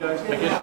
I guess.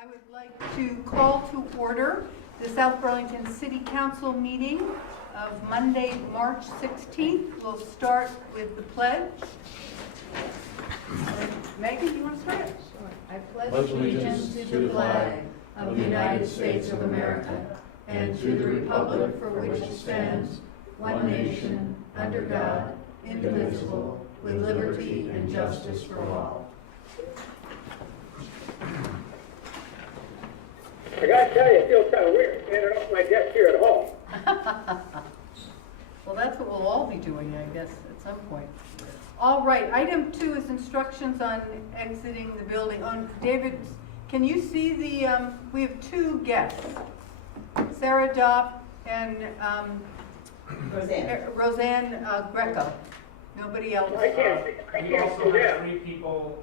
I would like to call to order the South Burlington City Council meeting of Monday, March 16th. We'll start with the pledge. Megan, you want to start? Sure. I pledge allegiance to the flag of the United States of America and to the republic for which it stands, one nation, under God, indivisible, with liberty and justice for all. I gotta tell you, it feels kind of weird standing off my desk here at home. Well, that's what we'll all be doing, I guess, at some point. All right, item 2 is instructions on exiting the building. David, can you see the, we have 2 guests, Sarah Dopp and Roseanne Greco. Nobody else. I can't We also see have that. 3 people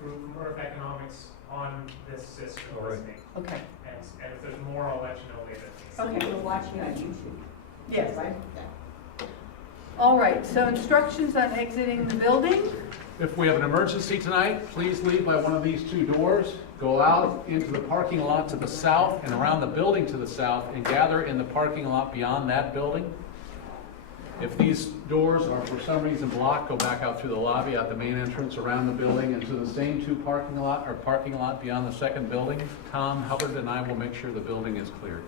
through Earth Economics on this system listening. Okay. And if there's more, I'll let you know later. So you're watching on YouTube? Yes. Right? All right, so instructions on exiting the building. If we have an emergency tonight, please leave by one of these 2 doors. Go out into the parking lot to the south and around the building to the south and gather in the parking lot beyond that building. If these doors are for some reason blocked, go back out through the lobby, out the main entrance, around the building, and to the same 2 parking lot beyond the second building. Tom Hubbard and I will make sure the building is cleared.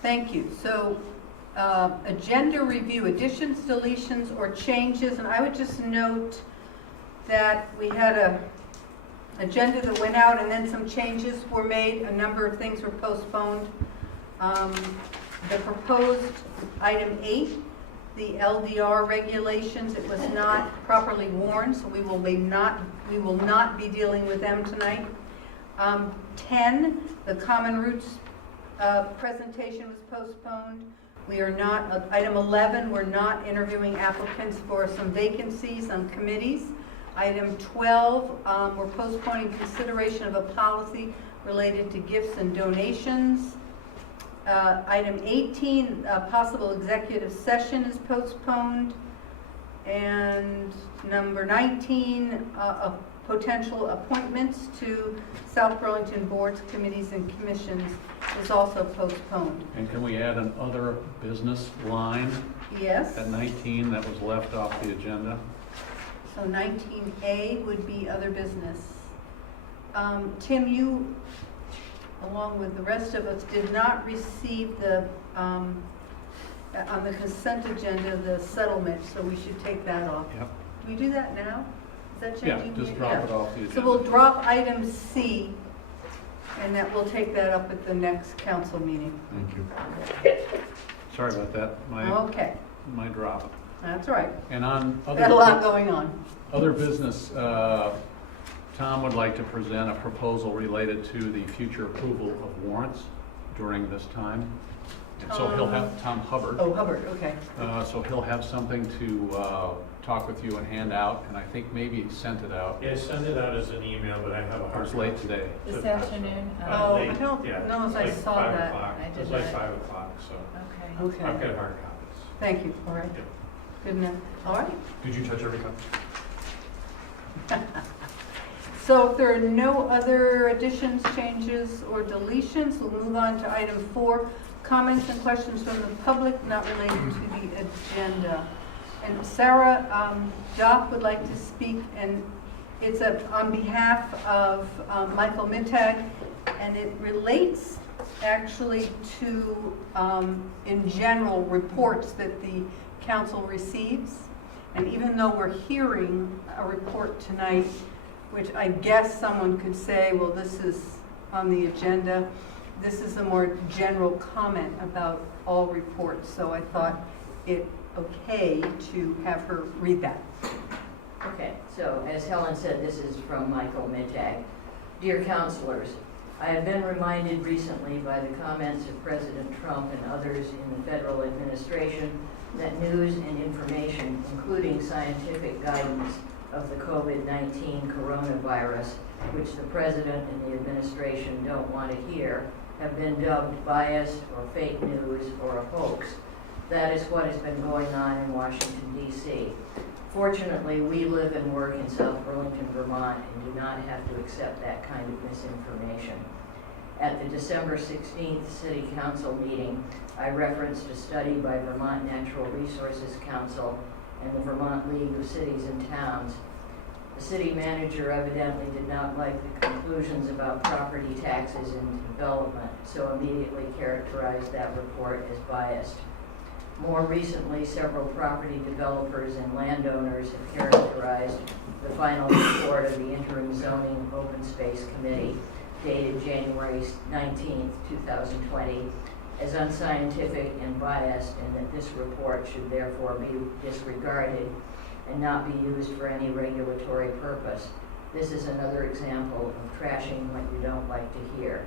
Thank you. So, agenda review, additions, deletions, or changes. And I would just note that we had a agenda that went out and then some changes were made. A number of things were postponed. The proposed item 8, the LDR regulations, it was not properly warned, so we will not be dealing with them tonight. 10, the Common Roots presentation was postponed. We are not, item 11, we're not interviewing applicants for some vacancies on committees. Item 12, we're postponing consideration of a policy related to gifts and donations. Item 18, possible executive session is postponed. And number 19, potential appointments to South Burlington boards, committees, and commissions is also postponed. And can we add an other business line Yes. at 19 that was left off the agenda? So 19A would be other business. Tim, you, along with the rest of us, did not receive the, on the consent agenda, the settlement, so we should take that off. Yep. Do we do that now? Is that Yeah, changing? just drop it off the agenda. So we'll drop item C, and that we'll take that up at the next council meeting. Thank you. Sorry about that, Okay, my drop. that's all right. And on Got a lot going on. other business, Tom would like to present a proposal related to the future approval of warrants during this time. And so he'll have, Tom Hubbard. Oh, Hubbard, okay. So he'll have something to talk with you and hand out, and I think maybe he sent it out. Yeah, send it out as an email, but I have a It hard. was late today. This afternoon? Oh, I late, don't yeah, know if I like saw 5 that. o'clock. I It did was like not. 5 o'clock, so Okay. I've Okay, got hard copies. thank you, all right. Yep. Good enough, all right. Did you touch every copy? So if there are no other additions, changes, or deletions, we'll move on to item 4, comments and questions from the public not related to the agenda. And Sarah Dopp would like to speak, and it's on behalf of Michael Mittag, and it relates actually to, in general, reports that the council receives. And even though we're hearing a report tonight, which I guess someone could say, well, this is on the agenda, this is a more general comment about all reports, so I thought it okay to have her read that. Okay, so as Helen said, this is from Michael Mittag. Dear councilors, I have been reminded recently by the comments of President Trump and others in the federal administration that news and information, including scientific guidance of the COVID-19 coronavirus, which the president and the administration don't want to hear, have been dubbed biased or fake news or a hoax. That is what has been going on in Washington, D.C. Fortunately, we live and work in South Burlington, Vermont, and do not have to accept that kind of misinformation. At the December 16th City Council meeting, I referenced a study by Vermont Natural Resources Council and the Vermont League of Cities and Towns. The city manager evidently did not like the conclusions about property taxes and development, so immediately characterized that report as biased. More recently, several property developers and landowners have characterized the final report of the Interim Zoning Open Space Committee dated January 19, 2020, as unscientific and biased, and that this report should therefore be disregarded and not be used for any regulatory purpose. This is another example of trashing what you don't like to hear.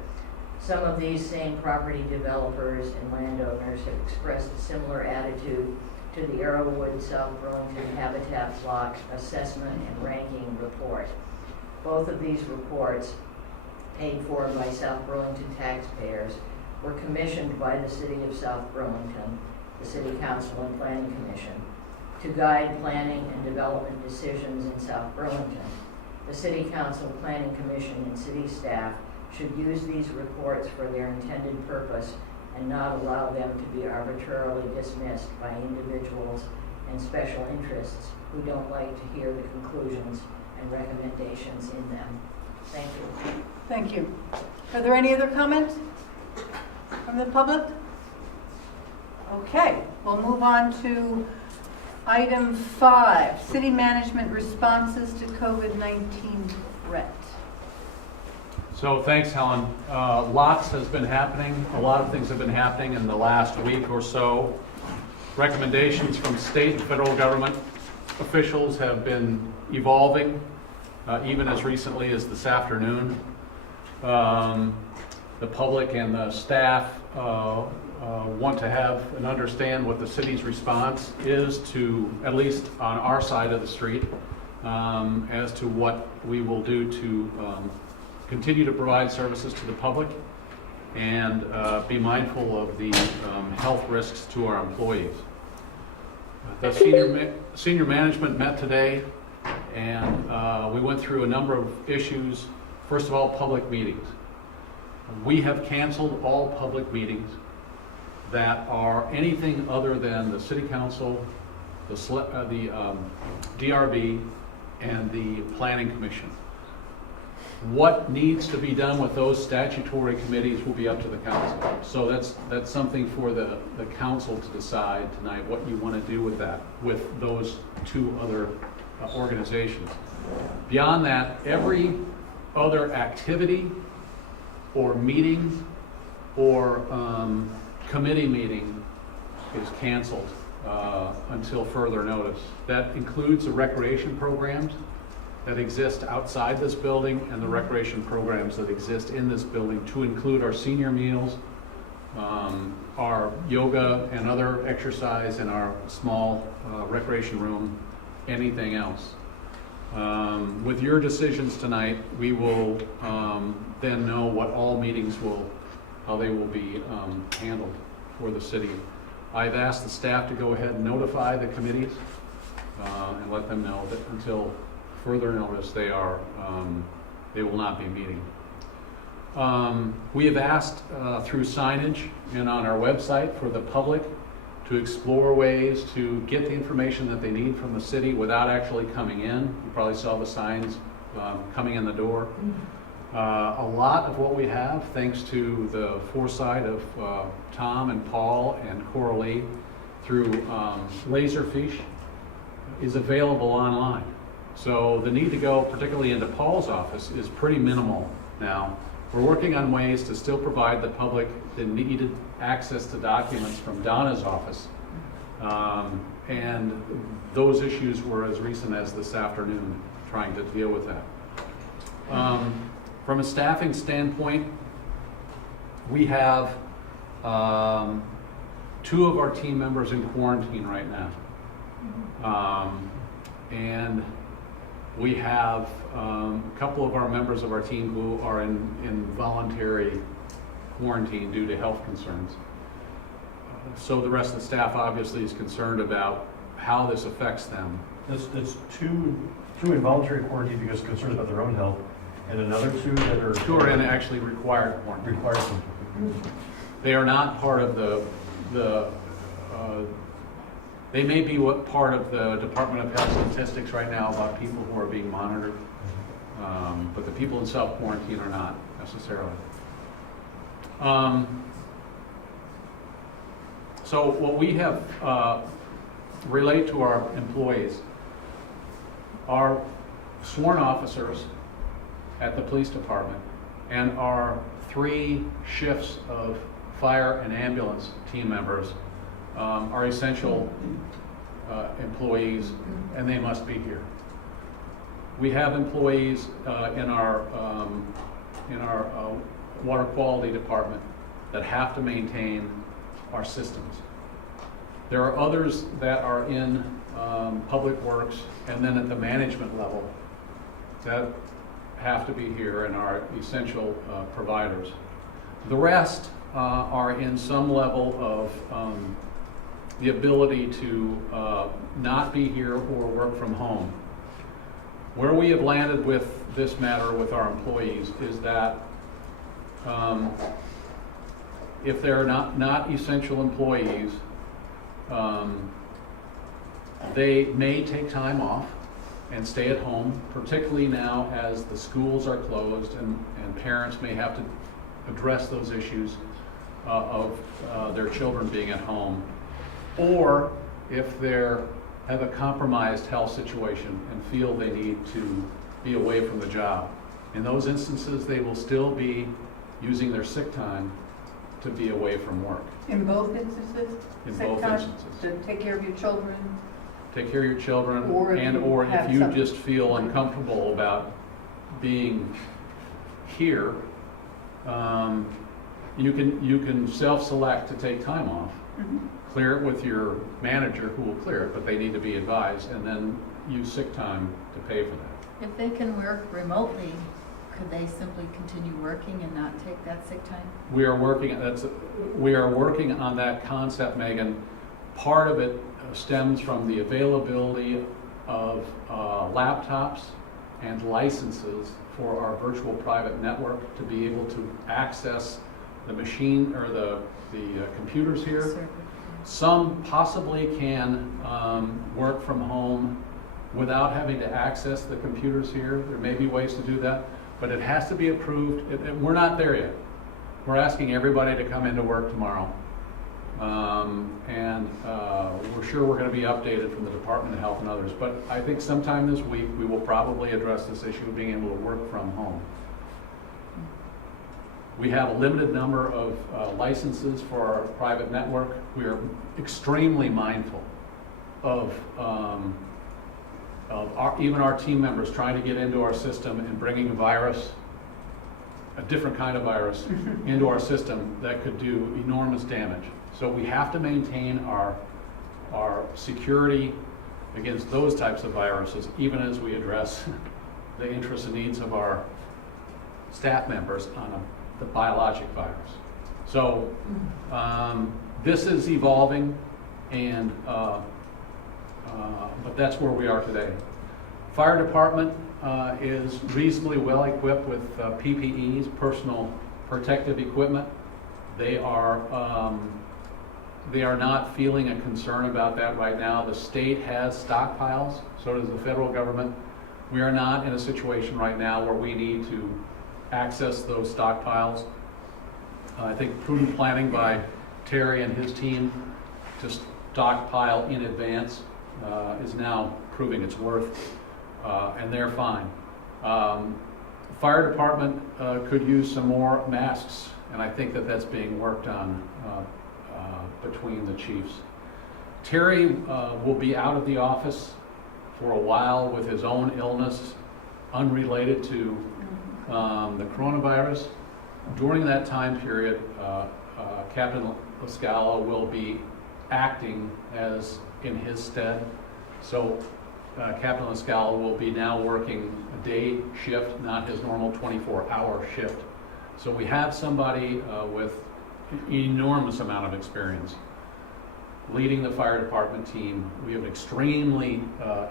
Some of these same property developers and landowners have expressed a similar attitude to the Arrowwood South Burlington Habitat Block Assessment and Ranking Report. Both of these reports, paid for by South Burlington taxpayers, were commissioned by the City of South Burlington, the City Council and Planning Commission, to guide planning and development decisions in South Burlington. The City Council, Planning Commission, and city staff should use these reports for their intended purpose and not allow them to be arbitrarily dismissed by individuals and special interests who don't like to hear the conclusions and recommendations in them. Thank you. Thank you. Are there any other comments from the public? Okay, we'll move on to item 5, city management responses to COVID-19 threat. So thanks, Helen. Lots has been happening. A lot of things have been happening in the last week or so. Recommendations from state and federal government officials have been evolving, even as recently as this afternoon. The public and the staff want to have and understand what the city's response is to, at least on our side of the street, as to what we will do to continue to provide services to the public and be mindful of the health risks to our employees. The senior management met today, and we went through a number of issues. First of all, public meetings. We have canceled all public meetings that are anything other than the City Council, the DRB, and the Planning Commission. What needs to be done with those statutory committees will be up to the council. So that's something for the council to decide tonight, what you want to do with that, with those two other organizations. Beyond that, every other activity or meeting or committee meeting is canceled until further notice. That includes the recreation programs that exist outside this building and the recreation programs that exist in this building, to include our senior meals, our yoga and other exercise in our small recreation room, anything else. With your decisions tonight, we will then know what all meetings how they will be handled for the city. I've asked the staff to go ahead and notify the committees and let them know that until further notice they will not be meeting. We have asked through signage and on our website for the public to explore ways to get the information that they need from the city without actually coming in. You probably saw the signs coming in the door. A lot of what we have, thanks to the foresight of Tom and Paul and Coralie through Laserfish, is available online. So the need to go particularly into Paul's office is pretty minimal now. We're working on ways to still provide the public the needed access to documents from Donna's office. And those issues were as recent as this afternoon, trying to deal with that. From a staffing standpoint, we have 2 of our team members in quarantine right now. And we have a couple of our members of our team who are in voluntary quarantine due to health concerns. So the rest of the staff obviously is concerned about how this affects them. That's two involuntary quarantine because of concerns about their own health, and another two that are. Who are in actually required quarantine. Required. They are not part of they may be part of the Department of Health statistics right now about people who are being monitored, but the people in self-quarantine are not necessarily. So what we have relate to our employees, our sworn officers at the police department, and our 3 shifts of fire and ambulance team members are essential employees, and they must be here. We have employees in our water quality department that have to maintain our systems. There are others that are in public works and then at the management level that have to be here and are essential providers. The rest are in some level of the ability to not be here or work from home. Where we have landed with this matter with our employees is that if they're not essential employees, they may take time off and stay at home, particularly now as the schools are closed and parents may have to address those issues of their children being at home. Or if they have a compromised health situation and feel they need to be away from the job. In those instances, they will still be using their sick time to be away from work. In both instances? In Sick both time instances. To take care of your children? Take care of your children, Or if if you just feel uncomfortable about being here, you can self-select to take time off. Mm-hmm. Clear it with your manager, who will clear it, but they need to be advised, and then use sick time to pay for that. If they can work remotely, could they simply continue working and not take that sick time? We are working on that concept, Megan. Part of it stems from the availability of laptops and licenses for our virtual private network to be able to access the machine or the computers here. Circuit. Some possibly can work from home without having to access the computers here. There may be ways to do that, but it has to be approved. We're not there yet. We're asking everybody to come into work tomorrow. And we're sure we're going to be updated from the Department of Health and others. But I think sometime this week we will probably address this issue of being able to work from home. We have a limited number of licenses for our private network. We are extremely mindful of even our team members trying to get into our system and bringing a different kind of virus, into our system that could do enormous damage. So we have to maintain our security against those types of viruses, even as we address the interests and needs of our staff members on the biologic virus. So this is evolving, and but that's where we are today. Fire department is reasonably well equipped with PPEs, personal protective equipment. They are not feeling a concern about that right now. The state has stockpiles, so does the federal government. We are not in a situation right now where we need to access those stockpiles. I think prudent planning by Terry and his team to stockpile in advance is now proving its worth, and they're fine. Fire department could use some more masks, and I think that's being worked on between the chiefs. Terry will be out of the office for a while with his own illness unrelated to the coronavirus. During that time period, Captain Lascala will be acting as in his stead. So Captain Lascala will be now working a day shift, not his normal 24-hour shift. So we have somebody with an enormous amount of experience. leading the fire department team. We have an extremely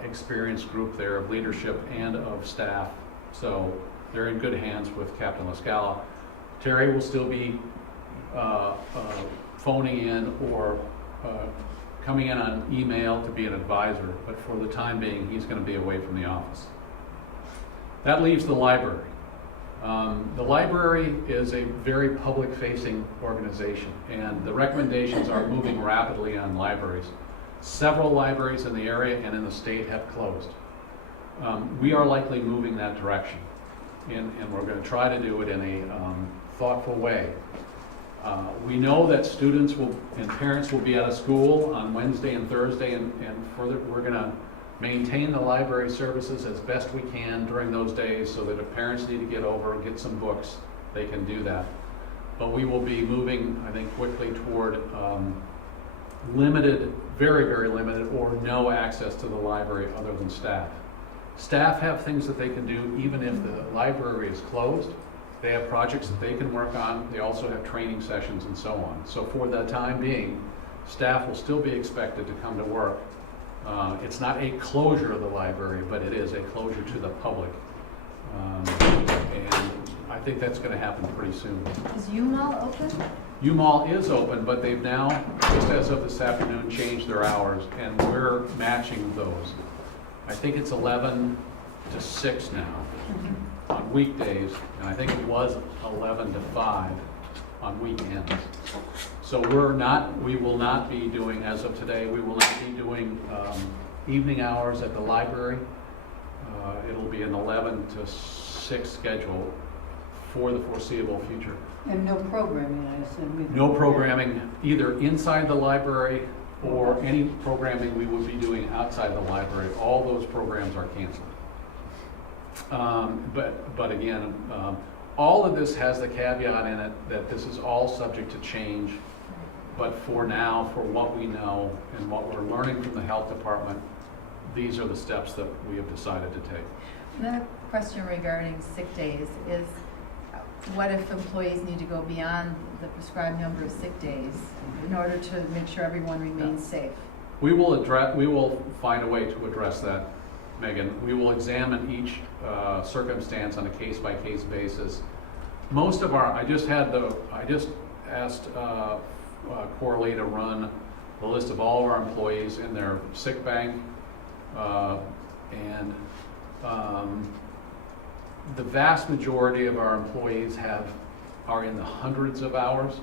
experienced group there of leadership and of staff, so they're in good hands with Captain LaScala. Terry will still be phoning in or coming in on email to be an advisor, but for the time being, he's going to be away from the office. That leaves the library. The library is a very public-facing organization, and the recommendations are moving rapidly on libraries. Several libraries in the area and in the state have closed. We are likely moving that direction, and we're going to try to do it in a thoughtful way. We know that students and parents will be out of school on Wednesday and Thursday, and further, we're going to maintain the library services as best we can during those days, so that if parents need to get over and get some books, they can do that. But we will be moving, I think, quickly toward limited, very, very limited, or no access to the library other than staff. Staff have things that they can do even if the library is closed. They have projects that they can work on. They also have training sessions and so on. So for the time being, staff will still be expected to come to work. It's not a closure of the library, but it is a closure to the public. And I think that's going to happen pretty soon. Is U-Mall open? U-Mall is open, but they've now, just as of this afternoon, changed their hours, and we're matching those. I think it's 11 to 6 now on weekdays, and I think it was 11 to 5 on weekends. So we will not be doing, as of today, we will not be doing evening hours at the library. It'll be an 11 to 6 schedule for the foreseeable future. And no programming, I assume? either. No programming either inside the library or any programming we would be doing outside the library. All those programs are canceled. But again, all of this has the caveat in it that this is all subject to change. But for now, for what we know and what we're learning from the health department, these are the steps that we have decided to take. Another question regarding sick days is, what if employees need to go beyond the prescribed number of sick days in order to make sure everyone remains safe? We will find a way to address that, Megan. We will examine each circumstance on a case-by-case basis. I just asked Corley to run the list of all of our employees in their sick bank, and the vast majority of our employees are in the hundreds of hours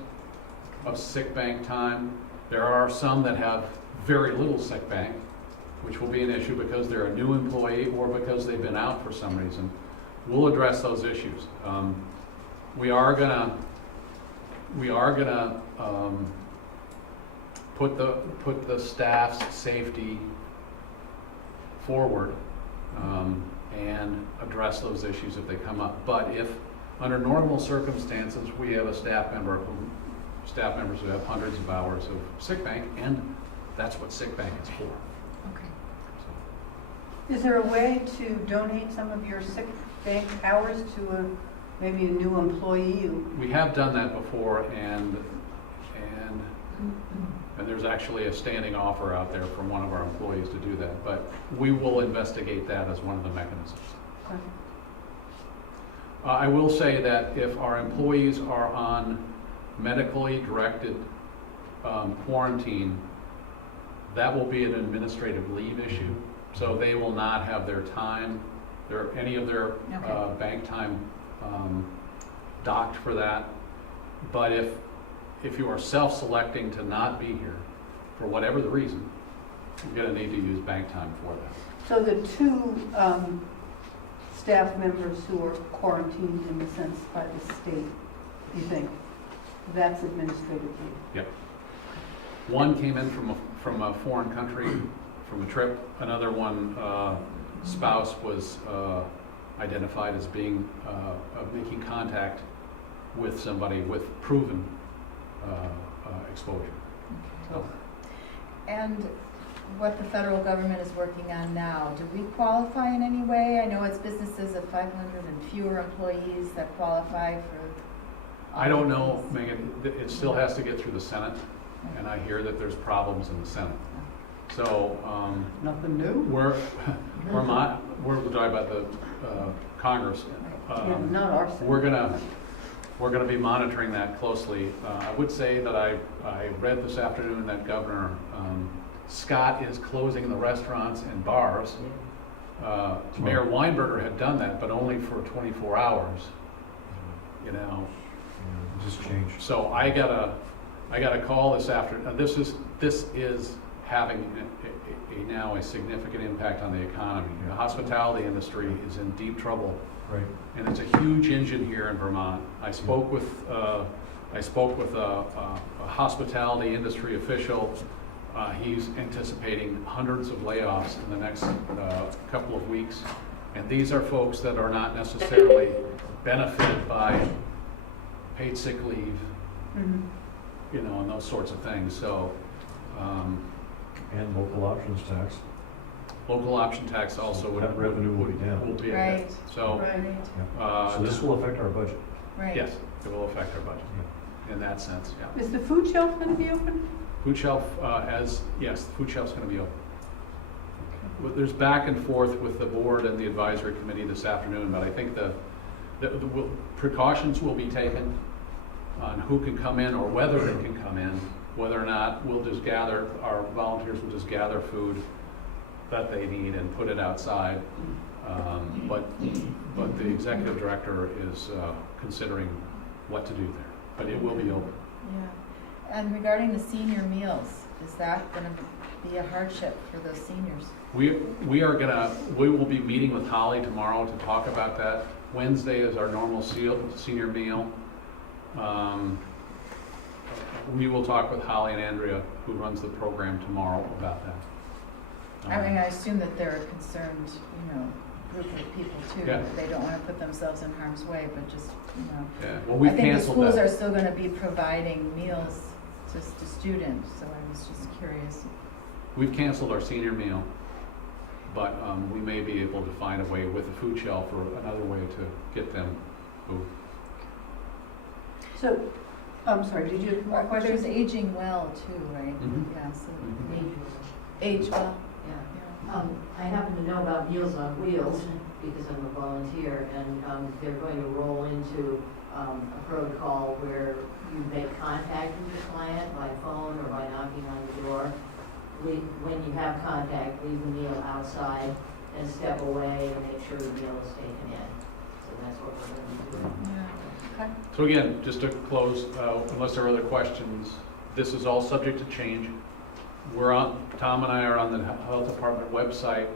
of sick bank time. There are some that have very little sick bank, which will be an issue because they're a new employee or because they've been out for some reason. We'll address those issues. We are gonna put the staff's safety forward and address those issues if they come up. But if under normal circumstances we have staff members who have hundreds of hours of sick bank, and that's what sick bank is for. Okay. Is there a way to donate some of your sick bank hours to maybe a new employee? We have done that before, and there's actually a standing offer out there from one of our employees to do that, but we will investigate that as one of the mechanisms. Okay. I will say that if our employees are on medically directed quarantine, that will be an administrative leave issue. So they will not have their time, any of their bank time docked for that. But if you are self-selecting to not be here for whatever the reason, you're going to need to use bank time for that. So the two staff members who are quarantined in a sense by the state, you think that's administrative leave? Yep. One came in from a foreign country, from a trip. Another one, spouse was identified as being making contact with somebody with proven exposure. So, And what the federal government is working on now, do we qualify in any way? I know it's businesses of 500 and fewer employees that qualify for. I don't know, Megan. It still has to get through the Senate. and I hear that there's problems in the Senate. So, Nothing new? we're talking about the Congress. Yeah, not our Senate. We're gonna be monitoring that closely. I would say that I read this afternoon that Governor Scott is closing the restaurants and bars. Mayor Weinberger had done that, but only for 24 hours, you know. Yeah, just change. So I got a call this afternoon. This is having now a significant impact on the economy. The hospitality industry is in deep trouble. Right. And it's a huge engine here in Vermont. I spoke with a hospitality industry official. He's anticipating hundreds of layoffs in the next couple of weeks. And these are folks that are not necessarily benefited by paid sick leave, Mhm. you know, and those sorts of things. So, And local options tax. local option tax also would. That revenue will be down. Will be a Right. hit. So, Right, So this will affect our budget. right. yes, it will affect our budget in that sense, yeah. Is the food shelf going to be open? Food shelf, yes, the food shelf's gonna be open. But there's back and forth with the board and the advisory committee this afternoon, but I think the precautions will be taken on who can come in or whether they can come in, whether or not our volunteers will just gather food that they need and put it outside. But the executive director is considering what to do there, but it will be open. Yeah. And regarding the senior meals, is that going to be a hardship for those seniors? We will be meeting with Holly tomorrow to talk about that. Wednesday is our normal senior meal. We will talk with Holly and Andrea, who runs the program, tomorrow about that. I mean, I assume that they're a concerned, group of people too. Yeah. That they don't want to put themselves in harm's way, but just, Yeah, well, we've I think the canceled schools are that. still going to be providing meals to students, so I was just curious. We've canceled our senior meal, but we may be able to find a way with the food shelf or another way to get them food. So, I'm sorry, did you have more There's questions? aging well too, right? Mhm. Yeah, so Mhm. age well. Yeah. I happen to know about Meals on Wheels because I'm a volunteer, and they're going to roll into a protocol where you make contact with your client by phone or by knocking on the door. When you have contact, leave the meal outside and step away and make sure the meal is taken in. So that's what we're going to be doing. Yeah. Okay. So again, just to close, unless there are other questions, this is all subject to change. Tom and I are on the health department website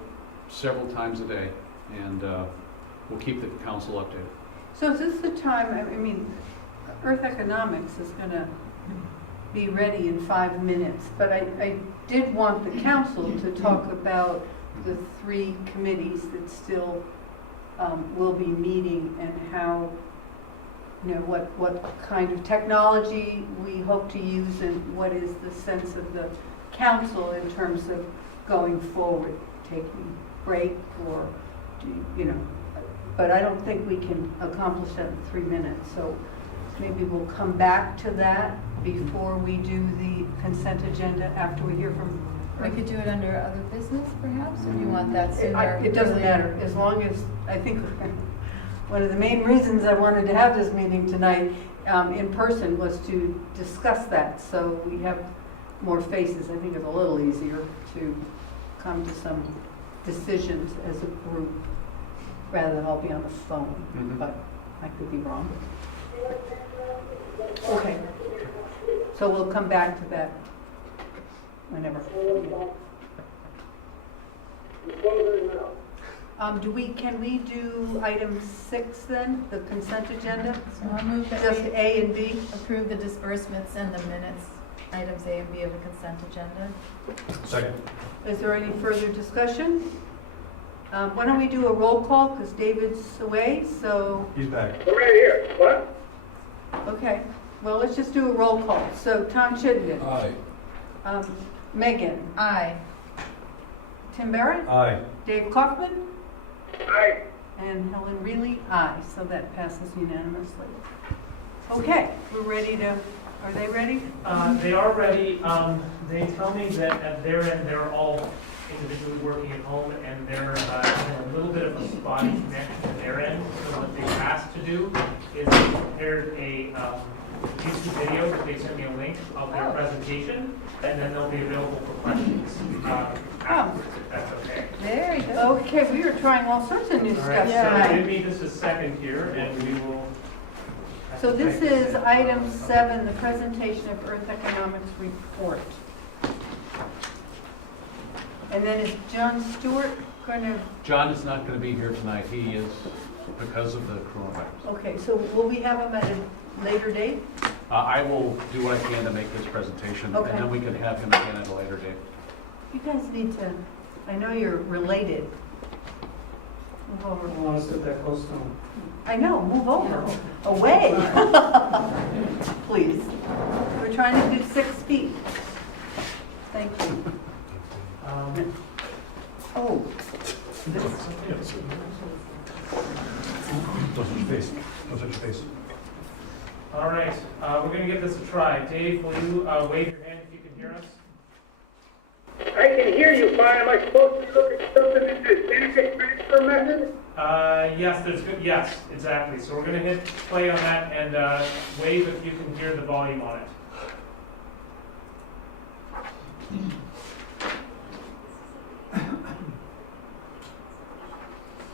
several times a day, and we'll keep the council updated. So is this the time, I mean, Earth Economics is going to be ready in 5 minutes, but I did want the council to talk about the 3 committees that still will be meeting and how, what kind of technology we hope to use and what is the sense of the council in terms of going forward, taking break or, but I don't think we can accomplish that in 3 minutes. So maybe we'll come back to that before we do the consent agenda after we hear from. We could do it under other business perhaps, or do you want that sooner? It doesn't earlier? matter, as long as, I think, one of the main reasons I wanted to have this meeting tonight in person was to discuss that, so we have more faces. I think it's a little easier to come to some decisions as a group rather than all be on the phone, Mhm. but I could be wrong. Okay, so we'll come back to that whenever. Can we do item 6 then, the consent agenda? So I'll move that Just we A and B? approve the disbursements and the minutes, items A and B of the consent agenda. Second. Is there any further discussion? Why don't we do a roll call, because David's away, so, He's back. I'm right here. What? okay. Well, let's just do a roll call. So Tom Chittenden. Aye. Megan. Aye. Tim Barrett. Aye. Dave Kaufman. Aye. And Helen Reilly, aye. So that passes unanimously. Okay, we're ready to Are they ready? They are ready. They tell me that at their end, they're all individually working at home, and they're having a little bit of a spotty connection at their end. So what they've asked to do is they prepared a YouTube video that they sent me a link of their presentation, and then they'll be available for questions afterwards, if that's okay. Very good. Okay, we are trying all sorts of new All stuff right, so tonight. give me just a second here, and we will. So this is item 7, the presentation of Earth Economics Report. And then is John Stewart going to, John is not going to be here tonight. He is because of the coronavirus. okay, so will we have him at a later date? I will do what I can to make this presentation, Okay. and then we can have him again at a later date. You guys need to, I know you're related. Move over. don't want to sit that close to him. I know, move over. Away. Please. We're trying to do 6 feet. Thank you. Oh. Don't touch your face. Don't touch your face. All right, we're going to give this a try. Dave, will you wave your hand if you can hear us? I can hear you fine. Am I supposed to look at something in this benefit transfer method? Yes, there's good. Yes, exactly. So we're going to hit play on that and wave if you can hear the volume on it.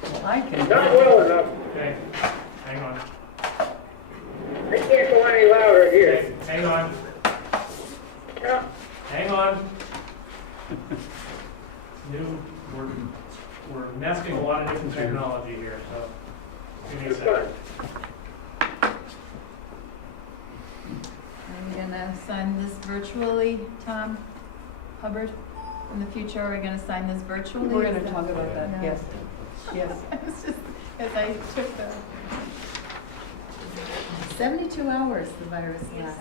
Well, I can. Not well enough. Okay, hang on. I can't go any louder here. Okay, hang on. Yeah. Hang on. We're nesting a lot of different technology here, so give me a It's second. fine. Are we gonna sign this virtually, Tom Hubbard? In the future, are we gonna sign this virtually? We're going Is to that- talk about that, No. yes. Yes. I was just, as I took the 72 hours the virus lasts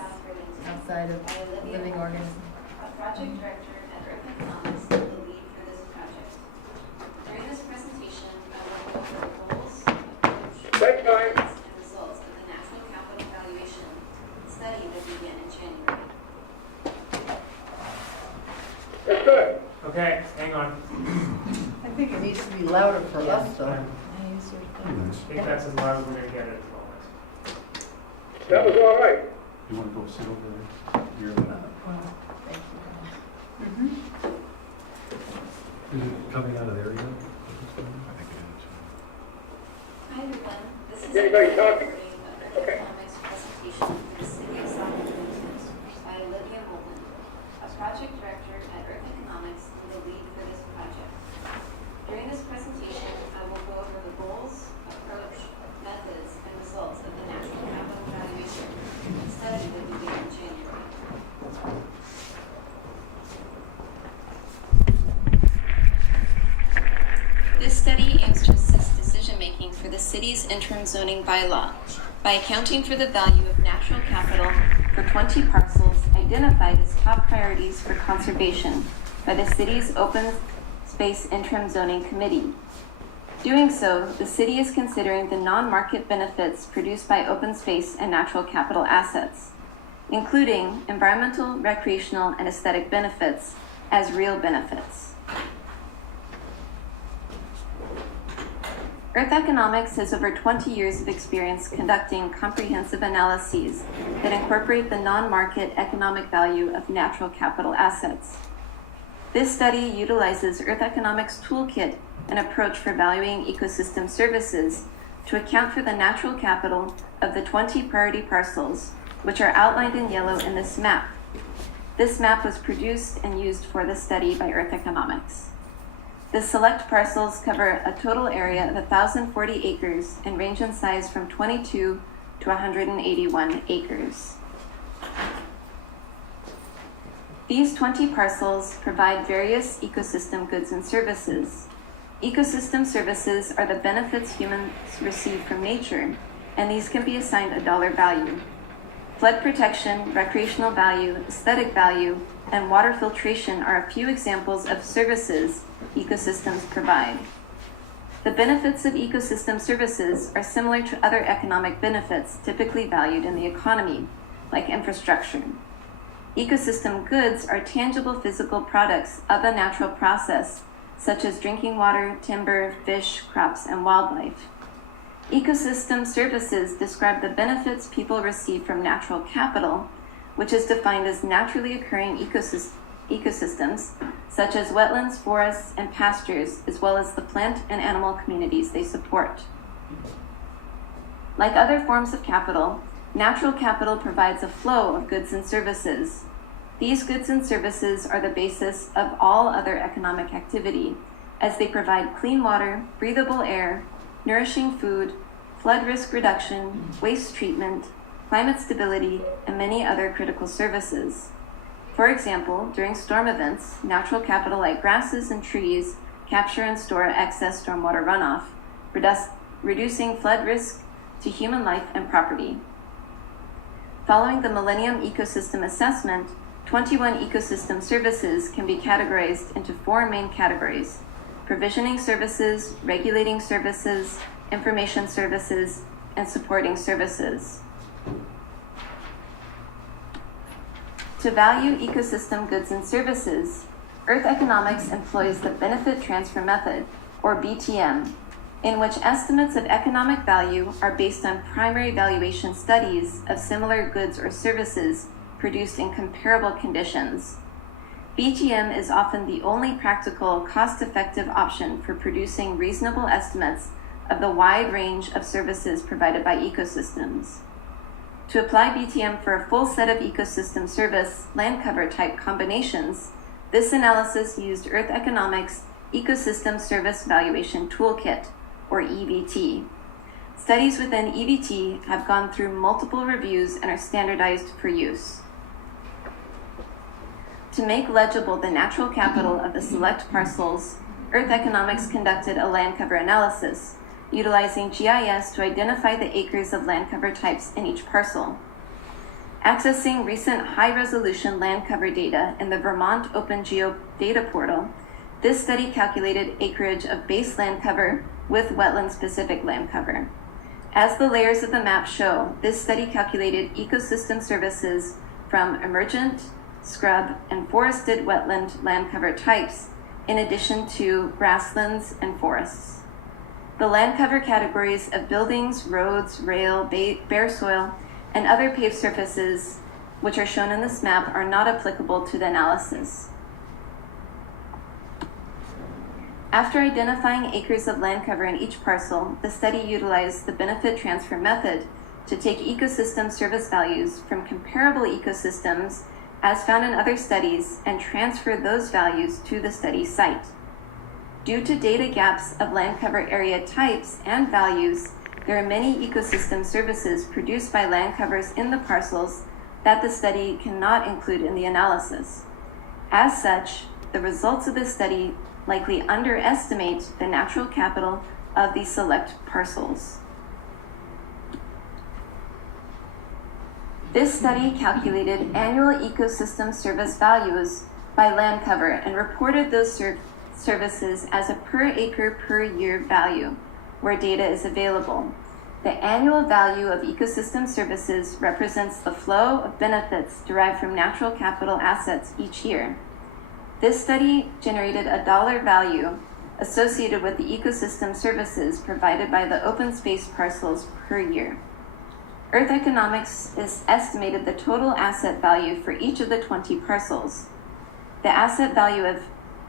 outside of living organisms. A project director at Earth Economics, the lead for this project. During this presentation, I will go over the goals, approach, That's fine. methods, and results of the natural capital valuation study that began in January. That's good. Okay, hang on. I think it needs to be louder for us, though. I use your phone. I think that's as loud as we're going to get it at the moment. That was all right. You want to go sit over there? You're the- Thank you. Mhm. Is it coming out of there yet? Hi everyone, this is Anybody a talking? recording of Earth Okay. Economics presentation for the City of South Burlington by Olivia Holden, a project director at Earth Economics and the lead for this project. During this presentation, I will go over the goals, approach, methods, and results of the natural capital valuation study that began in January. This study aims to assist decision-making for the city's interim zoning bylaw by accounting for the value of natural capital for 20 parcels identified as top priorities for conservation by the city's Open Space Interim Zoning Committee. Doing so, the city is considering the non-market benefits produced by open space and natural capital assets, including environmental, recreational, and aesthetic benefits as real benefits. Earth Economics has over 20 years of experience conducting comprehensive analyses that incorporate the non-market economic value of natural capital assets. This study utilizes Earth Economics Toolkit, an approach for valuing ecosystem services, to account for the natural capital of the 20 priority parcels, which are outlined in yellow in this map. This map was produced and used for the study by Earth Economics. The select parcels cover a total area of 1,040 acres and range in size from 22 to 181 acres. These 20 parcels provide various ecosystem goods and services. Ecosystem services are the benefits humans receive from nature, and these can be assigned a dollar value. Flood protection, recreational value, aesthetic value, and water filtration are a few examples of services ecosystems provide. The benefits of ecosystem services are similar to other economic benefits typically valued in the economy, like infrastructure. Ecosystem goods are tangible physical products of a natural process, such as drinking water, timber, fish, crops, and wildlife. Ecosystem services describe the benefits people receive from natural capital, which is defined as naturally occurring ecosystems, such as wetlands, forests, and pastures, as well as the plant and animal communities they support. Like other forms of capital, natural capital provides a flow of goods and services. These goods and services are the basis of all other economic activity, as they provide clean water, breathable air, nourishing food, flood risk reduction, waste treatment, climate stability, and many other critical services. For example, during storm events, natural capital like grasses and trees capture and store excess stormwater runoff, reducing flood risk to human life and property. Following the Millennium Ecosystem Assessment, 21 ecosystem services can be categorized into 4 main categories: provisioning services, regulating services, information services, and supporting services. To value ecosystem goods and services, Earth Economics employs the Benefit Transfer Method, or BTM, in which estimates of economic value are based on primary valuation studies of similar goods or services produced in comparable conditions. BTM is often the only practical, cost-effective option for producing reasonable estimates of the wide range of services provided by ecosystems. To apply BTM for a full set of ecosystem service land cover type combinations, this analysis used Earth Economics Ecosystem Service Valuation Toolkit, or EVT. Studies within EVT have gone through multiple reviews and are standardized for use. To make legible the natural capital of the select parcels, Earth Economics conducted a land cover analysis, utilizing GIS to identify the acres of land cover types in each parcel. Accessing recent high-resolution land cover data in the Vermont OpenGeo data portal, this study calculated acreage of base land cover with wetland-specific land cover. As the layers of the map show, this study calculated ecosystem services from emergent, scrub, and forested wetland land cover types, in addition to grasslands and forests. The land cover categories of buildings, roads, rail, bare soil, and other paved surfaces, which are shown in this map, are not applicable to the analysis. After identifying acres of land cover in each parcel, the study utilized the benefit transfer method to take ecosystem service values from comparable ecosystems as found in other studies and transfer those values to the study site. Due to data gaps of land cover area types and values, there are many ecosystem services produced by land covers in the parcels that the study cannot include in the analysis. As such, the results of this study likely underestimate the natural capital of these select parcels. This study calculated annual ecosystem service values by land cover and reported those services as a per acre per year value where data is available. The annual value of ecosystem services represents the flow of benefits derived from natural capital assets each year. This study generated a dollar value associated with the ecosystem services provided by the open space parcels per year. Earth Economics has estimated the total asset value for each of the 20 parcels. The asset value of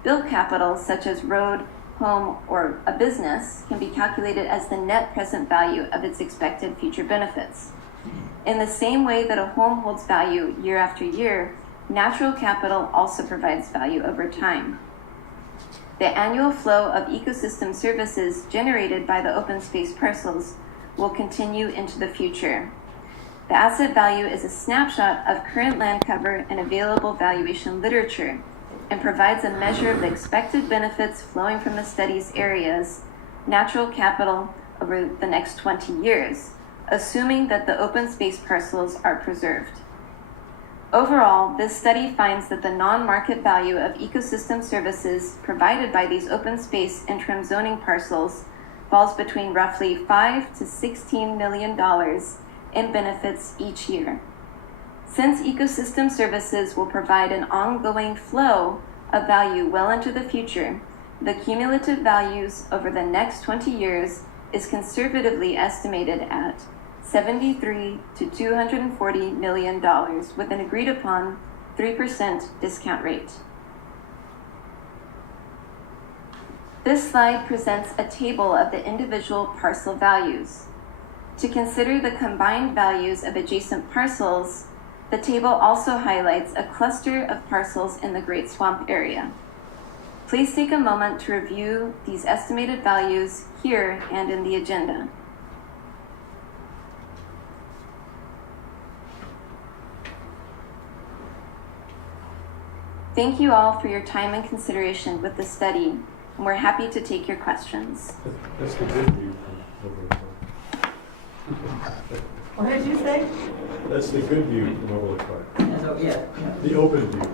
built capital, such as road, home, or a business, can be calculated as the net present value of its expected future benefits. In the same way that a home holds value year after year, natural capital also provides value over time. The annual flow of ecosystem services generated by the open space parcels will continue into the future. The asset value is a snapshot of current land cover and available valuation literature and provides a measure of the expected benefits flowing from the study's areas, natural capital over the next 20 years, assuming that the open space parcels are preserved. Overall, this study finds that the non-market value of ecosystem services provided by these open space interim zoning parcels falls between roughly $5 to $16 million in benefits each year. Since ecosystem services will provide an ongoing flow of value well into the future, the cumulative values over the next 20 years is conservatively estimated at $73 to $240 million with an agreed upon 3% discount rate. This slide presents a table of the individual parcel values. To consider the combined values of adjacent parcels, the table also highlights a cluster of parcels in the Great Swamp area. Please take a moment to review these estimated values here and in the agenda. Thank you all for your time and consideration with this study, and we're happy to take your questions. That's the good view from over the park. What did you say? That's the good view from over the park. So, yeah. The open view.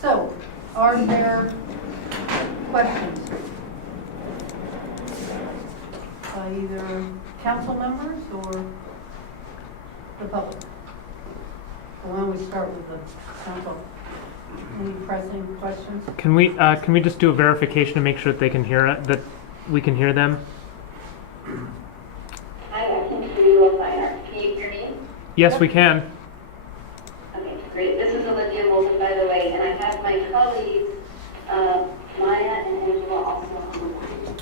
So, are there questions? By either council members or the public? So why don't we start with the council? Any pressing questions? Can we just do a verification to make sure that they can hear it, that we can hear them? Hi, I can hear you all fine. Can you hear me? Yes, we can. Okay, great. This is Olivia Moulton, by the way, and I have my colleagues, Maya and Angela, also on the line.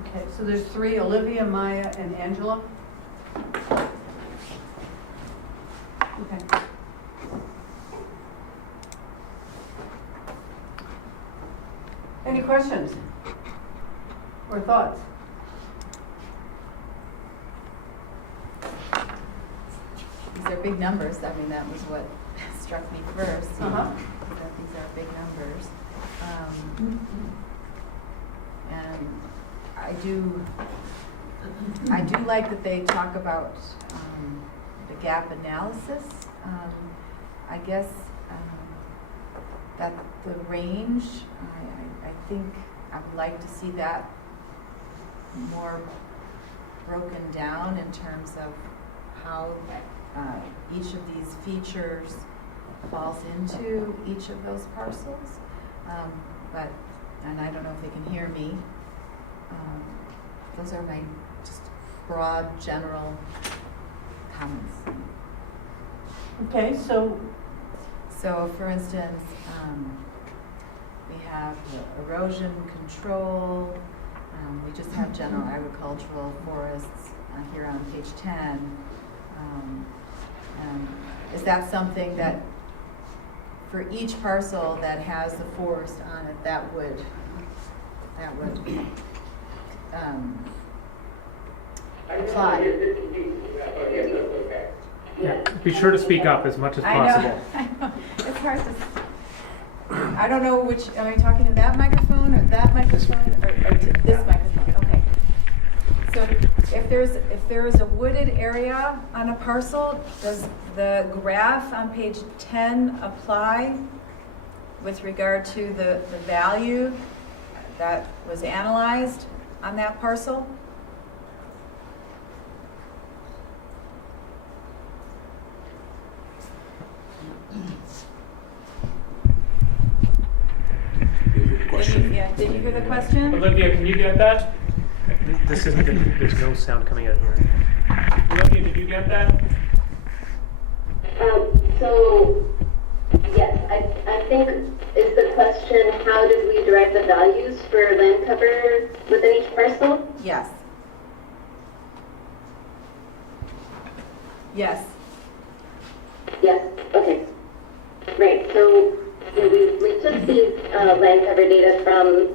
Okay, so there's three, Olivia, Maya, and Angela? Okay. Any questions or thoughts? These are big numbers. I mean, that was what struck me first. Uh-huh. That these are big numbers. And I do like that they talk about the gap analysis. I guess that the range, I think I would like to see that more broken down in terms of how each of these features falls into each of those parcels. And I don't know if they can hear me. Those are my just broad, general comments. Okay, so So, for instance, we have the erosion control. We just have general agricultural forests here on page 10. Is that something that, for each parcel that has the forest on it, that would apply? Yeah. Be sure to speak up as much as I possible. know. It's hard to. I don't know which. Am I talking to that microphone or that microphone or to this microphone? Okay. So if there's a wooded area on a parcel, does the graph on page 10 apply with regard to the value that was analyzed on that parcel? Did you hear the question? Olivia, can you get that? This isn't good. There's no sound coming out here. Olivia, did you get that? So, yes, I think is the question, how did we derive the values for land cover within each parcel? Yes. Yes. Yes, okay. Right, so we took these land cover data from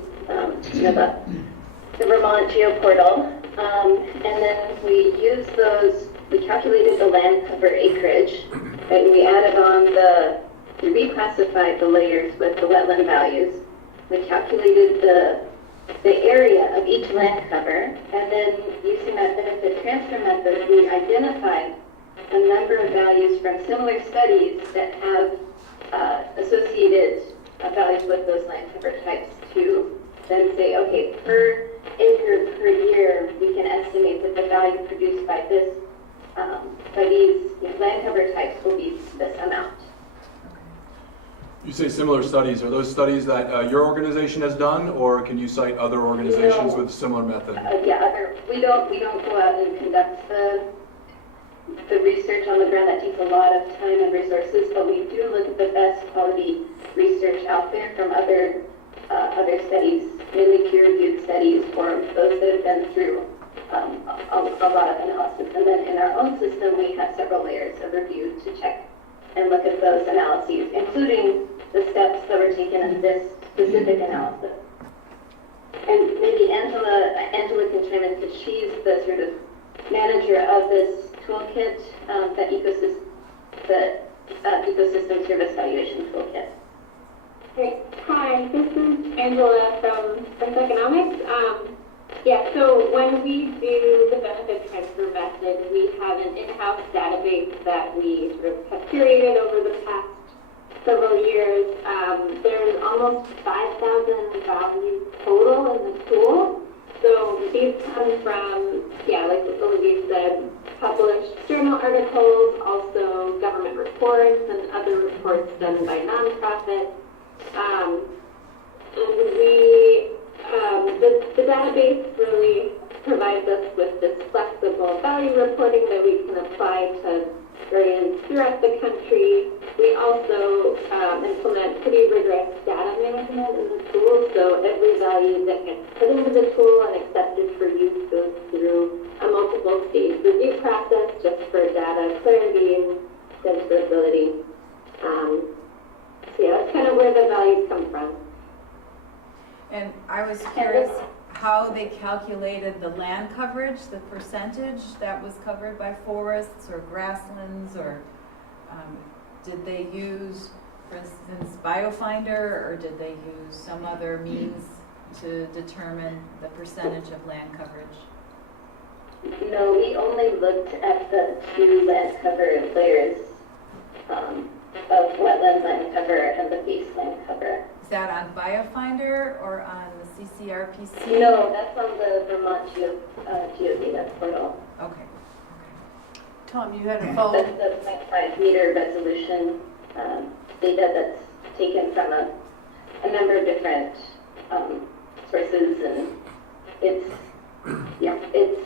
the Vermont GeoPortal, and then we used those, we calculated the land cover acreage, right, and we reclassified the layers with the wetland values. We calculated the area of each land cover, and then using that benefit transfer method, we identified a number of values from similar studies that have associated values with those land cover types to then say, okay, per acre per year, we can estimate that the value produced by this, by these land cover types will be this amount. You say similar studies. Are those studies that your organization has done, or can you cite other organizations with a similar method? Yeah, we don't go out and conduct the research on the ground. That takes a lot of time and resources, but we do look at the best quality research out there from other studies, mainly peer-reviewed studies, or those that have been through a lot of analysis. And then in our own system, we have several layers of review to check and look at those analyses, including the steps that were taken in this specific analysis. And maybe Angela can chime in, because she's the sort of manager of this toolkit, that ecosystem service valuation toolkit. Great. Hi, this is Angela from Economics. Yeah, so when we do the benefit transfer method, we have an in-house database that we sort of have curated over the past several years. There's almost 5,000 values total in the tool. So these come from, like Olivia said, published journal articles, also government reports and other reports done by nonprofits. And the database really provides us with this flexible value reporting that we can apply to areas throughout the country. We also implement pretty rigorous data management in the tool, so every value that gets put into the tool and accepted for use goes through a multiple stage review process just for data clarity and sensibility. So that's kind of where the values come from. And I was curious how they calculated the land coverage, the percentage that was covered by forests or grasslands, or did they use, for instance, BioFinder, or did they use some other means to determine the percentage of land coverage? No, we only looked at the two land cover layers of wetland land cover and the base land cover. Is that on BioFinder or on the CCRPC? No, that's on the Vermont Geodata portal. Okay. Tom, you had a phone. That's the 0.5 meter resolution data that's taken from a number of different sources, and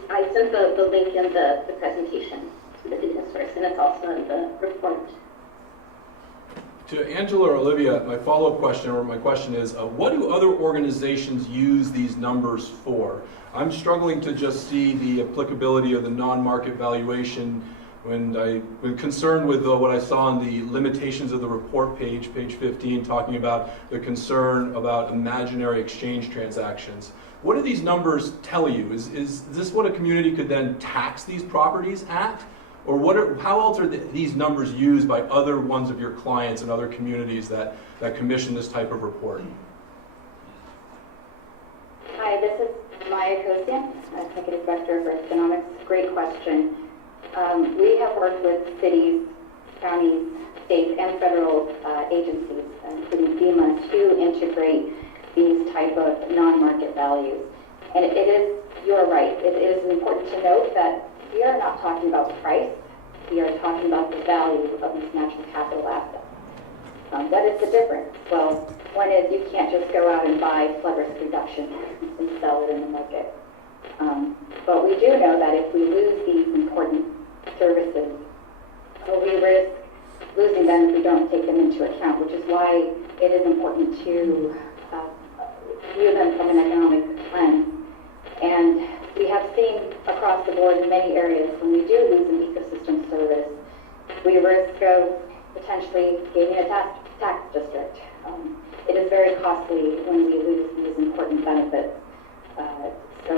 I sent the link in the presentation to the data source, and it's also in the report. To Angela or Olivia, my follow-up question, or my question is, what do other organizations use these numbers for? I'm struggling to just see the applicability of the non-market valuation when I'm concerned with what I saw in the limitations of the report page 15, talking about the concern about imaginary exchange transactions. What do these numbers tell you? Is this what a community could then tax these properties at? Or how else are these numbers used by other ones of your clients and other communities that commission this type of report? Hi, this is Maya Kosian, Executive Director of Economics. Great question. We have worked with cities, counties, state, and federal agencies, including FEMA, to integrate these type of non-market values. And it is, you're right, it is important to note that we are not talking about price, we are talking about the value of these natural capital assets. What is the difference? Well, one is you can't just go out and buy flood risk reduction and sell it in the market. But we do know that if we lose these important services, we risk losing them if we don't take them into account, which is why it is important to view them from an economic lens. And we have seen across the board in many areas, when we do lose an ecosystem service, we risk of potentially gaining a tax district. It is very costly when we lose these important benefits. So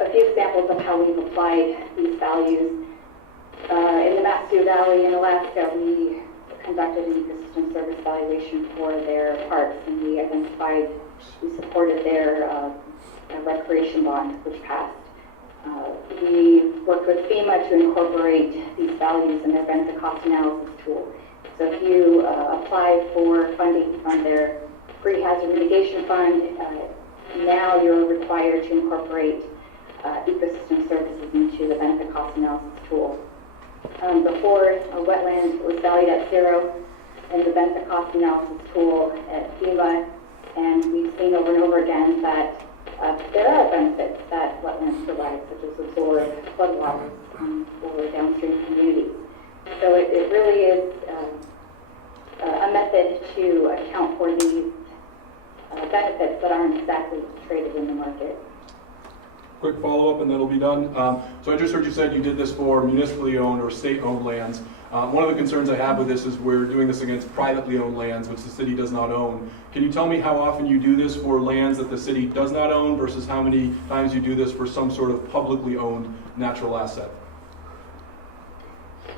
a few examples of how we've applied these values. In the Mat-Su Valley in Alaska, we conducted an ecosystem service valuation for their parks, and we supported their recreation bond, which passed. We worked with FEMA to incorporate these values in their benefit cost analysis tool. So if you apply for funding from their pre-hazard mitigation fund, now you're required to incorporate ecosystem services into the benefit cost analysis tool. Before, a wetland was valued at 0 in the benefit cost analysis tool at FEMA, and we've seen over and over again that there are benefits that wetlands provide, such as absorb floodwaters for downstream communities. So it really is a method to account for these benefits that aren't exactly traded in the market. Quick follow-up and then it'll be done. So I just heard you said you did this for municipally owned or state-owned lands. One of the concerns I have with this is we're doing this against privately owned lands, which the city does not own. Can you tell me how often you do this for lands that the city does not own versus how many times you do this for some sort of publicly owned natural asset?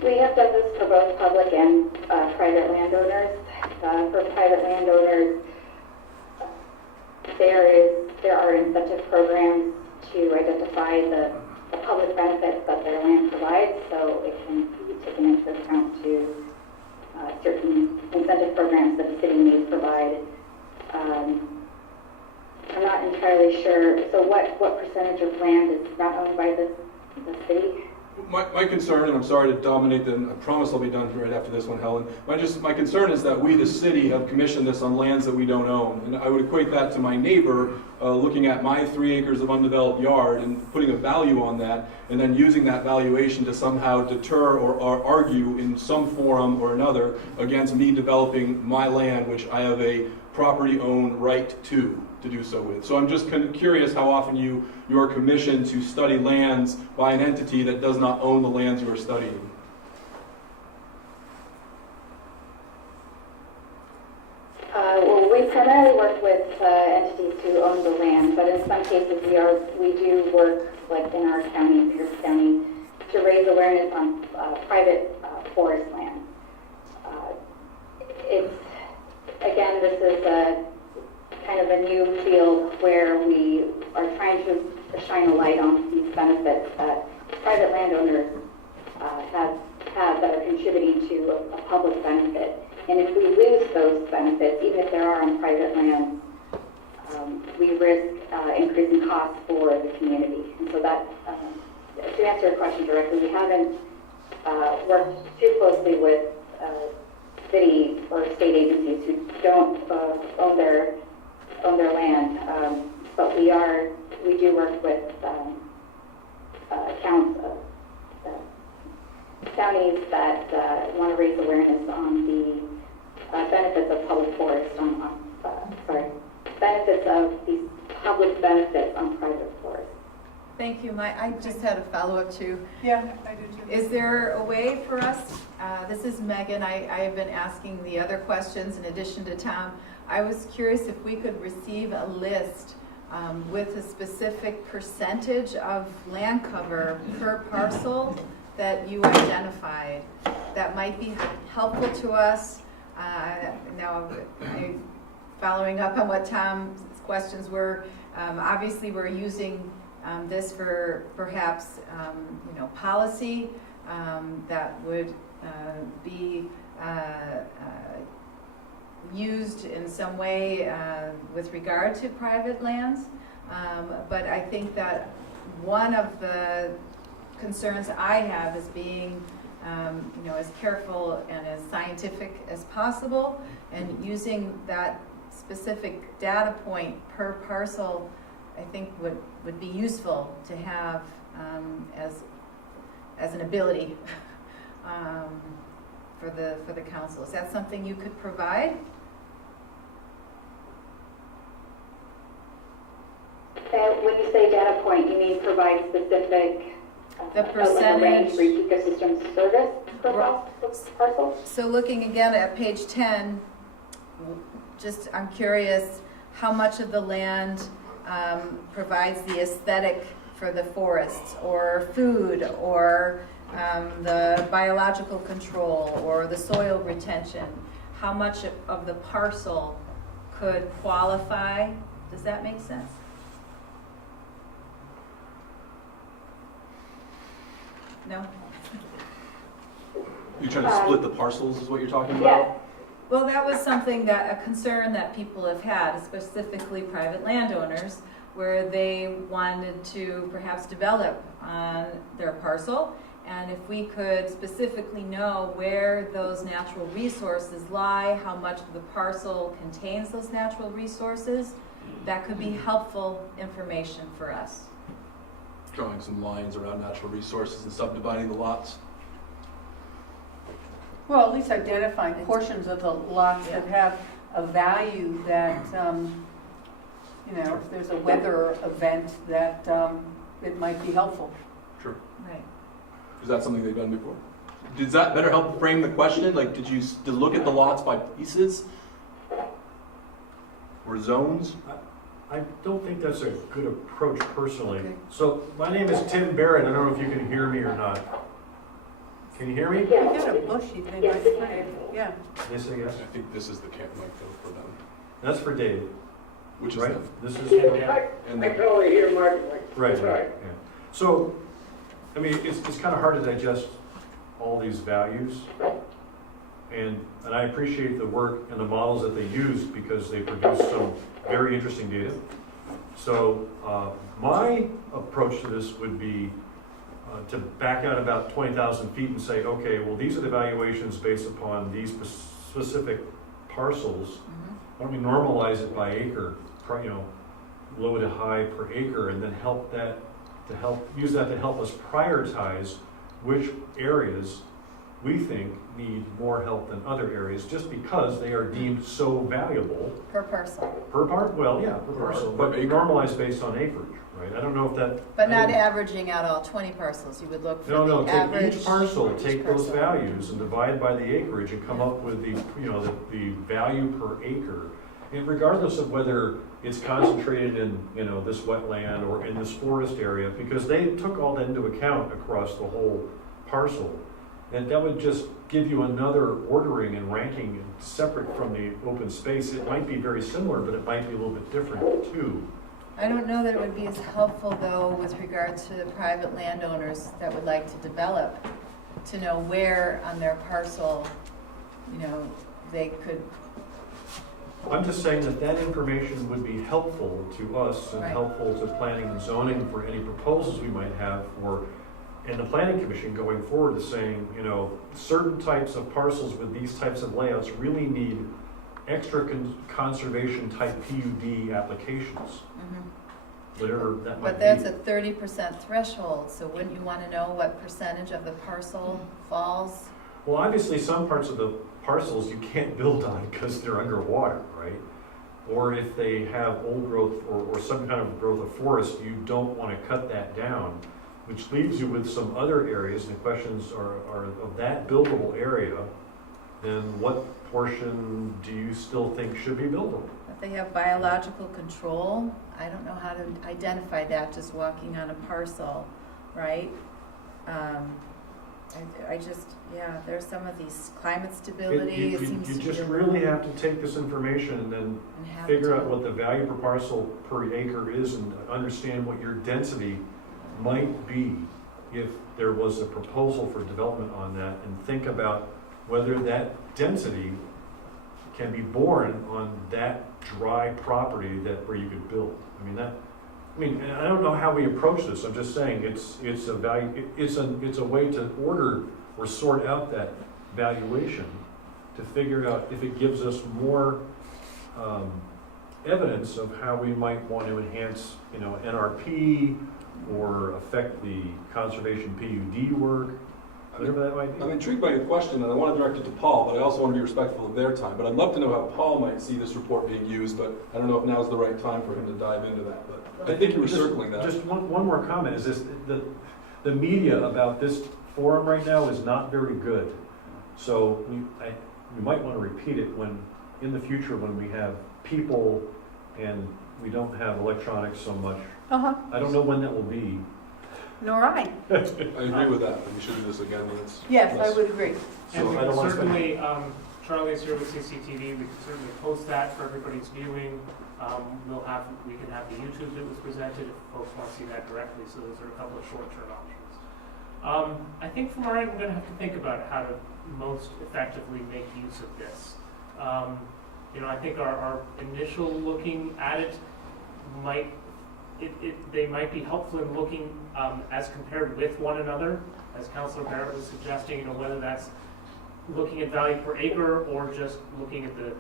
We have done this for both public and private landowners. For private landowners, there are incentive programs to identify the public benefits that their land provides, so it can be taken into account to certain incentive programs that the city may provide. I'm not entirely sure. So what percentage of land is not owned by the city? My concern, and I'm sorry to dominate, I promise I'll be done right after this one, Helen. My concern is that we, the city, have commissioned this on lands that we don't own. And I would equate that to my neighbor looking at my 3 acres of undeveloped yard and putting a value on that, and then using that valuation to somehow deter or argue in some forum or another against me developing my land, which I have a property-owned right to do so with. So I'm just curious how often you are commissioned to study lands by an entity that does not own the lands you are studying. Well, we primarily work with entities who own the land, but in some cases we do work, like in our county, Pierce County, to raise awareness on private forest land. Again, this is a kind of a new field where we are trying to shine a light on these benefits that private landowners have that are contributing to a public benefit. And if we lose those benefits, even if there are on private land, we risk increasing costs for the community. And so that, to answer your question directly, we haven't worked too closely with city or state agencies who don't own their land, but we do work with counties that want to raise awareness on the benefits of public forest, benefits of these public benefits on private forest. Thank you. I just had a follow-up too. Yeah, I do too. Is there a way for us, this is Megan, I have been asking the other questions in addition to Tom. I was curious if we could receive a list with a specific percentage of land cover per parcel that you identified. That might be helpful to us. Now, following up on what Tom's questions were, obviously we're using this for perhaps policy that would be used in some way with regard to private lands. But I think that one of the concerns I have is being as careful and as scientific as possible, and using that specific data point per parcel I think would be useful to have as an ability for the council. Is that something you could provide? When you say data point, you mean provide specific the percentage for ecosystem service per parcel? So looking again at page 10, I'm curious how much of the land provides the aesthetic for the forests, or food, or the biological control, or the soil retention. How much of the parcel could qualify? Does that make sense? No? You trying to split the parcels is what you're talking about? Well, that was something a concern that people have had, specifically private landowners, where they wanted to perhaps develop on their parcel. And if we could specifically know where those natural resources lie, how much of the parcel contains those natural resources, that could be helpful information for us. Drawing some lines around natural resources and subdividing the lots. Well, at least identifying portions of the lots that have a value that, if there's a weather event, that it might be helpful. Sure. Right. Is that something they've done before? Does that better help frame the question? Like, did you look at the lots by pieces? Or zones? I don't think that's a good approach personally. Okay. So my name is Tim Barrett. I don't know if you can hear me or not. Can you hear me? You got a bushy thing right there. Yeah. They say yes. I think this is the camp mic for them. That's for Dave, Which is right? them. This is, And I totally hear Mark. right, Sorry. right, yeah. So, I mean, it's kind of hard to digest all these values. And I appreciate the work and the models that they use because they produce some very interesting data. So my approach to this would be to back out about 20,000 feet and say, okay, well, these are the valuations based upon these specific parcels. Why don't we normalize it by acre, low to high per acre, and then use that to help us prioritize which areas we think need more help than other areas, just because they are deemed so valuable. Per parcel. Per part? Well, yeah, per parcel, but normalized based on acreage, right? I don't know if that. But not averaging out all 20 parcels. You would look for No, the take average. each parcel, each take those parcel. values and divide by the acreage and come up with the value per acre. And regardless of whether it's concentrated in, this wetland or in this forest area, because they took all that into account across the whole parcel. And that would just give you another ordering and ranking separate from the open space. It might be very similar, but it might be a little bit different too. I don't know that it would be as helpful, though, with regard to the private landowners that would like to develop, to know where on their parcel, they could. I'm just saying that information would be helpful to us and Right. helpful to planning and zoning for any proposals we might have and the planning commission going forward is saying, certain types of parcels with these types of layouts really need extra conservation type PUD applications. Whatever that might But be. that's a 30% threshold, so wouldn't you want to know what percentage of the parcel falls? Well, obviously, some parts of the parcels you can't build on because they're underwater, right? Or if they have old growth or some kind of growth of forest, you don't want to cut that down, which leaves you with some other areas, and the questions are of that buildable area, then what portion do you still think should be buildable? If they have biological control, I don't know how to identify that just walking on a parcel, right? There's some of these climate stability, it seems to You be. just really have to take this information and then figure out what the value per parcel per acre is and understand what your density might be if there was a proposal for development on that, and think about whether that density can be borne on that dry property where you could build. And I don't know how we approach this. I'm just saying it's a value. It's a way to order or sort out that valuation to figure out if it gives us more evidence of how we might want to enhance, NRP or affect the conservation PUD work, whatever that might be. I'm intrigued by your question, and I want to direct it to Paul, but I also want to be respectful of their time. But I'd love to know how Paul might see this report being used, but I don't know if now's the right time for him to dive into that. But I think you were circling that. Just one more comment is this: the media about this forum right now is not very good. So we might want to repeat it in the future when we have people and we don't have electronics so much. I don't know when that will be. Nor I. I agree with that. We should do this again when it's. Yes, I would agree. And So we I can don't want to certainly, Charlie's here with CCTV, we can certainly post that for everybody's viewing. We can have the YouTube that was presented if folks want to see that directly, so those are a couple of short-term options. I think from our end, we're going to have to think about how to most effectively make use of this. You know, I think our initial looking at it might, they might be helpful in looking as compared with one another, as Councilor Barrett was suggesting, you know, whether that's looking at value per acre or just looking at the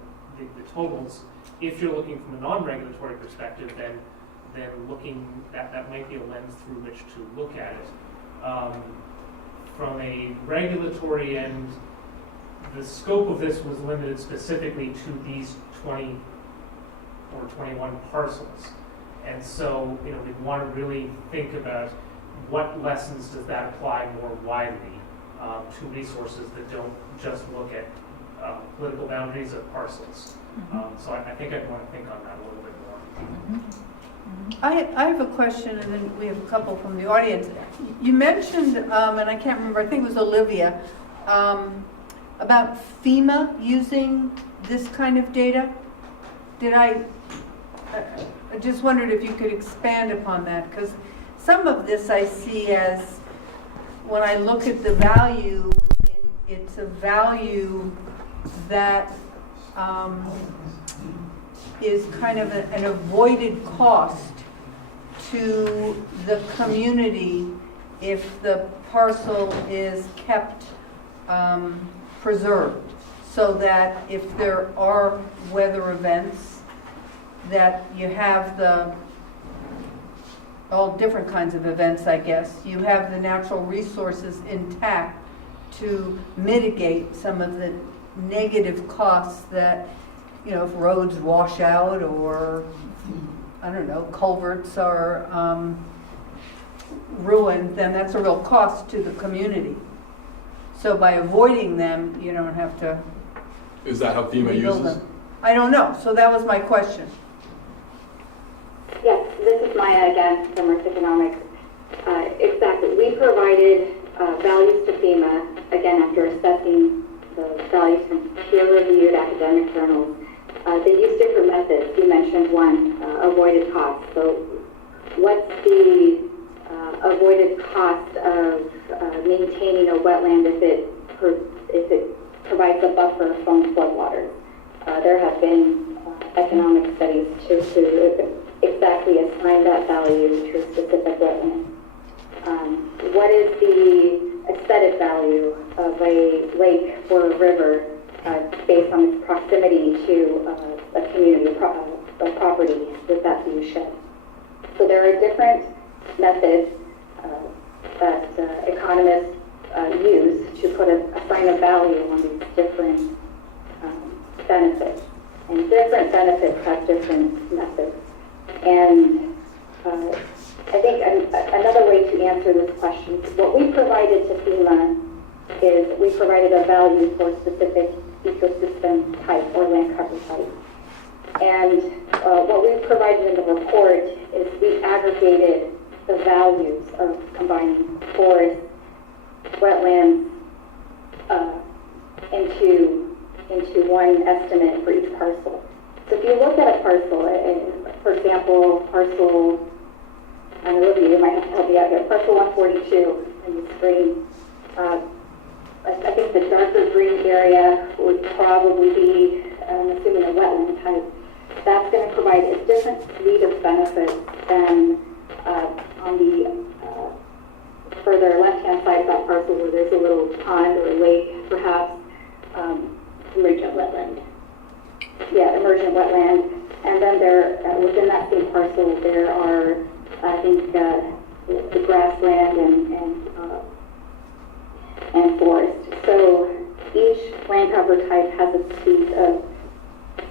totals. If you're looking from a non-regulatory perspective, then looking, that might be a lens through which to look at it. From a regulatory end, the scope of this was limited specifically to these 20 or 21 parcels. And so, you know, we'd want to really think about what lessons does that apply more widely to resources that don't just look at political boundaries of parcels. So I think I'd want to think on that a little bit more. I have a question, and then we have a couple from the audience. You mentioned, and I can't remember, I think it was Olivia, about FEMA using this kind of data. I just wondered if you could expand upon that, because some of this I see as, when I look at the value, it's a value that is kind of an avoided cost to the community if the parcel is kept preserved, so that if there are weather events, that you have all different kinds of events, I guess. You have the natural resources intact to mitigate some of the negative costs that, you know, if roads wash out or, I don't know, culverts are ruined, then that's a real cost to the community. So by avoiding them, you don't have to. Is that how FEMA rebuild uses? them. I don't know. So that was my question. Yes, this is Maya again from Earth Economics. Exactly. We provided values to FEMA, again, after assessing the values from peer-reviewed academic journals. They use different methods. You mentioned one, avoided cost. So what's the avoided cost of maintaining a wetland if it provides a buffer from floodwaters? There have been economic studies to exactly assign that value to a specific wetland. What is the aesthetic value of a lake or a river based on its proximity to a community, a property with that view shed? So there are different methods that economists use to assign a value on these different benefits. And different benefits have different methods. And I think another way to answer this question, what we provided to FEMA is we provided a value for a specific ecosystem type or land cover type. And what we provided in the report is we aggregated the values of combining forest, wetlands, into one estimate for each parcel. So if you look at a parcel, for example, parcel, and Olivia, you might have to help me out here, parcel 142 in the screen. I think the darker green area would probably be, assuming a wetland type. That's going to provide a different suite of benefits than on the further left-hand side of that parcel where there's a little pond or a lake, perhaps, emergent wetland. Yeah, emergent wetland. And then there, within that same parcel, there are, I think, the grassland and forest. So each land cover type has a suite of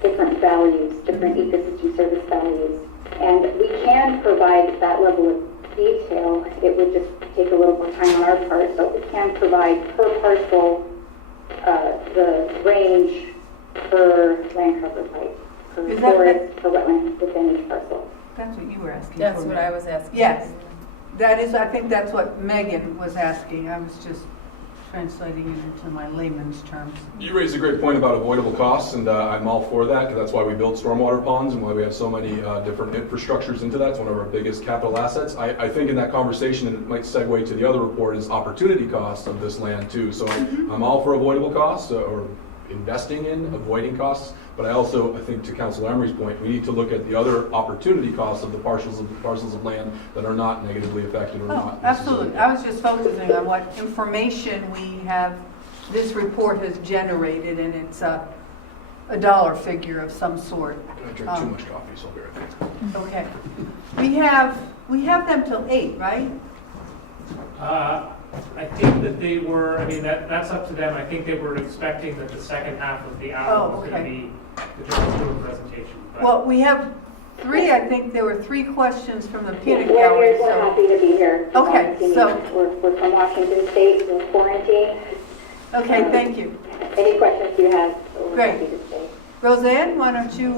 different values, different ecosystem service values. And we can provide that level of detail. It would just take a little more time on our part, but we can provide per parcel the range per land cover type, per forest, per wetland within each parcel. That's what you were asking. That's what I was asking. Yes. That is, I think that's what Megan was asking. I was just translating it into my layman's terms. You raised a great point about avoidable costs, and I'm all for that, because that's why we build stormwater ponds and why we have so many different infrastructures into that. It's one of our biggest capital assets. I think in that conversation, and it might segue to the other report, is opportunity costs of this land too. So I'm all for avoidable costs, or investing in, avoiding costs. But I think to Councilor Emery's point, we need to look at the other opportunity costs of the parcels of land that are not negatively affected or Oh, not. absolutely. I was just focusing on what information we have, this report has generated, and it's a dollar figure of some sort. I drink too much coffee, so I'll be right back. Okay. We have them till 8, right? I think that they were, I mean, that's up to them. I think they were expecting that the second half of the hour was going to be the John Stewart presentation. But Well, we have 3, I think there were 3 questions from the peanut We're gallery. here, we're happy to be here. Okay, so- We're from Washington State, we're quarantined. Okay, thank you. Any questions you have, we're Great. happy to stay. Roseanne, why don't you,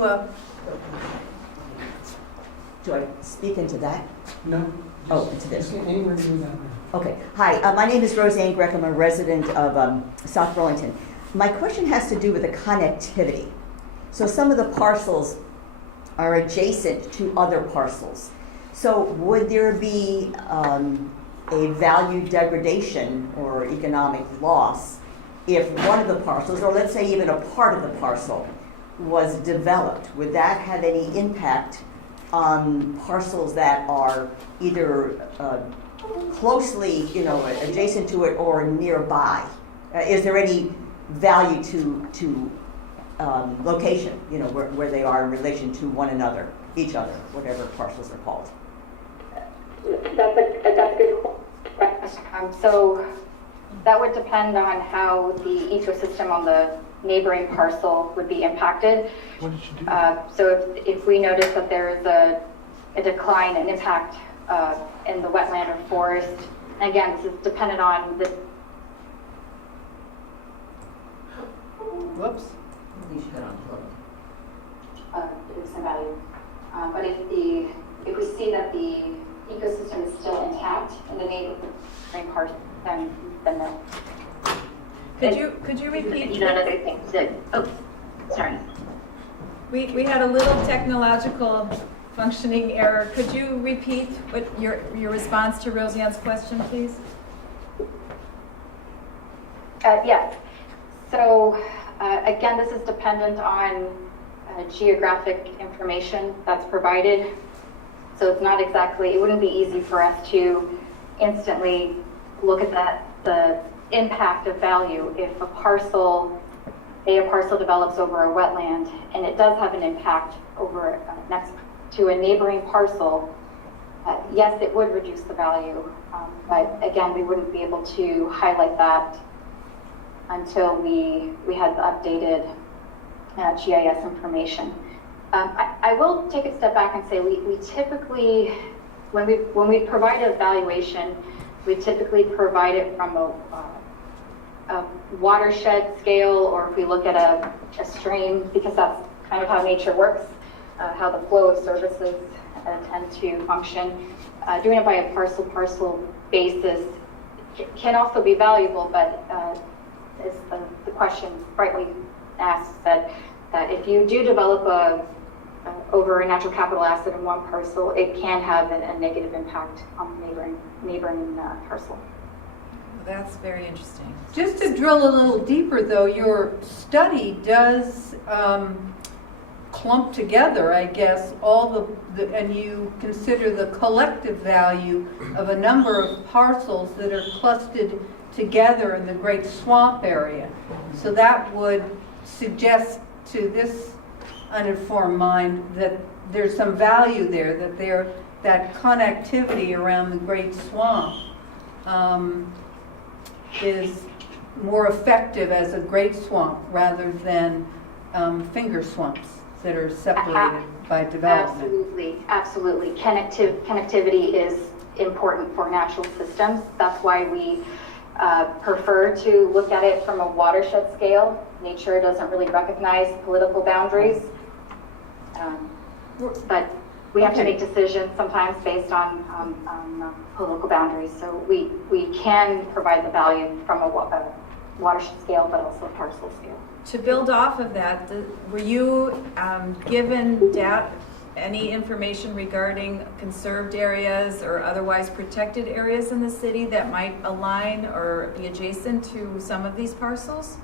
Do I speak into that? No. Oh, into this. Anywhere near that. Okay. Hi, my name is Roseanne Greck. I'm a resident of South Burlington. My question has to do with the connectivity. So some of the parcels are adjacent to other parcels. So would there be a value degradation or economic loss if one of the parcels, or let's say even a part of the parcel, was developed? Would that have any impact on parcels that are either closely, adjacent to it or nearby? Is there any value to location, where they are in relation to one another, each other, whatever parcels are called? That's a good question. So that would depend on how the ecosystem on the neighboring parcel would be impacted. What did you do? So if we notice that there is a decline, an impact in the wetland or forest, and again, this is dependent on the. whoops. You should get on Some value. But if we see that the ecosystem is still intact in the neighboring part, then no. Could you repeat? You know, another thing. Sorry. We had a little technological functioning error. Could you repeat what your response to Roseanne's question, please? Yes. So again, this is dependent on geographic information that's provided. So it's not exactly, it wouldn't be easy for us to instantly look at the impact of value if a parcel develops over a wetland and it does have an impact over next to a neighboring parcel. Yes, it would reduce the value, but again, we wouldn't be able to highlight that until we had the updated GIS information. I will take a step back and say we typically, when we provide a valuation, we typically provide it from a watershed scale, or if we look at a stream, because that's kind of how nature works, how the flow of services tend to function. Doing it by a parcel basis can also be valuable, but as the question rightly asked, that if you do develop over a natural capital asset in one parcel, it can have a negative impact on the neighboring parcel. That's very interesting. Just to drill a little deeper, though, your study does clump together, I guess, all and you consider the collective value of a number of parcels that are clustered together in the Great Swamp area. So that would suggest to this uninformed mind that there's some value there, that connectivity around the Great Swamp is more effective as a great swamp rather than finger swamps that are separated by development. Absolutely. Connectivity is important for natural systems. That's why we prefer to look at it from a watershed scale. Nature doesn't really recognize political boundaries, but we have to make decisions sometimes based on political boundaries. So we can provide the value from a watershed scale, but also a parcel scale. To build off of that, were you given any information regarding conserved areas or otherwise protected areas in the city that might align or be adjacent to some of these parcels?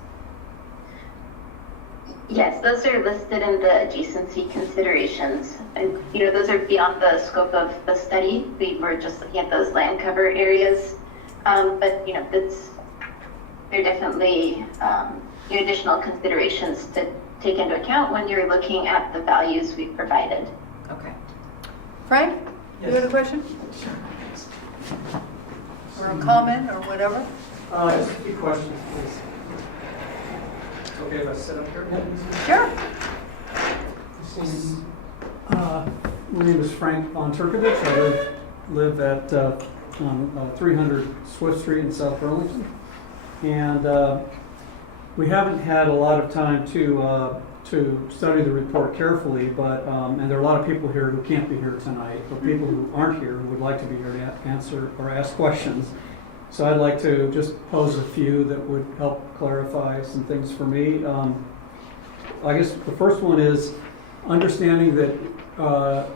Yes, those are listed in the adjacency considerations. And, those are beyond the scope of the study. We were just looking at those land cover areas. But, there are definitely additional considerations to take into account when you're looking at the values we've provided. Okay. Frank, you have a question? Or a comment or whatever? Just a few questions, please. Okay, if I sit up here? Sure. My name is Frank Von Turkovich. I live at on 300 Swift Street in South Burlington. And we haven't had a lot of time to study the report carefully, but and there are a lot of people here who can't be here tonight, or people who aren't here who would like to be here to answer or ask questions. So I'd like to just pose a few that would help clarify some things for me. I guess the first one is understanding that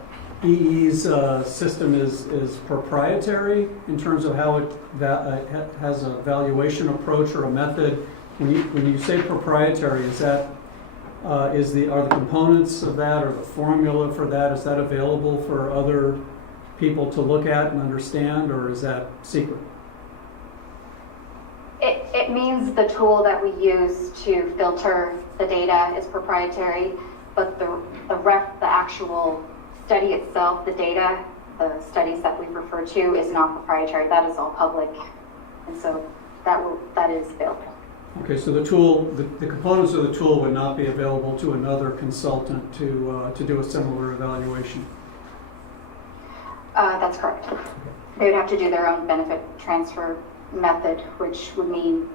EE's system is proprietary in terms of how it has a valuation approach or a method. When you say proprietary, is that are the components of that or the formula for that, is that available for other people to look at and understand, or is that secret? It means the tool that we use to filter the data is proprietary, but the actual study itself, the data, the studies that we refer to is not proprietary. That is all public, and so that is available. Okay, so the tool, the components of the tool would not be available to another consultant to do a similar evaluation. That's correct. They would have to do their own benefit transfer method, which would mean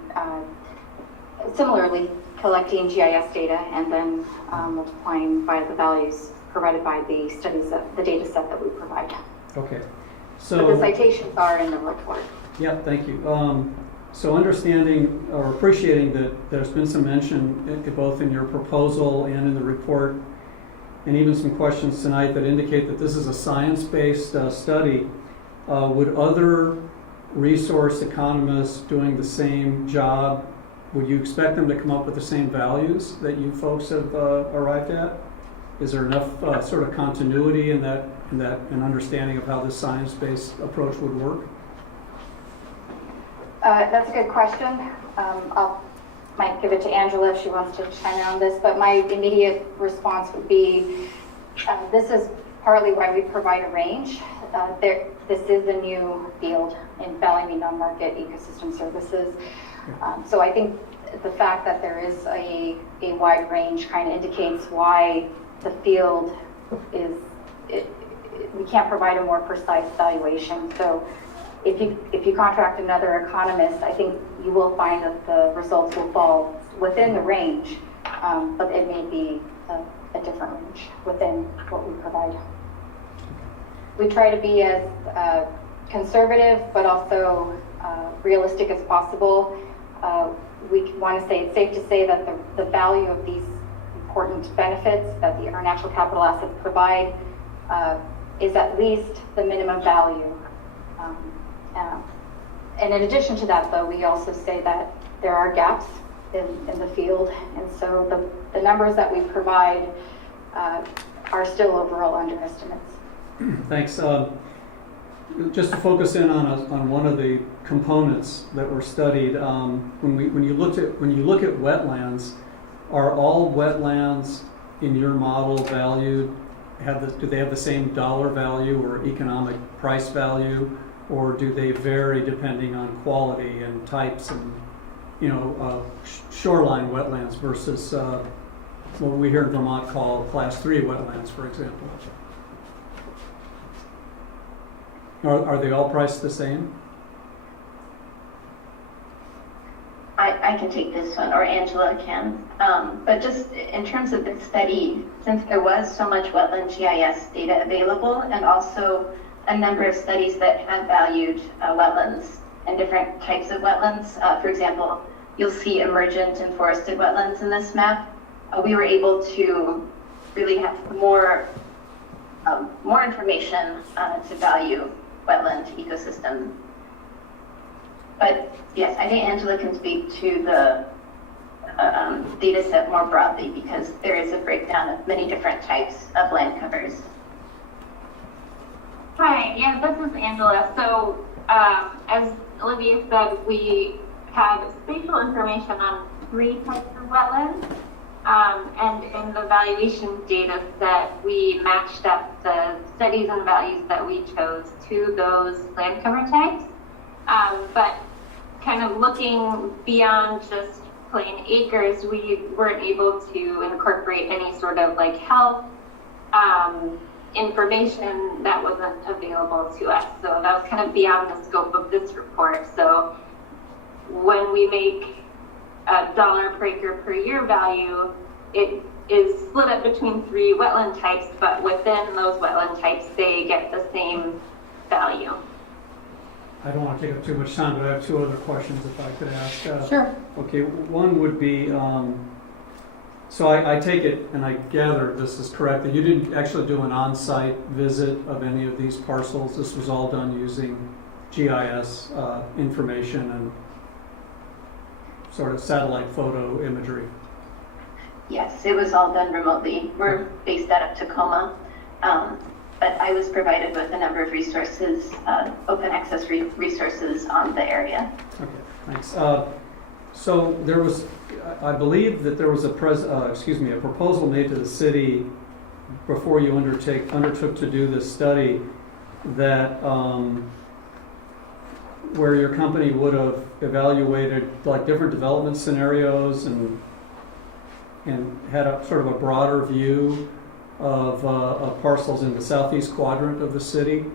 similarly collecting GIS data and then multiplying by the values provided by the studies, the data set that we provide. Okay, so but the citations are in the report. Yeah, thank you. So understanding or appreciating that there's been some mention both in your proposal and in the report, and even some questions tonight that indicate that this is a science-based study. Would other resource economists doing the same job, would you expect them to come up with the same values that you folks have arrived at? Is there enough sort of continuity in that and understanding of how this science-based approach would work? That's a good question. Might give it to Angela if she wants to chime in on this, but my immediate response would be, this is partly why we provide a range. This is a new field in Valley non-market ecosystem services. So I think the fact that there is a wide range kind of indicates why the field is, we can't provide a more precise valuation. So if you contract another economist, I think you will find that the results will fall within the range, but it may be a different range within what we provide. We try to be as conservative, but also realistic as possible. We want to say it's safe to say that the value of these important benefits that our natural capital assets provide is at least the minimum value. And in addition to that, though, we also say that there are gaps in the field, and so the numbers that we provide are still overall underestimates. Thanks. Just to focus in on one of the components that were studied, when you look at wetlands, are all wetlands in your model valued? Do they have the same dollar value or economic price value, or do they vary depending on quality and types and shoreline wetlands versus what we here in Vermont call Class 3 wetlands, for example? Are they all priced the same? I can take this one, or Angela can. But just in terms of the study, since there was so much wetland GIS data available, and also a number of studies that have valued wetlands and different types of wetlands. For example, you'll see emergent and forested wetlands in this map. We were able to really have more information to value wetland ecosystem. But yes, I think Angela can speak to the data set more broadly because there is a breakdown of many different types of land covers. Hi, yeah, this is Angela. So, as Olivia said, we have spatial information on 3 types of wetlands. And in the valuation data set, we matched up the studies and values that we chose to those land cover types. But kind of looking beyond just plain acres, we weren't able to incorporate any sort of like health information that wasn't available to us. So that was kind of beyond the scope of this report. So when we make a $1 per acre per year value, it is split up between 3 wetland types, but within those wetland types, they get the same value. I don't want to take up too much time, but I have 2 other questions if I could ask. Sure. Okay, one would be, so I take it, and I gather this is correct, that you didn't actually do an on-site visit of any of these parcels. This was all done using GIS information and sort of satellite photo imagery. Yes, it was all done remotely. We're based out of Tacoma, but I was provided with a number of resources, open access resources on the area. Okay, thanks. So there was, I believe that there was a proposal made to the city before you undertook to do this study that where your company would have evaluated like different development scenarios and had a sort of a broader view of parcels in the southeast quadrant of the city.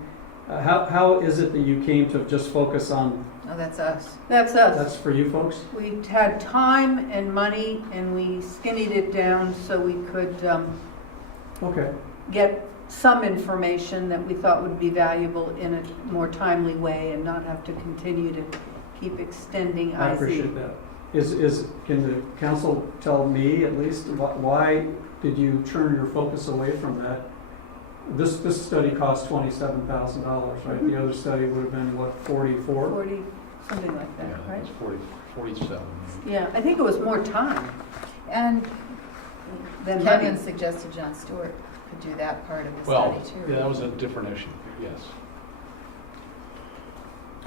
How is it that you came to just focus on? Oh, that's us. That's us. That's for you folks? We had time and money, and we skinnied it down so we could Okay. get some information that we thought would be valuable in a more timely way and not have to continue to keep extending I IZ. appreciate that. Can the council tell me at least why did you turn your focus away from that? This study cost $27,000, right? The other study would have been what, 44? 40, something like that, Yeah, right? it's 47. Yeah, I think it was more time And than Kevin money. suggested John Stewart could do that part of the Well, study too. yeah, that was a different issue, yes.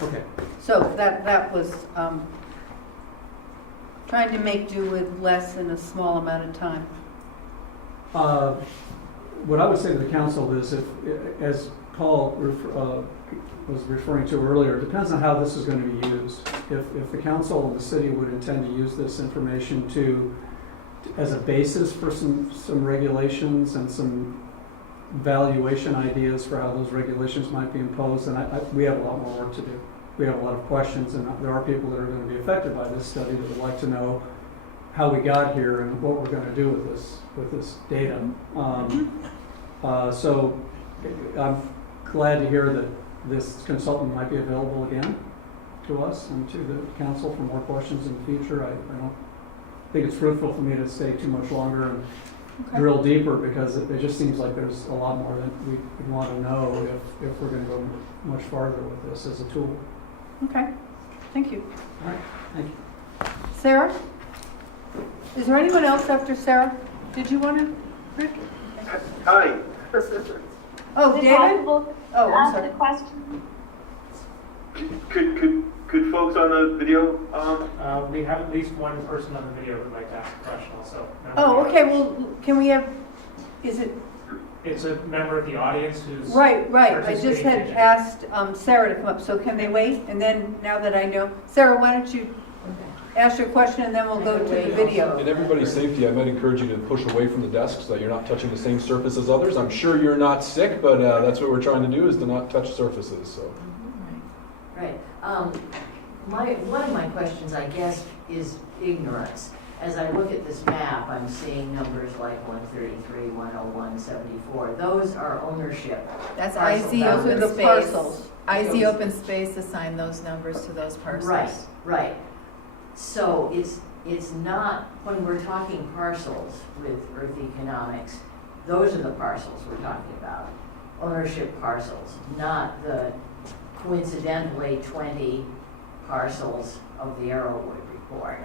Okay. So that was trying to make do with less in a small amount of time. What I would say to the council is if, as Paul was referring to earlier, it depends on how this is going to be used. If the council and the city would intend to use this information as a basis for some regulations and some valuation ideas for how those regulations might be imposed, then we have a lot more work to do. We have a lot of questions, and there are people that are going to be affected by this study that would like to know how we got here and what we're going to do with this data. So I'm glad to hear that this consultant might be available again to us and to the council for more questions in the future. I don't think it's fruitful for me to stay too much longer and drill deeper because it just seems like there's a lot more that we want to know if we're going to go much farther with this as a tool. Okay, thank you. All right, thank you. Sarah? Is there anyone else after Sarah? Did you want to, Rick? Hi. Oh, Is it David? possible to Oh, I'm ask sorry. a question? Could folks on the video, We have at least one person on the video who'd like to ask a question also. Oh, okay, well, can we have, is it, It's a member of the audience who's. right, I just had participating. asked Sarah to come up, so can they wait? And then, now that I know, Sarah, why don't you ask your question and then we'll go to the video. In everybody's safety, I might encourage you to push away from the desk so that you're not touching the same surface as others. I'm sure you're not sick, but that's what we're trying to do is to not touch surfaces. So. Right. One of my questions, I guess, is ignorance. As I look at this map, I'm seeing numbers like 133, 101, 74. Those are ownership. That's parcel IZ Those are open the space. parcels. IZ open space assign those numbers to those parcels. Right. So it's not, when we're talking parcels with Earth Economics, those are the parcels we're talking about. Ownership parcels, not the coincidentally 20 parcels of the Arrowwood report.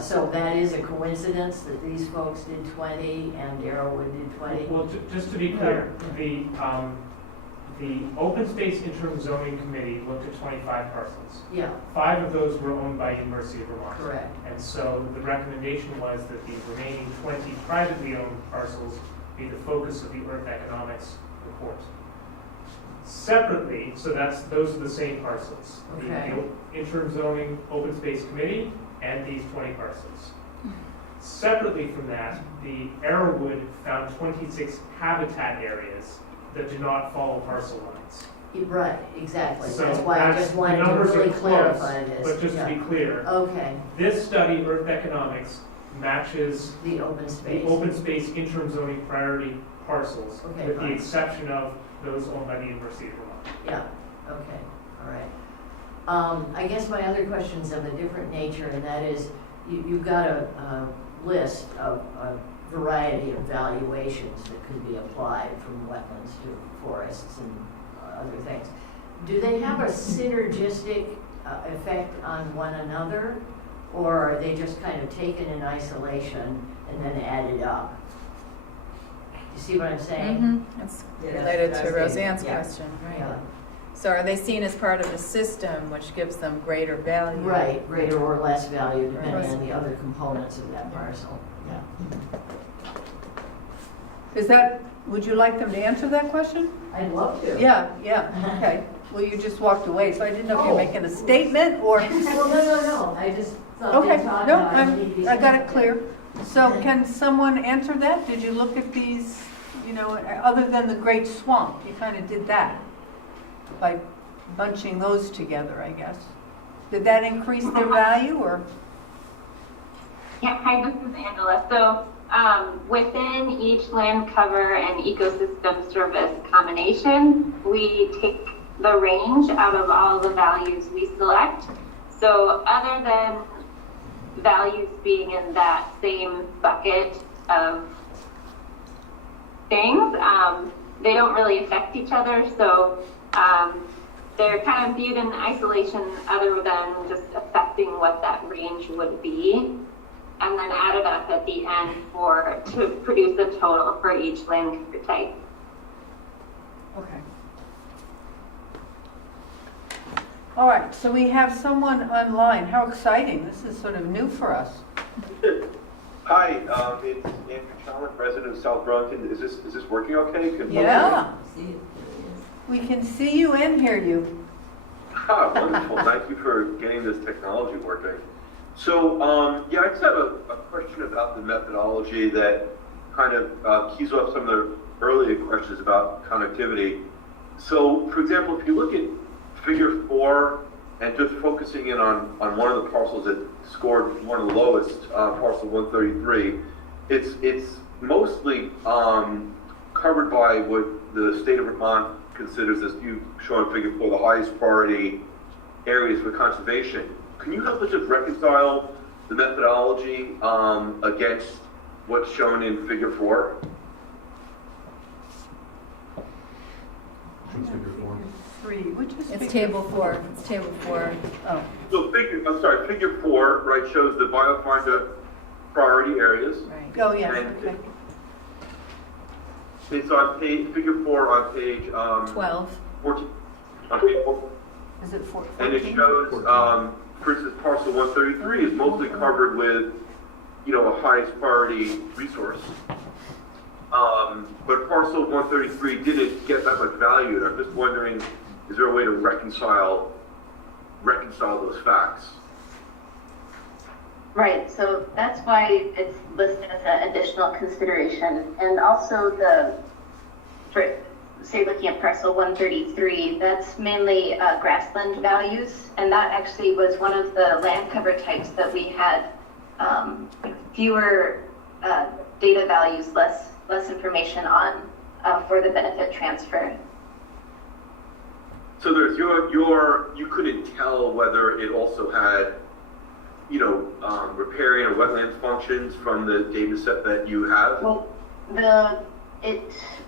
So that is a coincidence that these folks did 20 and Arrowwood did 20? Well, just to be clear, the Open Space Interim Zoning Committee looked at 25 parcels. Yeah, 5 of those were owned by University of Vermont. correct. And so the recommendation was that the remaining 20 privately owned parcels be the focus of the Earth Economics report. Separately, so those are the same parcels. Okay. The Interim Zoning Open Space Committee and these 20 parcels. Separately from that, the Arrowwood found 26 habitat areas that do not follow parcel lines. Right, exactly. So That's why I just wanted the to numbers really are close, clarify this. But just Yeah. to be clear, Okay, this study, Earth Economics, matches the open the space. open space interim zoning priority parcels, Okay, with the fine. exception of those owned by the University of Vermont. Yeah, okay, all right. I guess my other question's of a different nature, and that is, you've got a list of a variety of valuations that could be applied from wetlands to forests and other things. Do they have a synergistic effect on one another, or are they just kind of taken in isolation and then added up? You see what I'm saying? That's Yeah, related that's to the- Roseanne's yeah. question, right? Yeah. So are they seen as part of the system, which gives them greater value? Right, greater or less value depending Right. on the other components of that parcel, yeah. Would you like them to answer that question? I'd love to. Yeah, okay. Well, you just walked away, so I didn't know if you're Oh. making a statement or. Well, no, I just thought Okay, they talked no, about it need to be I got it said. clear. So can someone answer that? Did you look at these, other than the Great Swamp? You kind of did that by bunching those together, I guess. Did that increase their value or? Yeah, hi, this is Angela. So within each land cover and ecosystem service combination, we take the range out of all the values we select. So other than values being in that same bucket of things, they don't really affect each other. So they're kind of viewed in isolation other than just affecting what that range would be, and then added up at the end to produce a total for each land cover type. Okay. All right, so we have someone online. How exciting. This is sort of new for us. Hi, it's Andrew Chalmers, resident of South Burlington. Is this working okay? Yeah. We can see you and hear you. Ah, wonderful. Thank you for getting this technology working. So, I just have a question about the methodology that kind of keys off some of the earlier questions about connectivity. So, for example, if you look at Figure 4 and just focusing in on one of the parcels that scored one of the lowest, parcel 133, it's mostly covered by what the state of Vermont considers, as you show in Figure 4, the highest priority areas for conservation. Can you help us just reconcile the methodology against what's shown in Figure 4? Figure 4. 3, which is It's table 4. It's table 4. Oh, So Figure 4, right, shows the biofinder priority areas. Right. oh, yes, And okay. it's on Figure 4 on page 12. 14. On page 4. Is it 14? And it shows, for instance, parcel 133 is mostly covered with, a highest priority resource. But parcel 133 didn't get that much value, and I'm just wondering, is there a way to reconcile those facts? Right, so that's why it's listed as an additional consideration. And also say looking at parcel 133, that's mainly grassland values. And that actually was one of the land cover types that we had fewer data values, less information on for the benefit transfer. So there's you couldn't tell whether it also had, riparian or wetlands functions from the data set that you have? Well,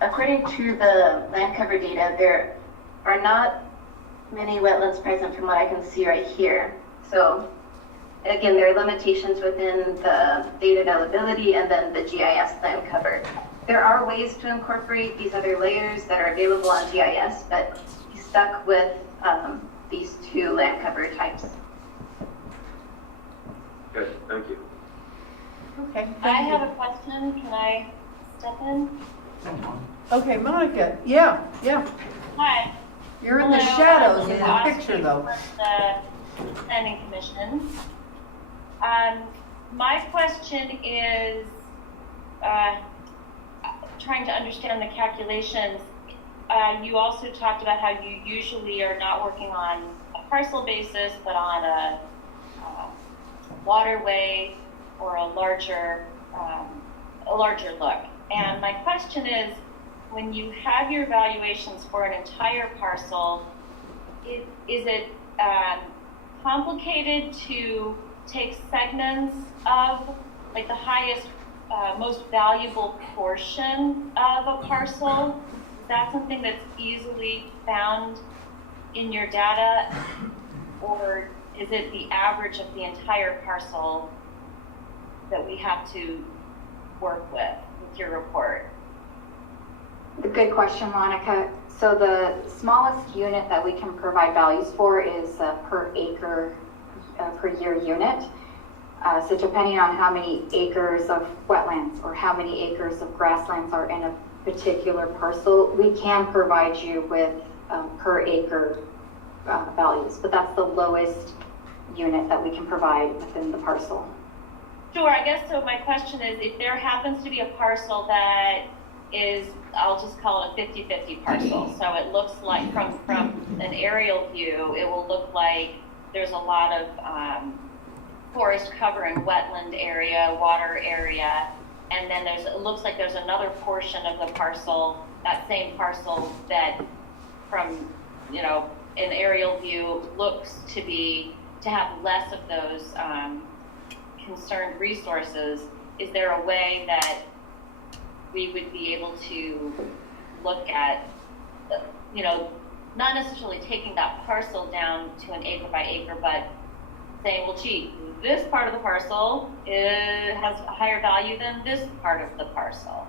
according to the land cover data, there are not many wetlands present from what I can see right here. So again, there are limitations within the data availability and then the GIS land cover. There are ways to incorporate these other layers that are available on GIS, but he's stuck with these two land cover types. Okay, thank you. Okay. I have a question. Can I step in? Okay, Monica, yeah. Hi. You're in the Hello, shadows in I'm the Oscar picture, though. from the Planning Commission. My question is trying to understand the calculations. You also talked about how you usually are not working on a parcel basis, but on a waterway or a larger look. And my question is, when you have your valuations for an entire parcel, is it complicated to take segments of like the highest, most valuable portion of a parcel? Is that something that's easily found in your data, or is it the average of the entire parcel that we have to work with your report? Good question, Monica. So the smallest unit that we can provide values for is per acre per year unit. So depending on how many acres of wetlands or how many acres of grasslands are in a particular parcel, we can provide you with per acre values, but that's the lowest unit that we can provide within the parcel. Sure, I guess so. My question is, if there happens to be a parcel that is, I'll just call it a 50-50 parcel. So it looks like from an aerial view, it will look like there's a lot of forest cover and wetland area, water area, and then it looks like there's another portion of the parcel, that same parcel, that from, an aerial view looks to have less of those concerned resources. Is there a way that we would be able to look at, not necessarily taking that parcel down to an acre by acre, but saying, well, gee, this part of the parcel has a higher value than this part of the parcel?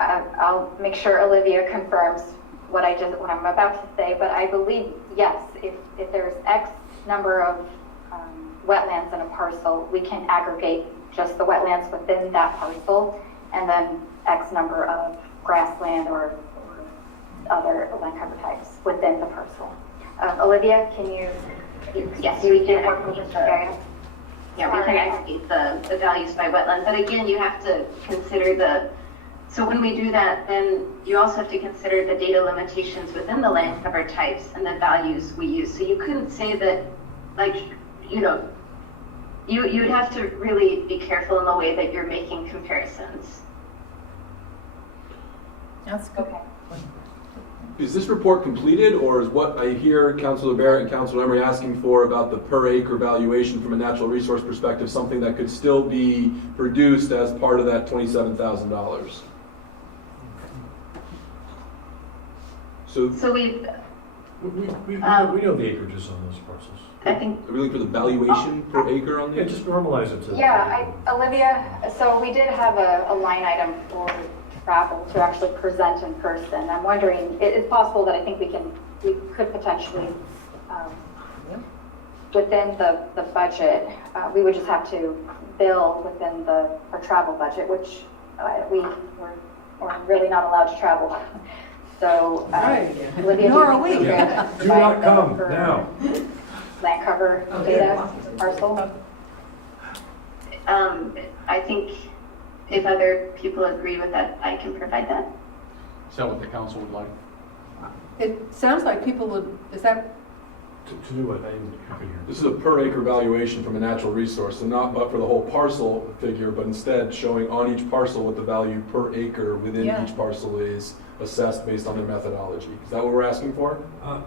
I'll make sure Olivia confirms what I'm about to say, but I believe, yes, if there's X number of wetlands in a parcel, we can aggregate just the wetlands within that parcel, and then X number of grassland or other land cover types within the parcel. Olivia, can you? Yes, we can aggregate we can aggregate the values by wetland, but again, you have to consider so when we do that, then you also have to consider the data limitations within the land cover types and the values we use. So you couldn't say that, you'd have to really be careful in the way that you're making comparisons. That's good. Okay. Is this report completed, or is what I hear Councilor Barrett and Councilor Emery asking for about the per acre valuation from a natural resource perspective something that could still be produced as part of that $27,000? So we know the acreages on those parcels. I think. Are we looking for the valuation per acre on Yeah, these? just normalize it to. Yeah, Olivia, so we did have a line item for travel to actually present in person. I'm wondering, it's possible that I think we could potentially, within the budget, we would just have to bill within our travel budget, which we're really not allowed to travel. So, Olivia, Nor are do we. you think Yeah. we could Do not provide come for now. land cover data parcel? I think if other people agree with that, I can provide that. Is that what the council would like? It sounds like people would, is that, To do what? I couldn't hear. This is a per acre valuation from a natural resource, so not but for the whole parcel figure, but instead showing on each parcel what the value per acre within Yeah. each parcel is assessed based on their methodology. Is that what we're asking for?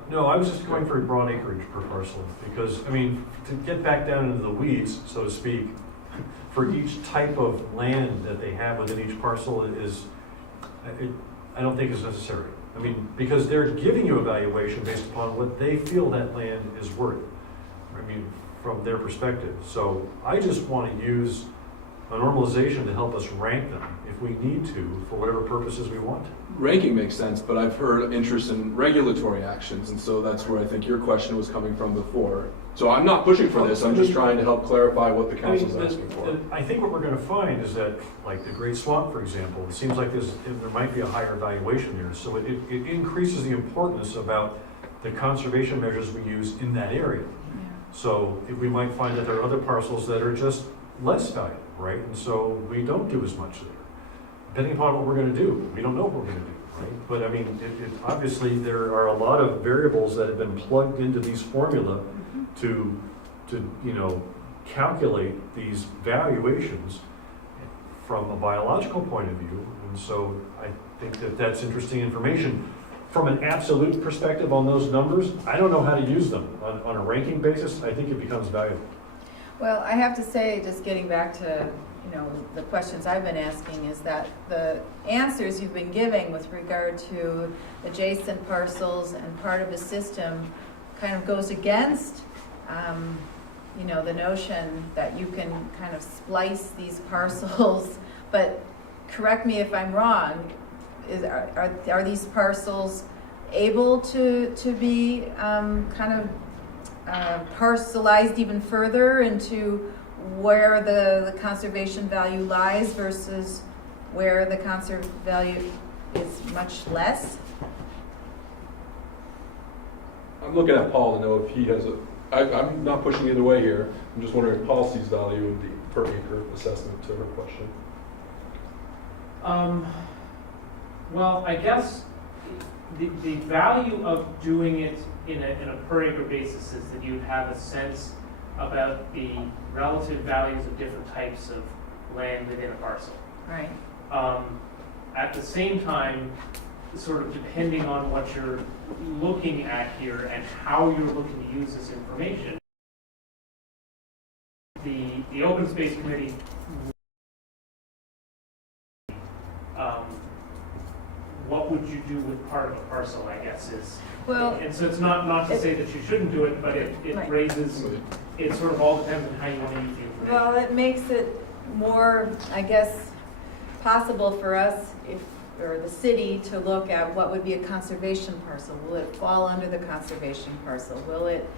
No, I was just going for a broad acreage per parcel, because, to get back down into the weeds, so to speak, for each type of land that they have within each parcel I don't think is necessary. Because they're giving you a valuation based upon what they feel that land is worth. from their perspective. So I just want to use a normalization to help us rank them if we need to for whatever purposes we want. Ranking makes sense, but I've heard interest in regulatory actions, and so that's where I think your question was coming from before. So I'm not pushing for this, I'm just trying to help clarify what the council's asking for. I think what we're going to find is that, like the Great Swamp, for example, it seems like there might be a higher valuation there. So it increases the importance about the conservation measures we use in that area. So if we might find that there are other parcels that are just less valuable, right? And so we don't do as much there. Depending upon what we're going to do, we don't know what we're going to do, right? But I mean, obviously there are a lot of variables that have been plugged into these formula to calculate these valuations from a biological point of view. And so I think that that's interesting information. From an absolute perspective on those numbers, I don't know how to use them. On a ranking basis, I think it becomes valuable. Well, I have to say, just getting back to, the questions I've been asking, is that the answers you've been giving with regard to adjacent parcels and part of the system kind of goes against, the notion that you can kind of splice these parcels. But correct me if I'm wrong, are these parcels able to be kind of parcelized even further into where the conservation value lies versus where the conservation value is much less? I'm looking at Paul to know if he has I'm not pushing either way here. I'm just wondering if Paul sees value in the per acre assessment to her question. Well, I guess the value of doing it in a per acre basis is that you'd have a sense about the relative values of different types of land within a parcel. Right. At the same time, sort of depending on what you're looking at here and how you're looking to use this information, the Open Space Committee what would you do with part of a parcel, I guess, is. Well, and so it's not to say that you shouldn't do it, but it right. raises, it sort of all depends on how you want to use the information. Well, it makes it more, I guess, possible for us, or the city, to look at what would be a conservation parcel. Will it fall under the conservation parcel? Will it,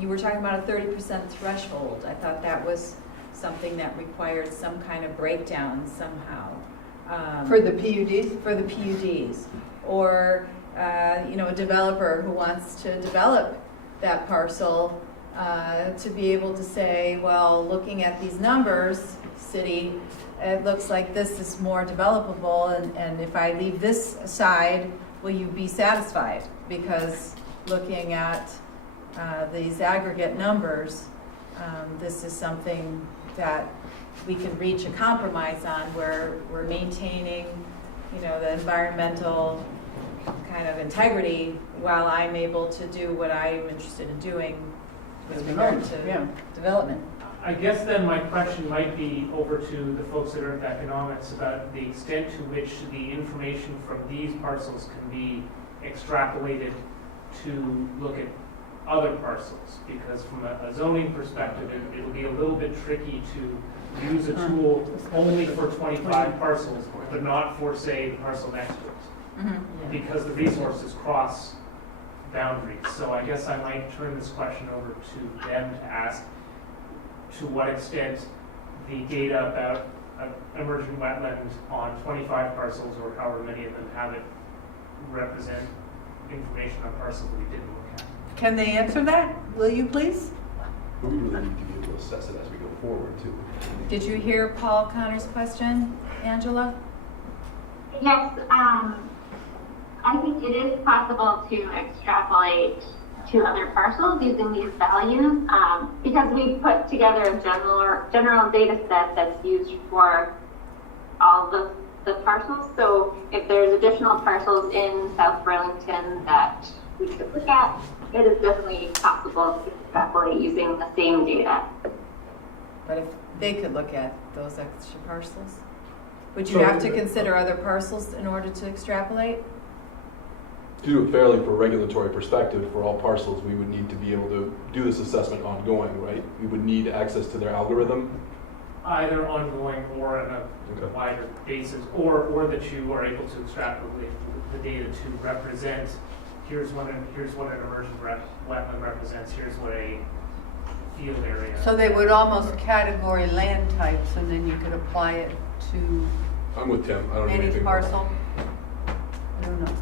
you were talking about a 30% threshold. I thought that was something that required some kind of breakdown somehow. For the PUDs? For the PUDs. Or, a developer who wants to develop that parcel, to be able to say, well, looking at these numbers, city, it looks like this is more developable, and if I leave this aside, will you be satisfied? Because looking at these aggregate numbers, this is something that we can reach a compromise on, where we're maintaining, the environmental kind of integrity while I'm able to do what I'm interested in doing with regard to development. I guess then my question might be over to the folks that are in economics about the extent to which the information from these parcels can be extrapolated to look at other parcels, because from a zoning perspective, it'll be a little bit tricky to use a tool only for 25 parcels, but not for, say, the parcel next to it, because the resources cross boundaries. So I guess I might turn this question over to them to ask to what extent the data about emerging wetland on 25 parcels, or however many of them have it, represent information on parcels that we didn't look at. Can they answer that? Will you please? But we really need to be able to assess it as we go forward, too. Did you hear Paul Connor's question, Angela? Yes, I think it is possible to extrapolate to other parcels using these values, because we put together a general data set that's used for all the parcels. So if there's additional parcels in South Burlington that we could look at, it is definitely possible to extrapolate using the same data. But if they could look at those extra parcels, would you have to consider other parcels in order to extrapolate? to do it fairly for a regulatory perspective for all parcels, we would need to be able to do this assessment ongoing, right? We would need access to their algorithm. Either ongoing or on a wider basis, or that you are able to extrapolate the data to represent, here's what an emergent wetland represents, here's what a field area. So they would almost category land types, and then you could apply it to I'm with Tim. I don't know any anything. parcel? I don't know.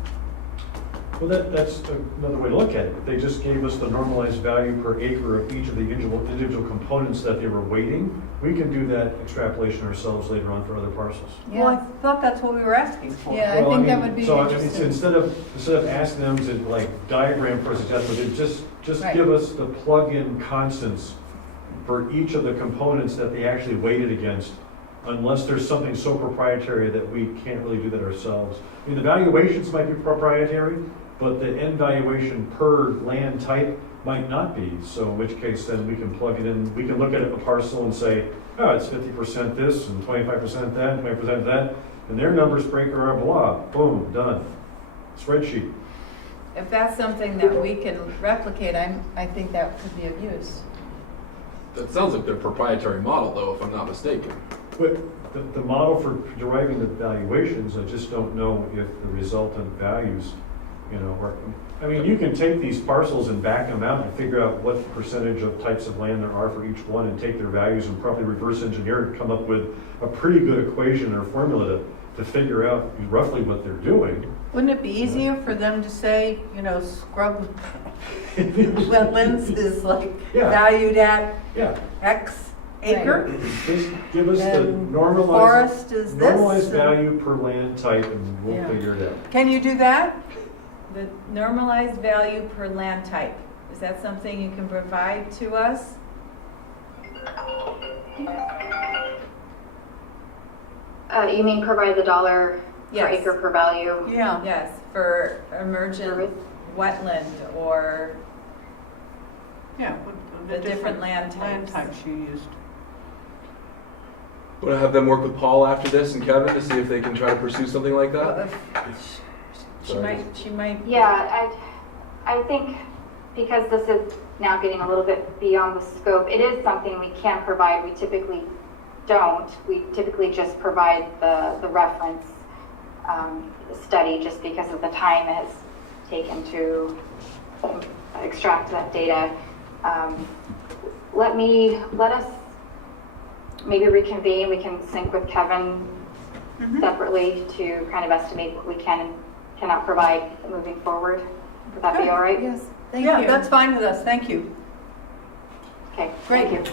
Well, that's another way to look at it. If they just gave us the normalized value per acre of each of the individual components that they were weighting, we can do that extrapolation ourselves later on for other parcels. Well, I thought that's what we were asking for. Yeah, I think that would be So interesting. instead of asking them to like diagram for us adjustment, just Right. give us the plug-in constants for each of the components that they actually weighted against, unless there's something so proprietary that we can't really do that ourselves. I mean, the valuations might be proprietary, but the end valuation per land type might not be. So in which case then we can plug it in, we can look at a parcel and say, oh, it's 50% this and 25% that, 20% that, and their numbers break are blah, boom, done. Spreadsheet. If that's something that we can replicate, I think that could be of use. That sounds like their proprietary model, though, if I'm not mistaken. But the model for deriving the valuations, I just don't know if the resultant values, are, I mean, you can take these parcels and back them out and figure out what percentage of types of land there are for each one and take their values and probably reverse engineer it and come up with a pretty good equation or formula to figure out roughly what they're doing. Wouldn't it be easier for them to say, scrub wetlands is like valued at X acre? Just give us the Then normalized, forest is this, normalized and- value per land type and we'll Yeah. figure it out. Can you do that? The normalized value per land type, is that something you can provide to us? You mean provide the dollar per Yes. acre per value? Yeah. Yes, for emergent wetland or Yeah. the different land Land types. types you used. Want to have them work with Paul after this and Kevin to see if they can try to pursue something like Well, that? She might. Yeah, I think because this is now getting a little bit beyond the scope, it is something we can provide. We typically don't. We typically just provide the reference study just because of the time it has taken to extract that data. Let us maybe reconvene. We can sync with Kevin separately to kind of estimate what we can and cannot provide moving forward. Would that be all right? Yes, thank you. Yeah, that's fine with us, thank you. Okay, Great. thank you.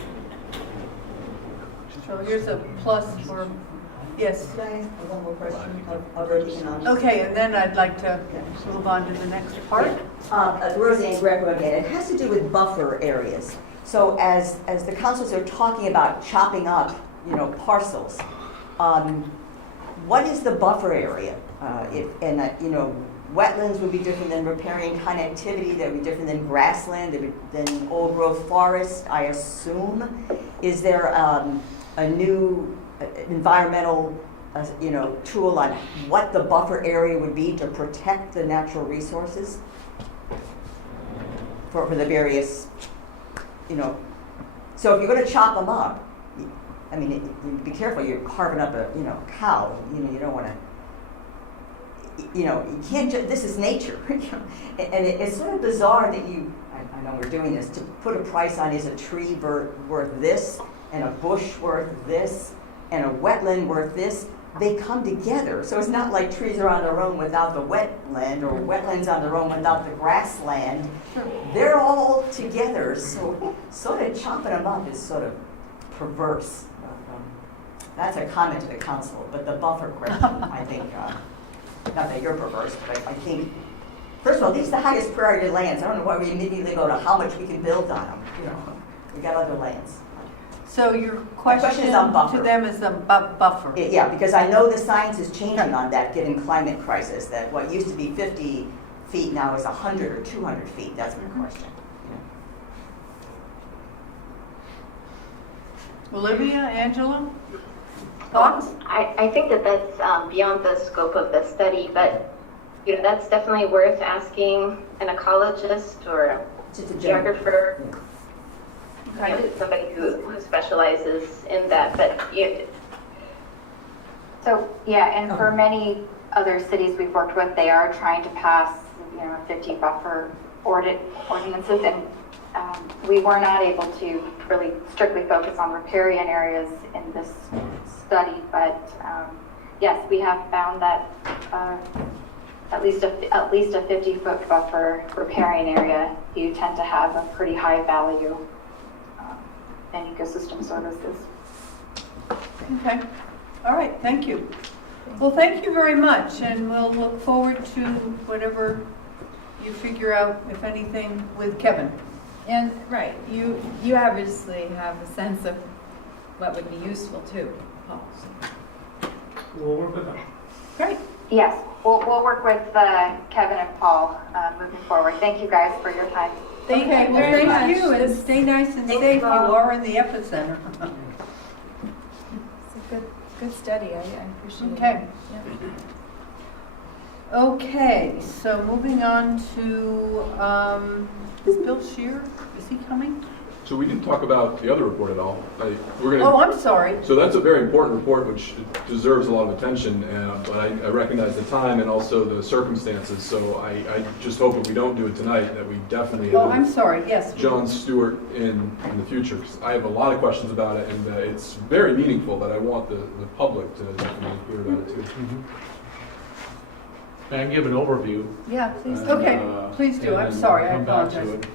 So here's a plus for, yes. Can I ask one more question of economics? Okay, and then I'd like to move on to the next part. Roseanne Greco again. It has to do with buffer areas. So as the councils are talking about chopping up, parcels, what is the buffer area? Wetlands would be different than riparian connectivity. That would be different than grassland, than old growth forest, I assume. Is there a new environmental, tool on what the buffer area would be to protect the natural resources for the various, So if you're going to chop them up, you be careful. You're carving up a, cow. You don't want to. You can't just, this is nature. And it's sort of bizarre that I know we're doing this, to put a price on, is a tree worth this, and a bush worth this, and a wetland worth this. They come together. So it's not like trees are on their own without the wetland, or wetlands on their own without the grassland. They're all together. So sort of chopping them up is sort of perverse. That's a comment to the council, but the buffer question, I think, not that you're perverse, but I think, first of all, these are the highest priority lands. I don't know why we immediately go to how much we can build on them. We got other lands. So your question question is on buffer. to them is the buffer. Yeah, because I know the science is changing on that, given climate crisis, that what used to be 50 feet now is 100 or 200 feet. That's my question. Olivia, Angela, thoughts? I think that's beyond the scope of the study, but you know, that's definitely worth asking an ecologist or Just a a general- geographer, yeah. you know, somebody who specializes in that. But so yeah, and for many other cities we've worked with, they are trying to pass, you know, 50 buffer ordinances, and we were not able to really strictly focus on riparian areas in this study, but yes, we have found that at least a 50-foot buffer riparian area, you tend to have a pretty high value in ecosystem services. Okay, all right, thank you. Well, thank you very much, and we'll look forward to whatever you figure out, if anything, with Kevin. And, right, you obviously have a sense of what would be useful too, Paul. We'll work with them. Great. Yes, we'll work with Kevin and Paul moving forward. Thank you guys for your time. Thank you very much. Thank you, and stay nice and Thank safe. you You all. are in the epicenter. It's a good study. I appreciate Okay. it. Yeah. Okay, so moving on to, is Bill Shear, is he coming? So we didn't talk about the other report at all. We're Oh, gonna. I'm sorry. So that's a very important report, which deserves a lot of attention. But I recognize the time and also the circumstances. So I just hope if we don't do it tonight, that we definitely Oh, I'm have sorry, yes. John Stewart in the future. 'Cause I have a lot of questions about it, and it's very meaningful. But I want the public to definitely hear about it too. May I give an overview? Yeah, please. And, Okay, please do. and I'm then sorry, I come back to apologize.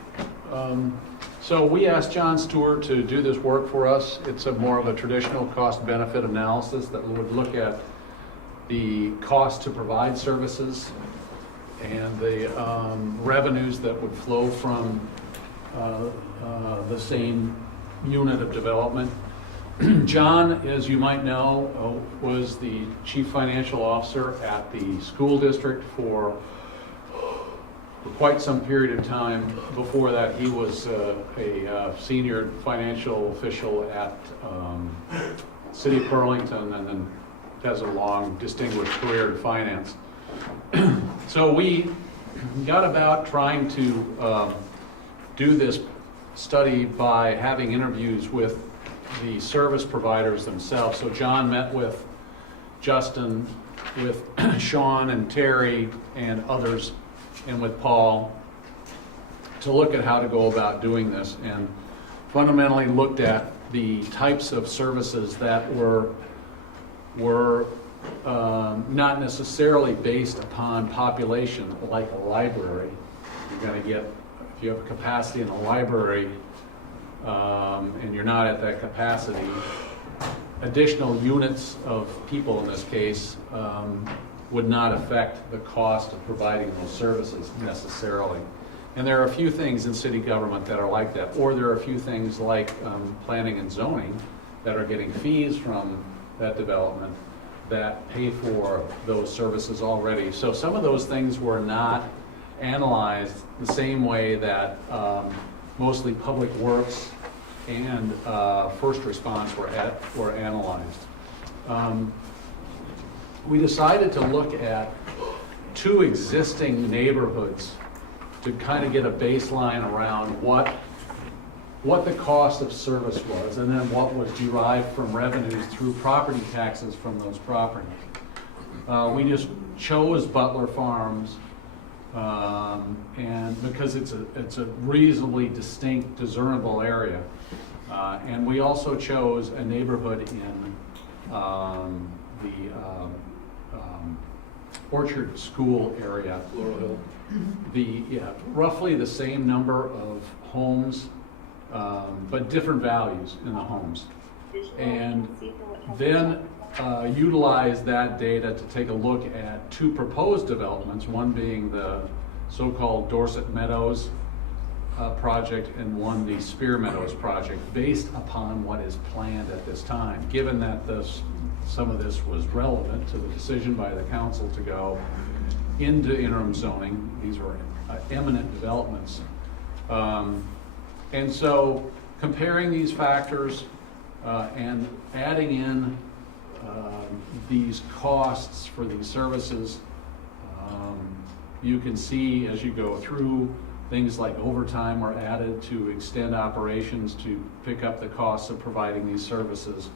it. So we asked John Stewart to do this work for us. It's more of a traditional cost-benefit analysis that would look at the cost to provide services and the revenues that would flow from the same unit of development. John, as you might know, was the chief financial officer at the school district for quite some period of time. Before that, he was a senior financial official at City of Burlington, and then has a long, distinguished career in finance. So we got about trying to do this study by having interviews with the service providers themselves. So John met with Justin, with Sean and Terry and others, and with Paul, to look at how to go about doing this, and fundamentally looked at the types of services that were not necessarily based upon population, like a library. You're going to get, if you have capacity in a library and you're not at that capacity, additional units of people in this case would not affect the cost of providing those services necessarily. And there are a few things in city government that are like that, or there are a few things like planning and zoning that are getting fees from that development that pay for those services already. So some of those things were not analyzed the same way that mostly public works and first response were analyzed. We decided to look at two existing neighborhoods to kind of get a baseline around what the cost of service was, and then what was derived from revenues through property taxes from those properties. We just chose Butler Farms, and because it's a reasonably distinct, discernible area, and we also chose a neighborhood in the Orchard School area. Laurel Hill. Roughly the same number of homes, but different values in the homes. And then utilize that data to take a look at two proposed developments, one being the so-called Dorset Meadows project, and one the Spear Meadows project, based upon what is planned at this time. Given that some of this was relevant to the decision by the council to go into interim zoning, these were eminent developments. And so comparing these factors and adding in these costs for these services you can see as you go through, things like overtime are added to extend operations to pick up the costs of providing these services.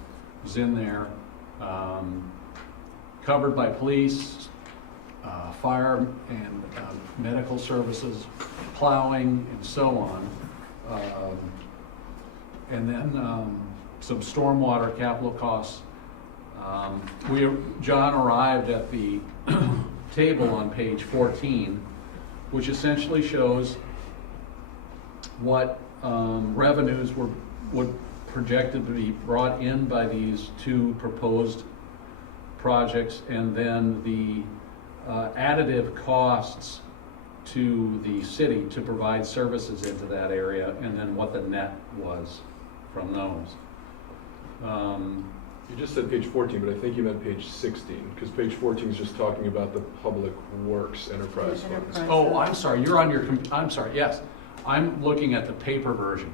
Is in there. Covered by police, fire and medical services, plowing, and so on. And then some stormwater capital costs. John arrived at the table on page 14, which essentially shows what revenues would projected to be brought in by these two proposed projects, and then the additive costs to the city to provide services into that area, and then what the net was from those. You just said page 14, but I think you meant page 16, because page 14 is just talking about the Public Works Enterprise Funds. Oh, I'm sorry, you're on your, I'm sorry, yes. I'm looking at the paper version.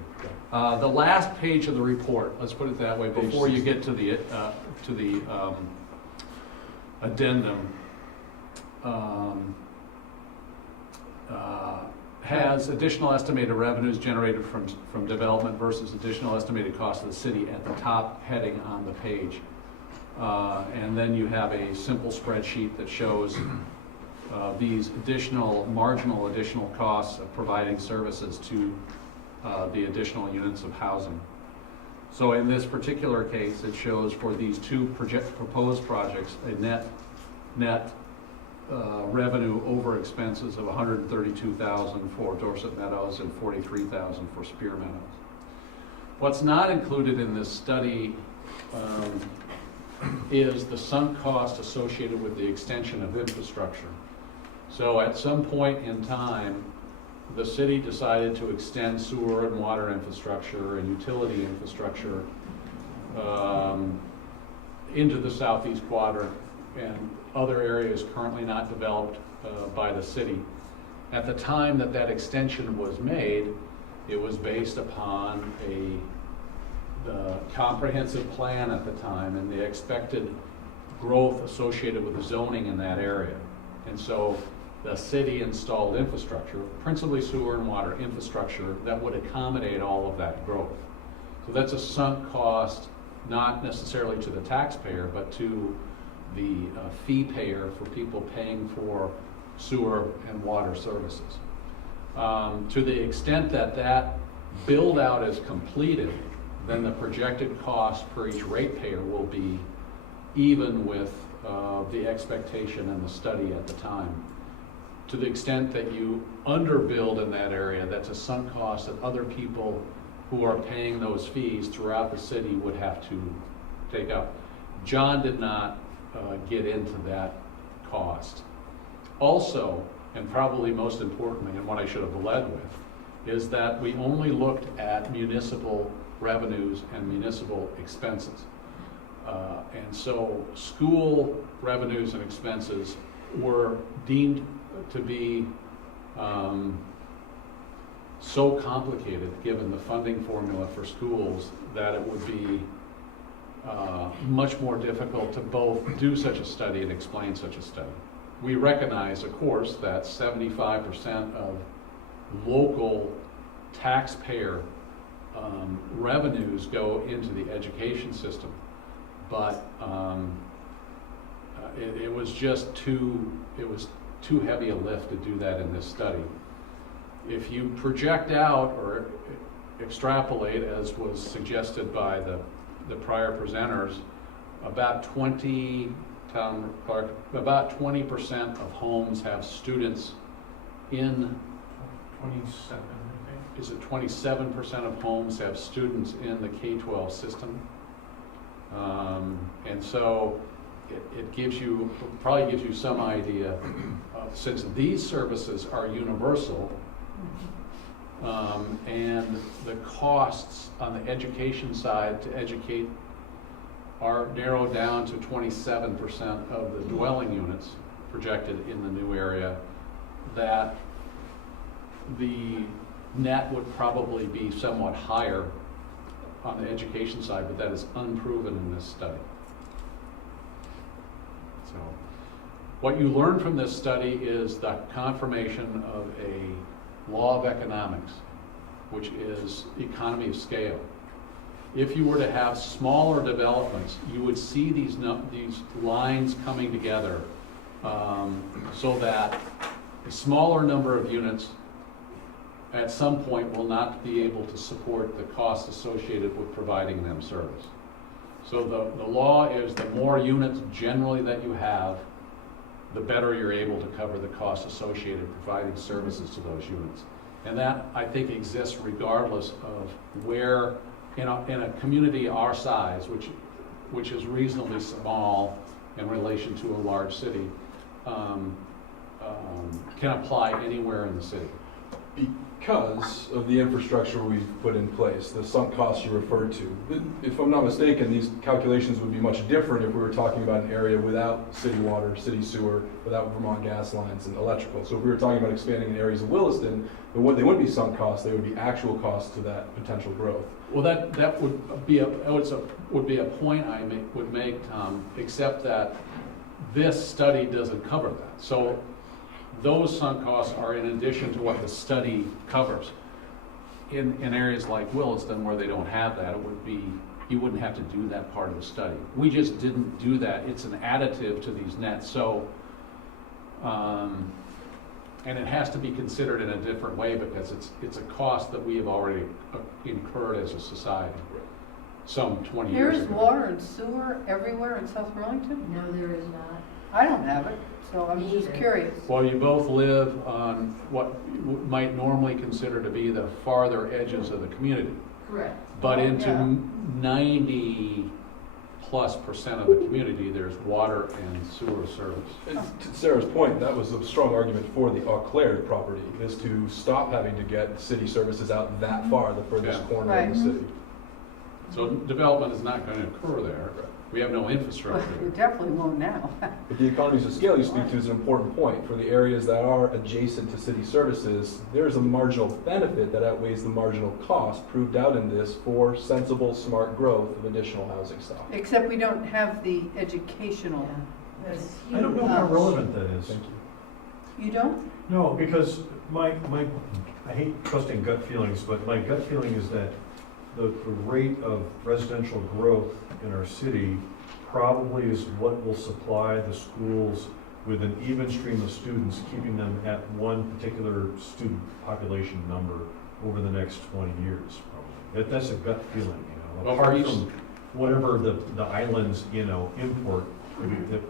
The last page of the report, let's put it that way, before you get to the addendum, has additional estimated revenues generated from development versus additional estimated costs of the city at the top heading on the page. And then you have a simple spreadsheet that shows these marginal additional costs of providing services to the additional units of housing. So in this particular case, it shows for these two proposed projects a net revenue over expenses of $132,000 for Dorset Meadows and $43,000 for Spear Meadows. What's not included in this study is the sunk cost associated with the extension of infrastructure. So at some point in time, the city decided to extend sewer and water infrastructure and utility infrastructure into the southeast quadrant and other areas currently not developed by the city. At the time that extension was made, it was based upon the comprehensive plan at the time and the expected growth associated with the zoning in that area. And so the city installed infrastructure, principally sewer and water infrastructure, that would accommodate all of that growth. So that's a sunk cost, not necessarily to the taxpayer, but to the fee payer for people paying for sewer and water services. To the extent that build out is completed, then the projected cost per each ratepayer will be even with the expectation and the study at the time. To the extent that you underbuild in that area, that's a sunk cost that other people who are paying those fees throughout the city would have to take up. John did not get into that cost. Also, and probably most importantly, and what I should have led with, is that we only looked at municipal revenues and municipal expenses. And so school revenues and expenses were deemed to be so complicated, given the funding formula for schools, that it would be much more difficult to both do such a study and explain such a study. We recognize, of course, that 75% of local taxpayer revenues go into the education system, but it was just too heavy a lift to do that in this study. If you project out or extrapolate, as was suggested by the prior presenters, about 20% of homes have students in 27, I think. Is it 27% of homes have students in the K-12 system? And so it probably gives you some idea, since these services are universal, and the costs on the education side to educate are narrowed down to 27% of the dwelling units projected in the new area, that the net would probably be somewhat higher on the education side, but that is unproven in this study. So What you learn from this study is the confirmation of a law of economics, which is economy of scale. If you were to have smaller developments, you would see these lines coming together so that a smaller number of units at some point will not be able to support the costs associated with providing them service. So the law is the more units generally that you have, the better you're able to cover the costs associated with providing services to those units. And that, I think, exists regardless of where, in a community our size, which is reasonably small in relation to a large city, can apply anywhere in the city. Because of the infrastructure we've put in place, the sunk costs you referred to. If I'm not mistaken, these calculations would be much different if we were talking about an area without city water, city sewer, without Vermont gas lines and electrical. So if we were talking about expanding in areas of Williston, they wouldn't be sunk costs, they would be actual costs to that potential growth. Well, that would be a point I would make, Tom, except that this study doesn't cover that. So those sunk costs are in addition to what the study covers. In areas like Williston where they don't have that, you wouldn't have to do that part of the study. We just didn't do that. It's an additive to these nets. So, and it has to be considered in a different way because it's a cost that we have already incurred as a society some 20 years ago. There is water and sewer everywhere in South Burlington? No, there is not. I don't have it, so I'm just curious. Well, you both live on what you might normally consider to be the farther edges of the community. Correct. But Oh, into yeah. 90+% of the community, there's water and sewer service. And to Sarah's point, that was a strong argument for the Eau Claire property, is to stop having to get city services out that far, the furthest Yeah. corner Right. of the city. So development is not going to occur there. We have no Well, infrastructure. we definitely won't now. But the economies of scale you speak to is an important point. For the areas that are adjacent to city services, there's a marginal benefit that outweighs the marginal cost proved out in this for sensible, smart growth of additional housing stock. Except we don't have the educational. That's I don't know how relevant that is. Thank you. You don't? No, because I hate trusting gut feelings, but my gut feeling is that the rate of residential growth in our city probably is what will supply the schools with an even stream of students, keeping them at one particular student population number over the next 20 years, probably. That's a gut feeling, you know. Well, Apart for each- from whatever the islands, you know, import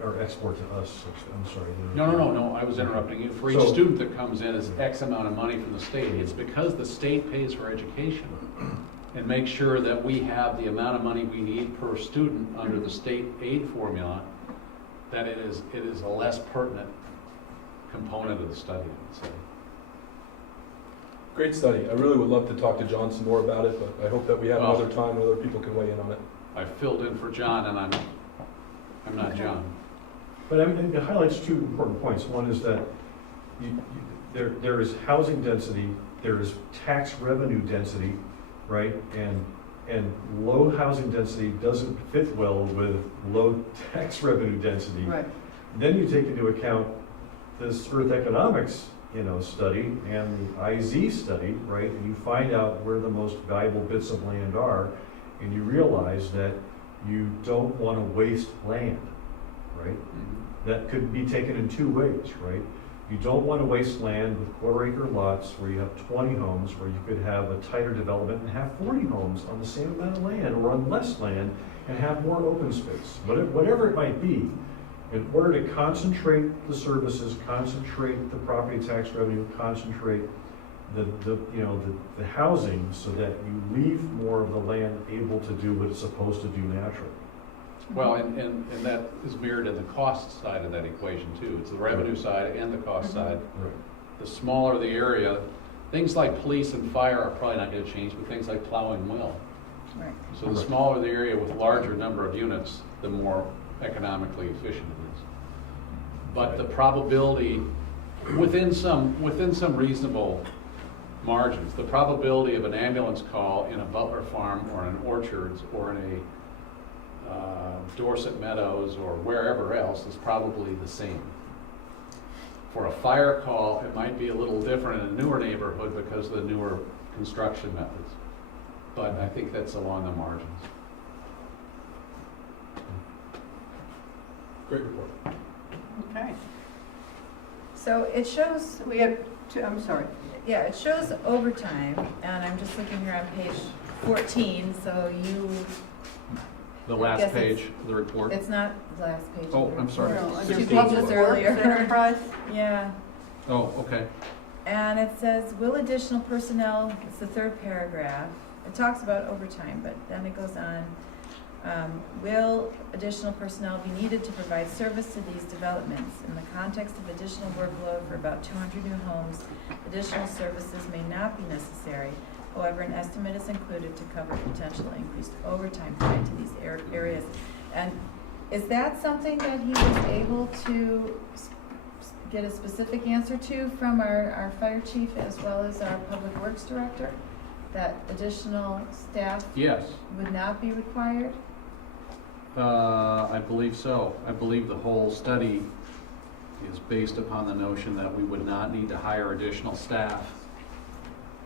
or export to us. I'm sorry. No, I was interrupting you. For each So- student that comes in, it's X amount of money from the state. It's because the state pays for education and makes sure that we have the amount of money we need per student under the state aid formula, that it is a less pertinent component of the study, I would say. Great study. I really would love to talk to John some more about it, but I hope that we have Well- another time when other people can weigh in on it. I filled in for John, and I'm not John. But I mean, it highlights two important points. One is that there is housing density, there is tax revenue density, right? And low housing density doesn't fit well with low tax revenue density. Right. Then you take into account this Earth Economics, you know, study and the IZ study, right? And you find out where the most valuable bits of land are, and you realize that you don't want to waste land, right? That could be taken in two ways, right? You don't want to waste land with quarter-acre lots where you have 20 homes, where you could have a tighter development and have 40 homes on the same amount of land, or on less land and have more open space. Whatever it might be, in order to concentrate the services, concentrate the property tax revenue, concentrate the housing, so that you leave more of the land able to do what it's supposed to do naturally. Well, and that is mirrored in the cost side of that equation too. It's the revenue side and the cost side. Right. The smaller the area, things like police and fire are probably not going to change, but things like plowing will. Right. So the smaller the area with larger number of units, the more economically efficient it is. But the probability, within some reasonable margins, the probability of an ambulance call in a Butler Farm or in Orchards or in a Dorset Meadows or wherever else is probably the same. For a fire call, it might be a little different in a newer neighborhood because of the newer construction methods. But I think that's along the margins. Great report. Okay. So it shows, We have two, I'm sorry. yeah, it shows overtime, and I'm just looking here on page 14, so you, The I last guess page of the report. it's not the last page. of Oh, the I'm sorry. report. No, Two 16. pages Public earlier. Works Enterprise. Yeah, Oh, okay. and it says, will additional personnel, it's the third paragraph, it talks about overtime, but then it goes on. Will additional personnel be needed to provide service to these developments? In the context of additional workload for about 200 new homes, additional services may not be necessary. However, an estimate is included to cover potential increased overtime tied to these areas. And is that something that he was able to get a specific answer to from our fire chief as well as our public works director? That additional staff Yes, would not be required? I believe so. I believe the whole study is based upon the notion that we would not need to hire additional staff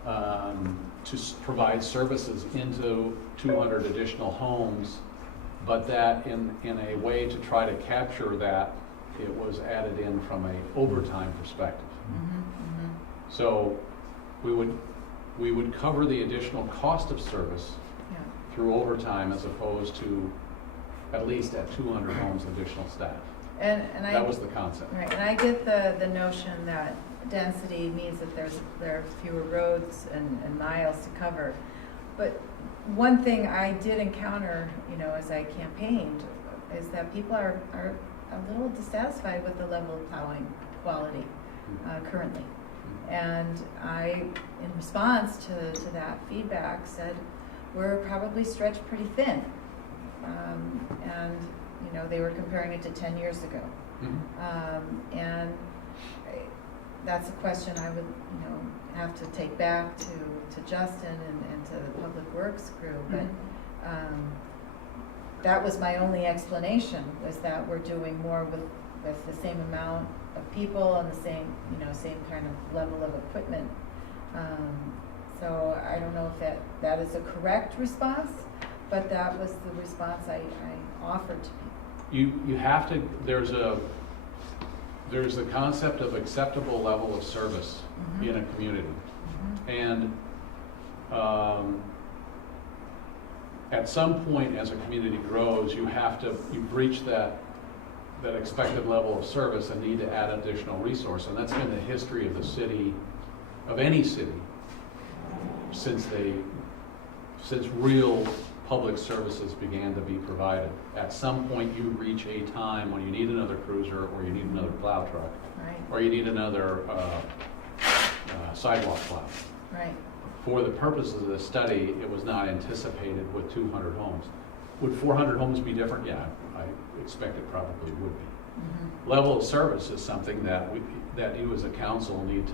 to provide services into 200 additional homes, but that in a way to try to capture that, it was added in from a overtime perspective. So we would cover the additional cost of service Yeah. through overtime as opposed to at least at 200 homes additional staff. And I. That was the concept. Right, and I get the notion that density means that there are fewer roads and miles to cover. But one thing I did encounter, as I campaigned, is that people are a little dissatisfied with the level of plowing quality currently. And I, in response to that feedback, said, we're probably stretched pretty thin. And, they were comparing it to 10 years ago. And that's a question I would, have to take back to Justin and to the Public Works crew. But that was my only explanation, was that we're doing more with the same amount of people and the same, same kind of level of equipment. So I don't know if that is a correct response, but that was the response I offered to people. You have to, there's the concept of acceptable level of service in a community. And at some point as a community grows, you've reached that expected level of service and need to add additional resource. And that's been the history of the city, of any city, since real public services began to be provided. At some point you reach a time when you need another cruiser, or you need another plow truck, Right. or you need another sidewalk plow. Right. For the purposes of the study, it was not anticipated with 200 homes. Would 400 homes be different? Yeah, I expect it probably would be. Level of service is something that you as a council need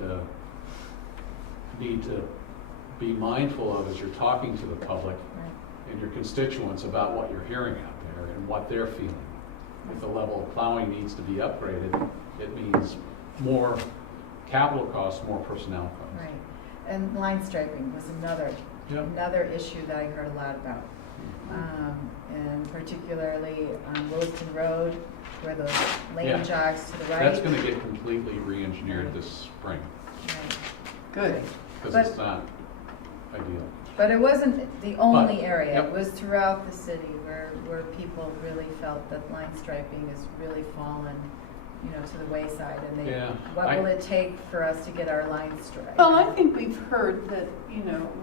to be mindful of as you're talking to the public and your constituents about what you're hearing out there and what they're feeling. If the level of plowing needs to be upgraded, it means more capital costs, more personnel costs. Right. And line striping was another issue that I heard a lot about. And particularly on Williston Road, where those lane jogs to the right. That's going to get completely re-engineered this spring. Right. Good. Because it's not ideal. But it wasn't the only area. Yep. It was throughout the city where people really felt that line striping has really fallen, to the wayside. And what will it take for us to get our lines striped? Well, I think we've heard that,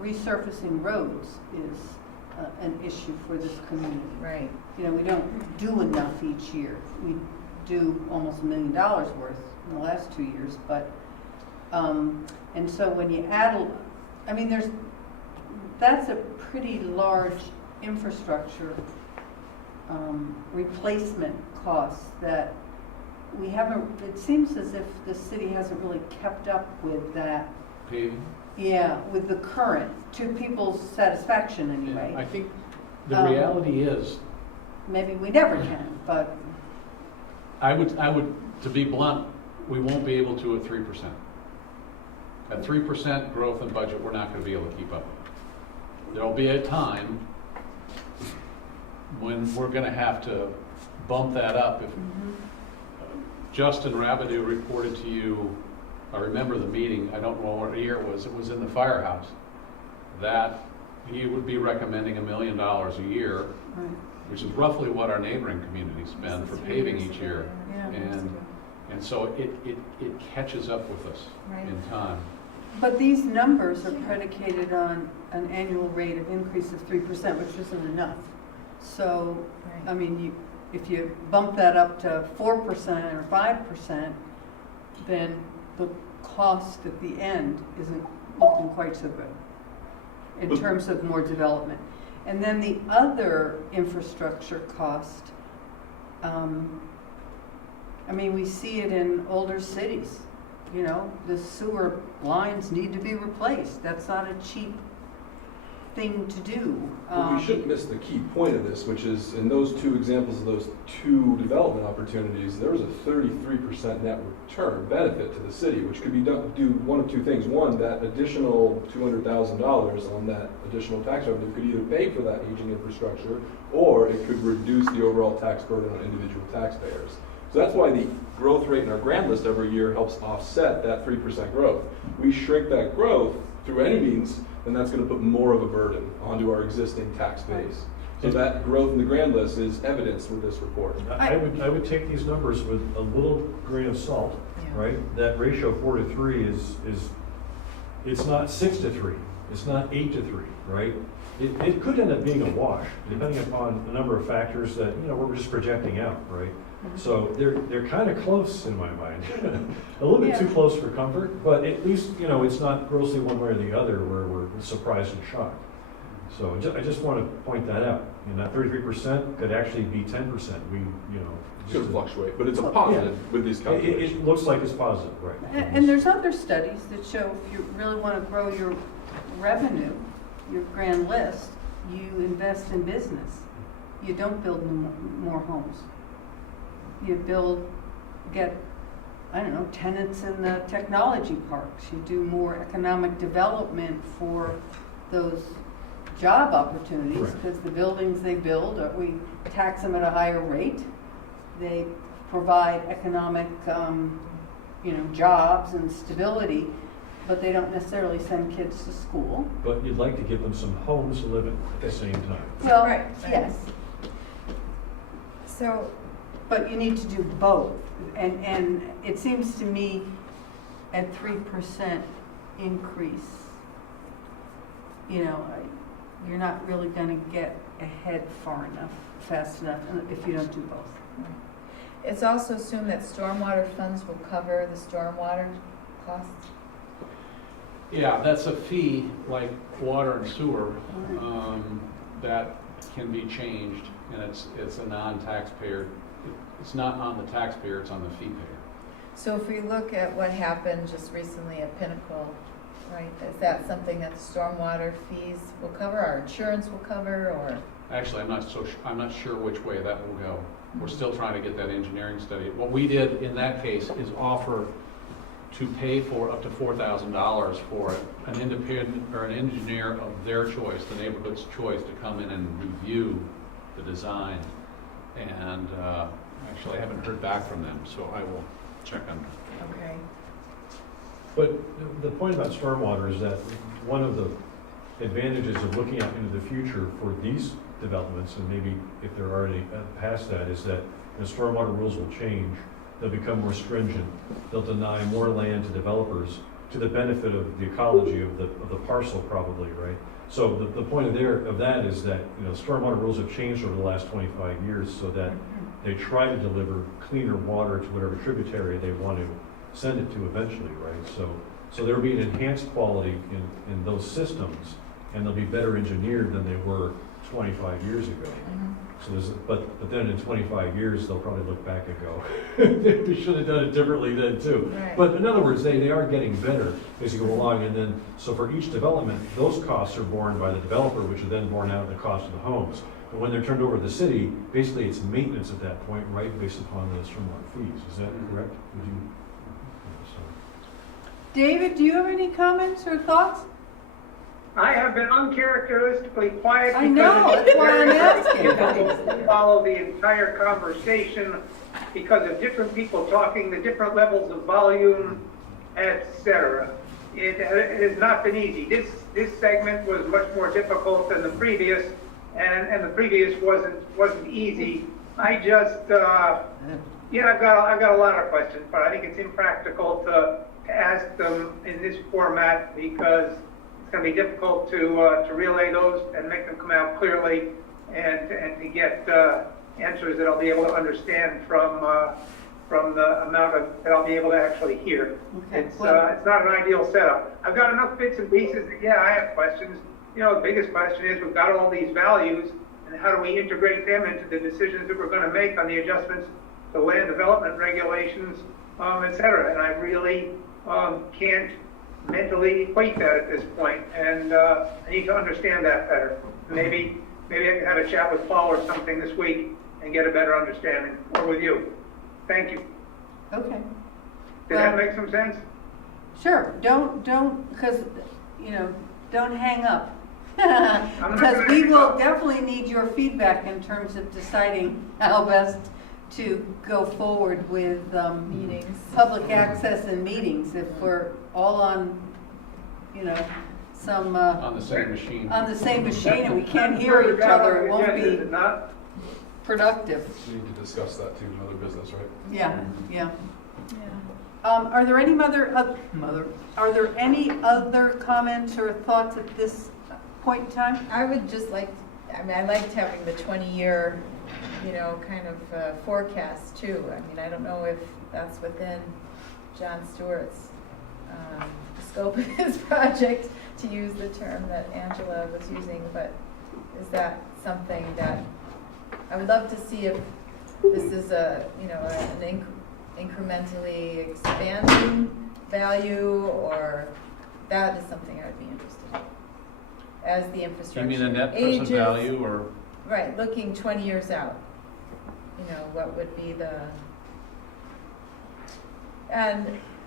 resurfacing roads is an issue for this community. Right. We don't do enough each year. We do almost $1 million worth in the last 2 years, but, and so when you add, that's a pretty large infrastructure replacement cost that we haven't, it seems as if the city hasn't really kept up with that. Paving? Yeah, with the current, to people's satisfaction anyway. I think the reality is, Maybe we never can, but. I would, to be blunt, we won't be able to at 3%. At 3% growth in budget, we're not going to be able to keep up. There'll be a time when we're going to have to bump that up. If Justin Rabideau reported to you, I remember the meeting, I don't know what year it was in the firehouse, that he would be recommending $1 million a year, Right. which is roughly what our neighboring communities spend for paving each year. And so it catches up with us Right. in time. But these numbers are predicated on an annual rate of increase of 3%, which isn't enough. So, I mean, if you bump that up to 4% or 5%, then the cost at the end isn't looking quite so good in terms of more development. And then the other infrastructure cost, I mean, we see it in older cities. You know, the sewer lines need to be replaced. That's not a cheap thing to do. But we shouldn't miss the key point of this, which is in those two examples of those two development opportunities, there was a 33% net return benefit to the city, which could be do one of two things. One, that additional $200,000 on that additional tax revenue could either pay for that aging infrastructure, or it could reduce the overall tax burden on individual taxpayers. So that's why the growth rate in our grand list every year helps offset that 3% growth. We shrink that growth through any means, then that's going to put more of a burden onto our existing tax base. So that growth in the grand list is evidenced with this report. I would take these numbers with a little grain of salt, right? That ratio 4 to 3 is it's not 6 to 3, it's not 8 to 3, right? It could end up being a wash, depending upon a number of factors that, you know, we're just projecting out, right? So they're kind of close in my mind. A little bit too close for comfort, but at least, you know, it's not grossly one way or the other where we're surprised and shocked. So I just want to point that out. And that 33% could actually be 10%. We, you know, It's going to fluctuate, but it's a positive with these calculations. It looks like it's positive, right? And there's other studies that show if you really want to grow your revenue, your grand list, you invest in business. You don't build more homes. You get, I don't know, tenants in the technology parks. You do more economic development for those job opportunities, because the buildings they build, we tax them at a higher rate. They provide economic, jobs and stability, but they don't necessarily send kids to school. But you'd like to give them some homes to live in at the same time. Well, yes. So, but you need to do both. And it seems to me at 3% increase, you're not really going to get ahead fast enough if you don't do both. it's also assumed that stormwater funds will cover the stormwater costs? Yeah, that's a fee like water and sewer that can be changed, and it's a non-taxpayer. It's not on the taxpayer, it's on the fee payer. So if we look at what happened just recently at Pinnacle, right, is that something that the stormwater fees will cover, our insurance will cover, or? Actually, I'm not sure which way that will go. We're still trying to get that engineering study. What we did in that case is offer to pay for up to $4,000 for an independent or an engineer of their choice, the neighborhood's choice, to come in and review the design. And actually, I haven't heard back from them, so I will check on that. Okay. But the point about stormwater is that one of the advantages of looking out into the future for these developments, and maybe if they're already past that, is that the stormwater rules will change. They'll become more stringent. They'll deny more land to developers to the benefit of the ecology of the parcel, probably, right? So the point of that is that stormwater rules have changed over the last 25 years, so that they try to deliver cleaner water to whatever tributary they want to send it to eventually, right? So there will be an enhanced quality in those systems, and they'll be better engineered than they were 25 years ago. So but then in 25 years, they'll probably look back and go, we should have done it differently then too. Right. But in other words, they are getting better as you go along. And then, so for each development, those costs are borne by the developer, which are then borne out of the cost of the homes. But when they're turned over to the city, basically it's maintenance at that point, right, based upon the stormwater fees. Is that correct? Would you? David, do you have any comments or thoughts? I have been uncharacteristically quiet. I know, that's why I'm asking. Difficult to follow the entire conversation because of different people talking, the different levels of volume, etc. It has not been easy. This segment was much more difficult than the previous, and the previous wasn't easy. I just, I've got a lot of questions, but I think it's impractical to ask them in this format because it's going to be difficult to relay those and make them come out clearly and to get answers that I'll be able to understand from the amount of that I'll be able to actually hear. Okay. It's not an ideal setup. I've got enough bits and pieces that, I have questions. The biggest question is we've got all these values, and how do we integrate them into the decisions that we're going to make on the adjustments to land development regulations, et cetera. And I really can't mentally equate that at this point, and I need to understand that better. Maybe I can have a chat with Paul or something this week and get a better understanding, or with you. Thank you. Okay. Did that make some sense? Sure. Don't, because, don't hang up. Because we will definitely need your feedback in terms of deciding how best to go forward with Meetings. Public access and meetings. If we're all on, some On the same machine. And we can't hear each other, it won't be productive. We need to discuss that too in other business, right? Yeah. Are there any are there any other comments or thoughts at this point in time? I would just I liked having the 20-year, kind of forecast too. I don't know if that's within John Stewart's scope of his project, to use the term that Angela was using, but is that something that I would love to see if this is an incrementally expanding value, or that is something I would be interested in as the infrastructure You mean a net present ages. value, or? Right, looking 20 years out, what would be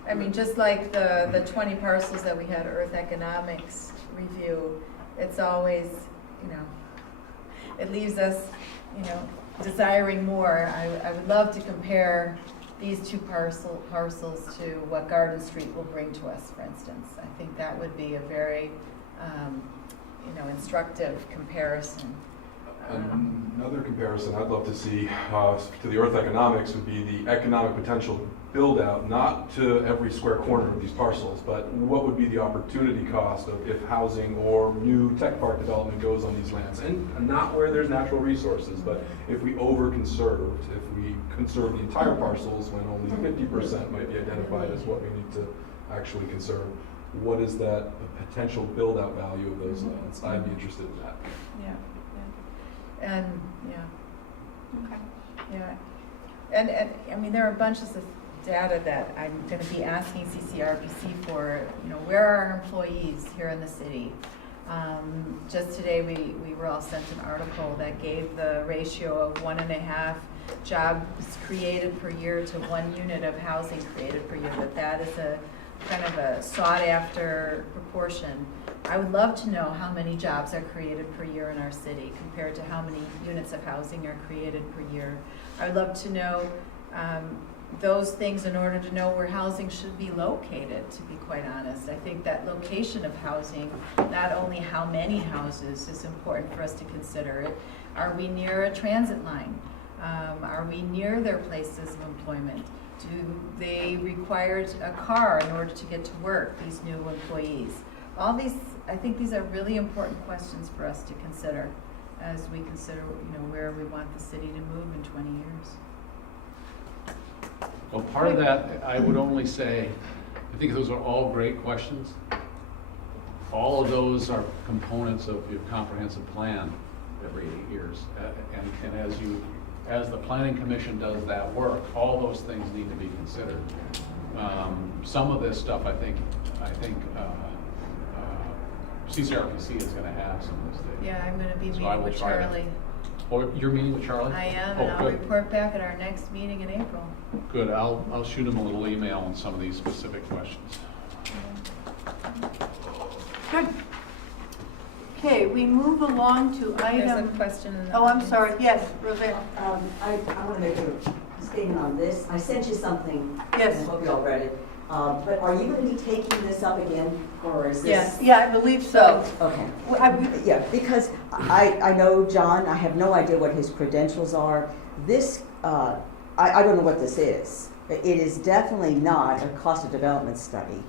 and just like the 20 parcels that we had Earth Economics review, it's always, it leaves us, desiring more. I would love to compare these two parcels to what Garden Street will bring to us, for instance. I think that would be a very, instructive comparison. Another comparison I'd love to see to the Earth Economics would be the economic potential build out, not to every square corner of these parcels, but what would be the opportunity cost of if housing or new tech park development goes on these lands, and not where there's natural resources, but if we over-conserved, if we conserve the entire parcels when only 50% might be identified as what we need to actually conserve. What is that potential build out value of those lands? I'd be interested in that. And there are bunches of data that I'm going to be asking CCRBC for. Where are our employees here in the city? Just today, we were all sent an article that gave the ratio of 1.5 jobs created per year to 1 unit of housing created per year. That is a kind of a sought after proportion. I would love to know how many jobs are created per year in our city compared to how many units of housing are created per year. I would love to know those things in order to know where housing should be located, to be quite honest. I think that location of housing, not only how many houses, is important for us to consider. Are we near a transit line? Are we near their places of employment? Do they require a car in order to get to work, these new employees? All these, I think these are really important questions for us to consider as we consider, where we want the city to move in 20 years. Well, part of that, I would only say, I think those are all great questions. All of those are components of your comprehensive plan every 8 years. And as the Planning Commission does that work, all those things need to be considered. Some of this stuff, I think CCRPC is going to have some of this data. Yeah, I'm going to be meeting with Charlie. Or you're meeting with Charlie? I am, and I'll report back at our next meeting in April. Good. I'll shoot him a little email on some of these specific questions. Good. Okay, we move along to There's a item, question in the. oh, I'm sorry, yes, Roseanne. I want to make a statement on this. I sent you something. Yes. I hope you all read it. But are you going to be taking this up again, or is this? Yes, yeah, I believe so. Okay. Well, Yeah, because I know John, I have no idea what his credentials are. This, I don't know what this is. It is definitely not a cost of development study.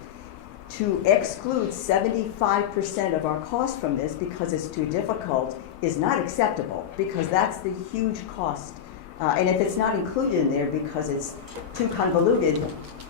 To exclude 75% of our cost from this because it's too difficult is not acceptable, because that's the huge cost. And if it's not included in there because it's too convoluted,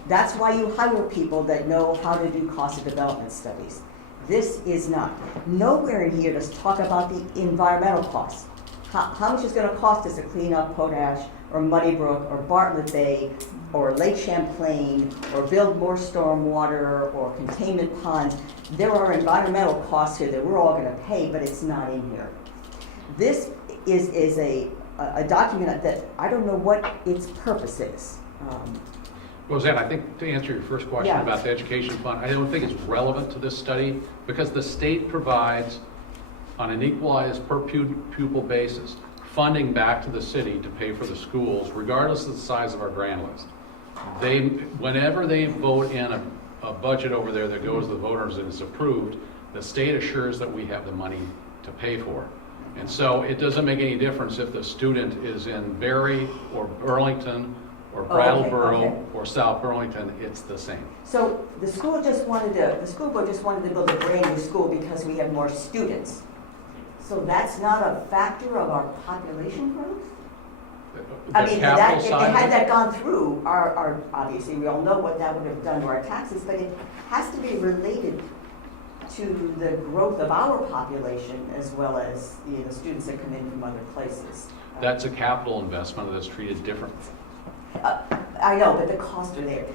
that's why you hire people that know how to do cost of development studies. This is not. Nowhere in here does talk about the environmental costs. How much is going to cost us to clean up Potash or Muddy Brook or Bartlett Bay or Lake Champlain or build more stormwater or containment ponds? There are environmental costs here that we're all going to pay, but it's not in here. This is a document that I don't know what its purpose is. Roseanne, I think to answer your first question Yeah. about the education fund, I don't think it's relevant to this study because the state provides on an equalized per pupil basis funding back to the city to pay for the schools, regardless of the size of our grand list. Whenever they vote in a budget over there that goes to the voters and it's approved, the state assures that we have the money to pay for it. And so it doesn't make any difference if the student is in Barry or Burlington or Brattleboro or South Burlington, it's the same. So the school board just wanted to build a brand new school because we have more students. So that's not a factor of our population growth? I mean, capital if side had of it? that gone through, our obviously we all know what that would have done to our taxes, but it has to be related to the growth of our population as well as the students that come in from other places. That's a capital investment that's treated differently. I know, but the costs are there.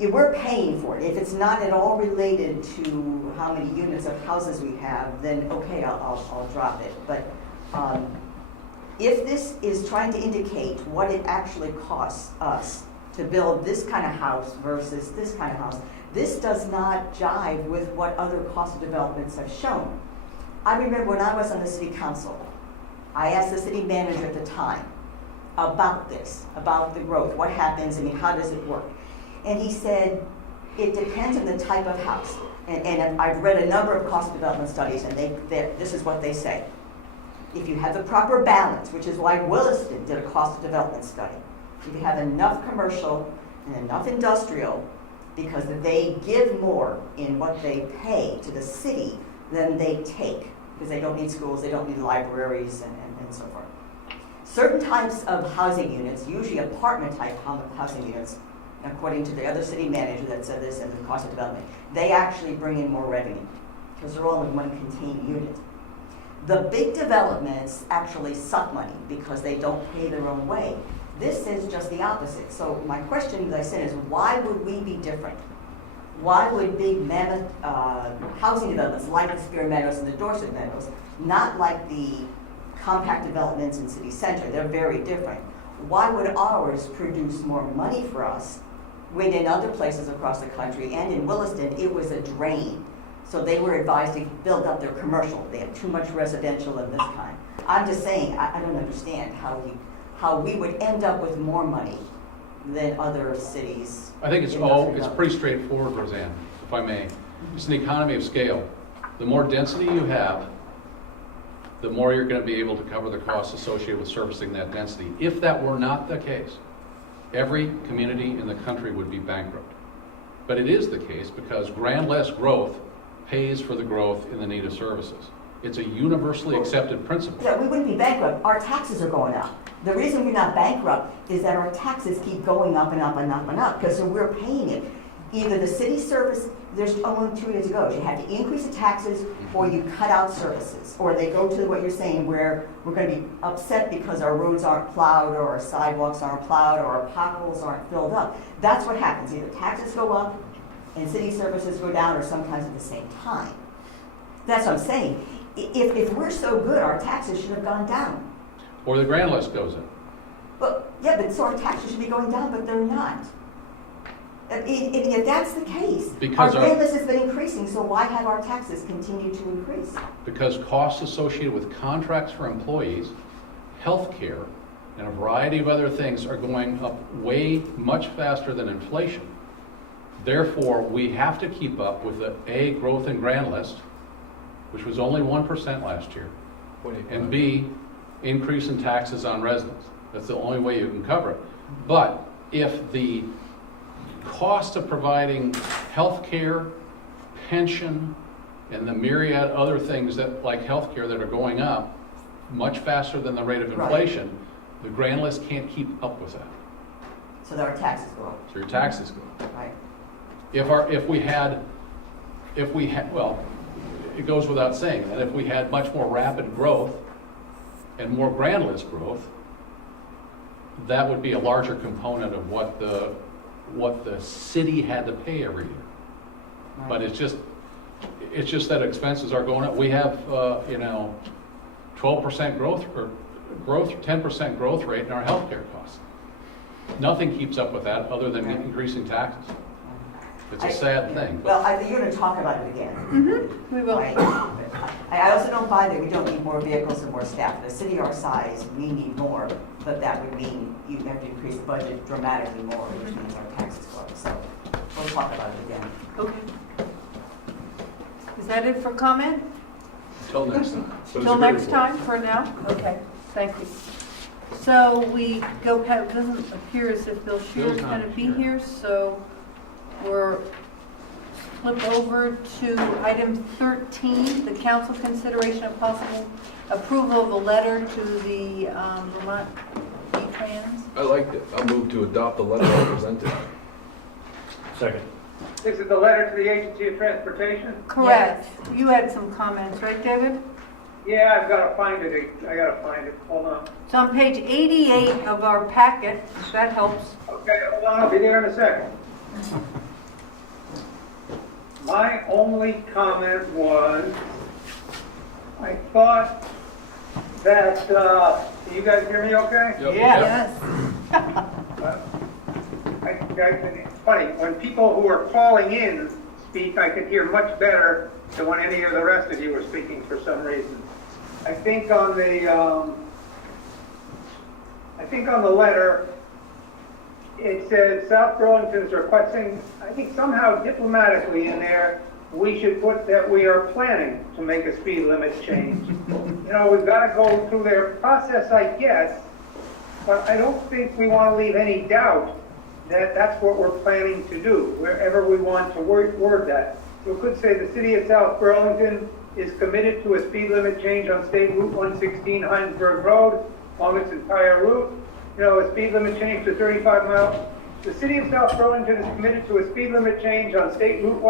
We're paying for it. If it's not at all related to how many units of houses we have, then okay, I'll drop it. But if this is trying to indicate what it actually costs us to build this kind of house versus this kind of house, this does not jive with what other cost of developments have shown. I remember when I was on the city council, I asked the city manager at the time about this, about the growth, what happens, I mean, how does it work? And he said, it depends on the type of house. And I've read a number of cost development studies, and this is what they say. If you have the proper balance, which is why Williston did a cost of development study, if you have enough commercial and enough industrial, because they give more in what they pay to the city than they take, because they don't need schools, they don't need libraries, and so forth. Certain types of housing units, usually apartment type housing units, according to the other city manager that said this and the cost of development, they actually bring in more revenue because they're all in one contained unit. The big developments actually suck money because they don't pay their own way. This is just the opposite. So my question, as I said, is why would we be different? Why would big mammoth housing developments like the Spear Meadows and the Dorset Meadows, not like the compact developments in city center, they're very different. Why would ours produce more money for us when in other places across the country and in Williston it was a drain? So they were advised to build up their commercial. They had too much residential of this kind. I'm just saying, I don't understand how we would end up with more money than other cities. I think it's pretty straightforward, Roseanne, if I may. It's an economy of scale. The more density you have, the more you're going to be able to cover the costs associated with servicing that density. If that were not the case, every community in the country would be bankrupt. But it is the case because grand less growth pays for the growth in the need of services. It's a universally accepted principle. Yeah, we wouldn't be bankrupt. Our taxes are going up. The reason we're not bankrupt is that our taxes keep going up and up and up and up because we're paying it. Either the city service, there's only 2 ways to go. You have to increase the taxes or you cut out services. Or they go to what you're saying where we're going to be upset because our roads aren't plowed or our sidewalks aren't plowed or our potholes aren't filled up. That's what happens. Either taxes go up and city services go down or sometimes at the same time. That's what I'm saying. If we're so good, our taxes should have gone down. Or the grand list goes in. But yeah, but so our taxes should be going down, but they're not. If that's the case, Because our our- grand list has been increasing, so why have our taxes continue to increase? Because costs associated with contracts for employees, healthcare, and a variety of other things are going up way much faster than inflation. Therefore, we have to keep up with the A, growth in grand list, which was only 1% last year, and B, increase in taxes on residents. That's the only way you can cover it. But if the cost of providing health care, pension, and the myriad other things that, like health care, that are going up much faster than the rate of inflation, the grand list can't keep up with that. So that our taxes go up, So your taxes go up. right? If we had, well, it goes without saying that if we had much more rapid growth and more grand list growth, that would be a larger component of what the city had to pay every year. But it's just that expenses are going up. We have, 12% growth, 10% growth rate in our healthcare costs. Nothing keeps up with that other than increasing taxes. It's a sad thing. Well, you're going to talk about it again. We will. Right? I also don't buy that we don't need more vehicles and more staff. In a city our size, we need more, but that would mean you have to increase the budget dramatically more, which means our taxes go up. So we'll talk about it again. Okay. Is that it for comment? Until next time. Till next time for now? Okay, thank you. So we go, it doesn't appear as if Bill Shear's going to be here, so we're flip over to item 13, the council consideration of possible approval of a letter to the Vermont V-Trans. I liked it. I'll move to adopt the letter I presented. Second. This is the letter to the Agency of Transportation? Correct. You had some comments, right, David? Yeah, I've got to find it. I got to find it. Hold on. It's on page 88 of our packet, if that helps. Okay, hold on. I'll be there in a second. My only comment was, I thought that, can you guys hear me okay? Yep. Yes. It's funny, when people who are calling in speak, I could hear much better than when any of the rest of you were speaking for some reason. I think on the letter, it says South Burlington's requesting, I think somehow diplomatically in there, we should put that we are planning to make a speed limit change. You know, we've got to go through their process, I guess, but I don't think we want to leave any doubt that that's what we're planning to do, wherever we want to word that. So we could say the city of South Burlington is committed to a speed limit change on State Route 116 Heinsberg Road along its entire route. You know, a speed limit change to 35 miles. The city of South Burlington is committed to a speed limit change on State Route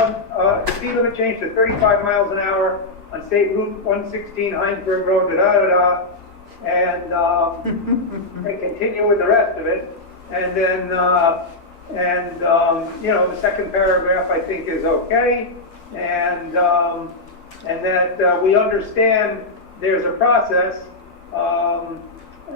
speed limit change to 35 miles an hour on State Route 116 Heinsberg Road, and they continue with the rest of it. And then, you know, the second paragraph I think is okay, and that we understand there's a process,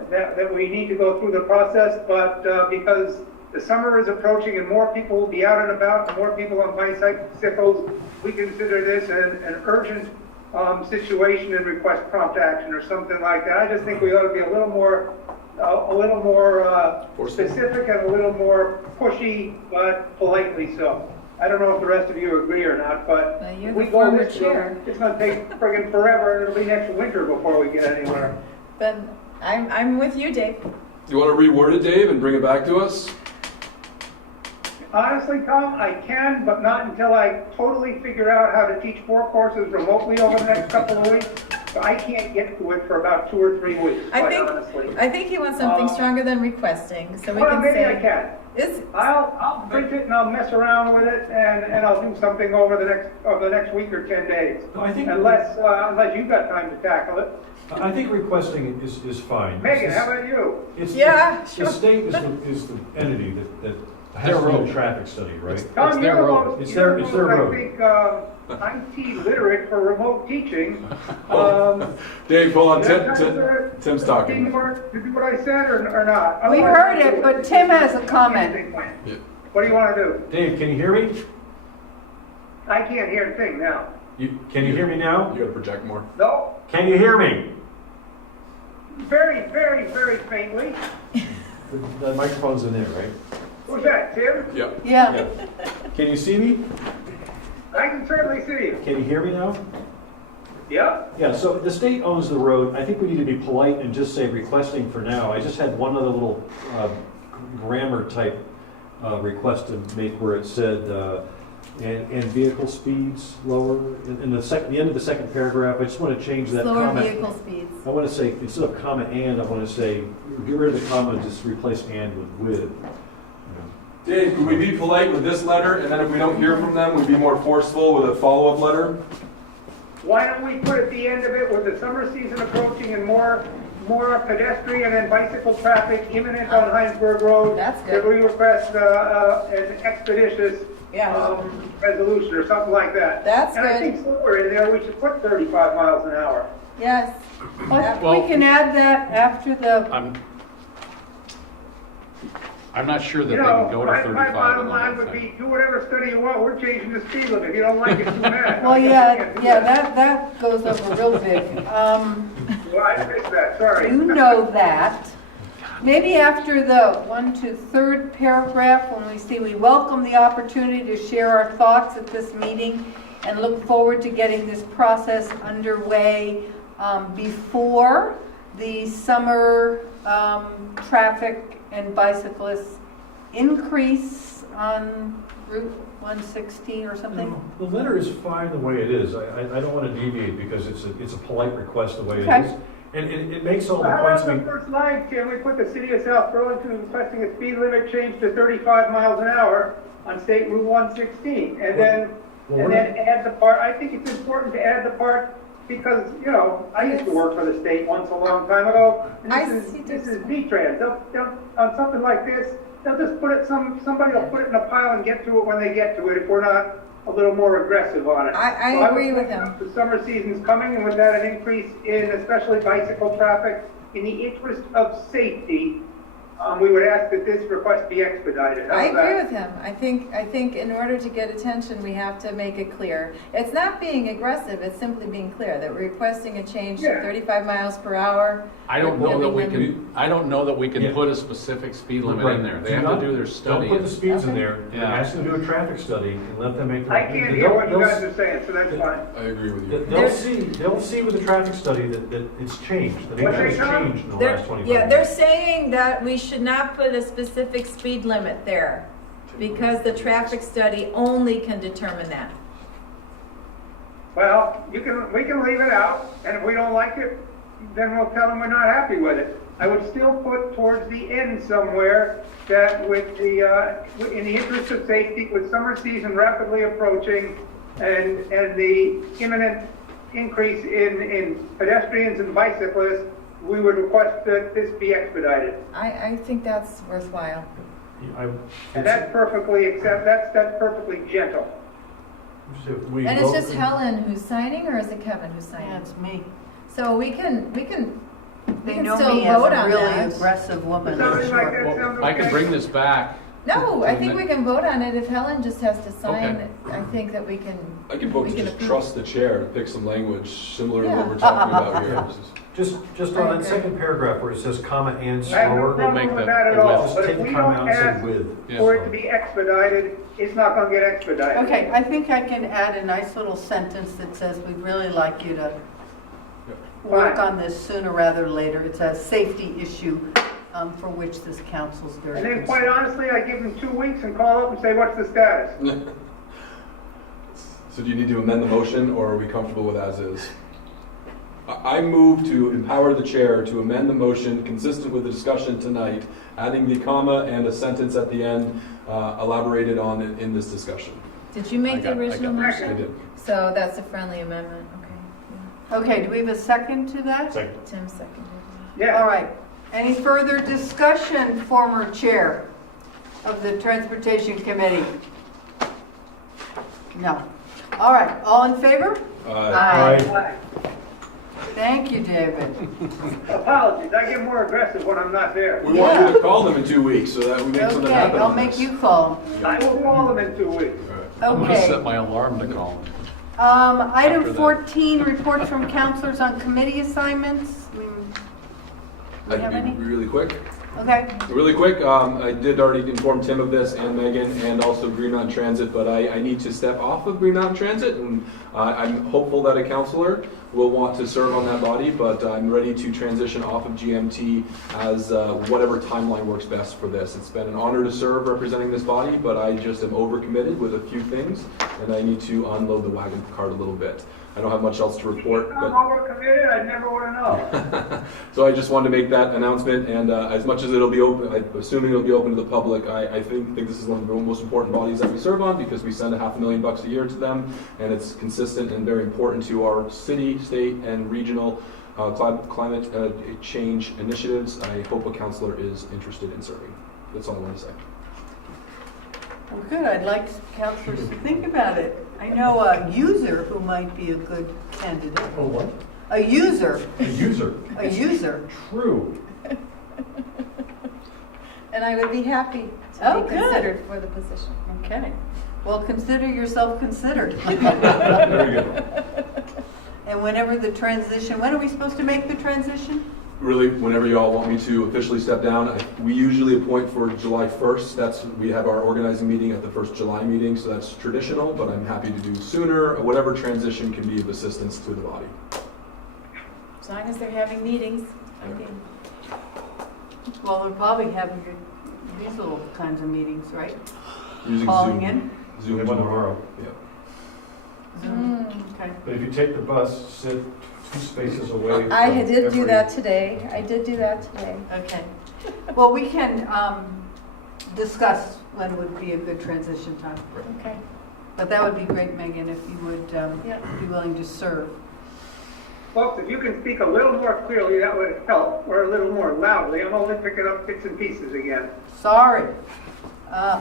that we need to go through the process, but because the summer is approaching and more people will be out and about, and more people on bicycles, we consider this an urgent situation and request prompt action or something like that. I just think we ought to be a little more specific and a little more pushy, but politely so. I don't know if the rest of you agree or not, but you're if we the go former this chair. route, it's going to take friggin' forever, and it'll be next winter before we get anywhere. But I'm with you, Dave. You want to reword it, Dave, and bring it back to us? Honestly, Tom, I can, but not until I totally figure out how to teach 4 courses remotely over the next couple of weeks. So I can't get to it for about 2 or 3 weeks, quite honestly. I think he wants something stronger than requesting, so we Well, can maybe say. I can. I'll print it and I'll mess around with it, and I'll do something over the next week or 10 days. I think unless you've got time to tackle it. I think requesting is fine. Megan, how about you? Yeah, sure. The state is the entity that has to do the traffic study, right? Tom, It's their road. It's their road. I think IT literate for remote teaching. Dave, hold on. Tim's Tim's talking. Did you do what I said or not? We heard it, but Tim has a comment. What do you want to do? Dave, can you hear me? I can't hear a thing now. Can you hear me now? You gotta project more. No, Can you hear me? very, very, very faintly. The microphone's in there, right? Who's that, Tim? Yeah. Yeah. Can you see me? I can certainly see you. Can you hear me now? Yep. Yeah, so the state owns the road. I think we need to be polite and just say requesting for now. I just had one other little grammar type request to make where it said, and vehicle speeds lower. In the end of the second paragraph, I just want to change that Slower comment. vehicle speeds. I want to say, instead of comma and, I want to say, get rid of the comma and just replace and with. Dave, could we be polite with this letter, and then if we don't hear from them, we'd be more forceful with a follow-up letter? Why don't we put at the end of it, with the summer season approaching and more pedestrian and bicycle traffic imminent on Heinsberg Road? That's That good. we request an expeditious resolution or something like that. That's And I good. think somewhere in there, we should put 35 miles an hour. Yes. We can add that after the, I'm not sure that You they know, can go to my 35 bottom on the line whole would thing. be, do whatever study you want, we're changing the speed limit. If you don't like it, too bad. well, yeah, that goes over real big. Well, I missed that, sorry. You know that. Maybe after the 1 to 3rd paragraph, when we see we welcome the opportunity to share our thoughts at this meeting and look forward to getting this process underway before the summer traffic and bicyclists increase on Route 116 or something. The letter is fine the way it is. I don't want to deviate because it's a polite request the way it Okay. is. And it makes all the How points about we. the first line, Tim? We put the city of South Burlington requesting a speed limit change to 35 miles an hour on State Route 116. And then add the part, I think it's important to add the part because, you know, I used to work for the state once a long time ago. And this is V-Trans. They'll, on something like this, they'll just put it, somebody will put it in a pile and get to it when they get to it if we're not a little more aggressive on it. I So agree would with think him. The summer season's coming, and with that, an increase in especially bicycle traffic. In the interest of safety, we would ask that this request be expedited. I How's agree that? with him. I think in order to get attention, we have to make it clear. It's not being aggressive, it's simply being clear that we're requesting a change to Yeah. 35 miles per hour. I don't know that we Giving can, I don't know that we can Yeah. put a specific speed limit Right. in there. They have to do their study. Don't put the speeds in Okay. there. Yeah. Ask them to do a traffic study and let them make. I can't hear what you guys are saying, so that's fine. I agree with you. They'll see with the traffic study that it's changed. The What's nature has that, Tom? changed in the last 25 years. Yeah, they're saying that we should not put a specific speed limit there because the traffic study only can determine that. Well, we can leave it out, and if we don't like it, then we'll tell them we're not happy with it. I would still put towards the end somewhere that with in the interest of safety, with summer season rapidly approaching and the imminent increase in pedestrians and bicyclists, we would request that this be expedited. I think that's worthwhile. And that's perfectly that's perfectly gentle. And it's just Helen who's signing, or is it Kevin who's signing? Yeah, it's me. So we can They can know still me as vote a on really that. aggressive woman. Something like that Well, sounds I can okay? bring this back. No, I think we can vote on it if Helen just has to sign. Okay. I think that we can. I can vote we to can just approve. trust the chair to pick some language similar to what Yeah. we're talking about here. Just on that second paragraph where it says comma and I have no slower. problem make with the- that at the all, Just but take if the we comma don't out and ask say with. Yeah. for it to be expedited, it's not gonna get expedited. Okay, I think I can add a nice little sentence that says, we'd really like you to work on this sooner rather than later. It's a safety issue for which this council's very And then concerned. quite honestly, I give them 2 weeks and call up and say, what's the status? So do you need to amend the motion, or are we comfortable with as is? I move to empower the chair to amend the motion consistent with the discussion tonight, adding the comma and a sentence at the end elaborated on in this discussion. Did you make the original I motion? did. So that's a friendly amendment. Okay. Okay, do we have a second to that? Second. Yeah. Tim seconded. Yeah. All right. Any further discussion, former chair of the Transportation Committee? No. All right, all in favor? Aye. Aye. Thank you, David. Apologies, I get more aggressive when I'm not there. We want you to call them in 2 weeks so that we make something Okay, happen. I'll on make this. you call. I will call them in 2 weeks. I'm gonna Okay. set my alarm to call. Item After that. 14, reports from counselors on committee assignments. Do we I have can any? be really quick. Okay. Really quick, I did already inform Tim of this and Megan and also Green Mountain Transit, but I need to step off of Green Mountain Transit, and I'm hopeful that a counselor will want to serve on that body, but I'm ready to transition off of GMT as whatever timeline works best for this. It's been an honor to serve representing this body, but I just am overcommitted with a few things, and I need to unload the wagon cart a little bit. I don't have much else to report, I'm but overcommitted, I never would have known. so I just wanted to make that announcement, and as much as it'll be open, I'm assuming it'll be open to the public, I think this is one of the most important bodies that we serve on because we send $500,000 a year to them, and it's consistent and very important to our city, state, and regional climate change initiatives. I hope a counselor is interested in serving. That's all I want to say. Well, good. I'd like counselors to think about it. I know a user who might be a good candidate. Oh, what? A user. A user. A user. True. And I would be happy to Oh, be good. considered for the position. Okay. Well, consider yourself considered. Very good. And whenever the transition, when are we supposed to make the transition? Really, whenever you all want me to officially step down, we usually appoint for July 1st. We have our organizing meeting at the first July meeting, so that's traditional, but I'm happy to do sooner. Whatever transition can be of assistance to the body. As long as they're having meetings, I mean, Well, they're probably having these little kinds of meetings, right? Using Calling Zoom. in? Zoom They went tomorrow. Yeah. Zoom. Okay. But if you take the bus, sit 2 spaces away. I from did do every- that today. I did do that today. Okay. Well, we can discuss when would be a good transition time. Okay. But that would be great, Megan, if you would Yeah. be willing to serve. Folks, if you can speak a little more clearly, that would help, or a little more loudly. I'm only picking up bits and pieces again. Sorry.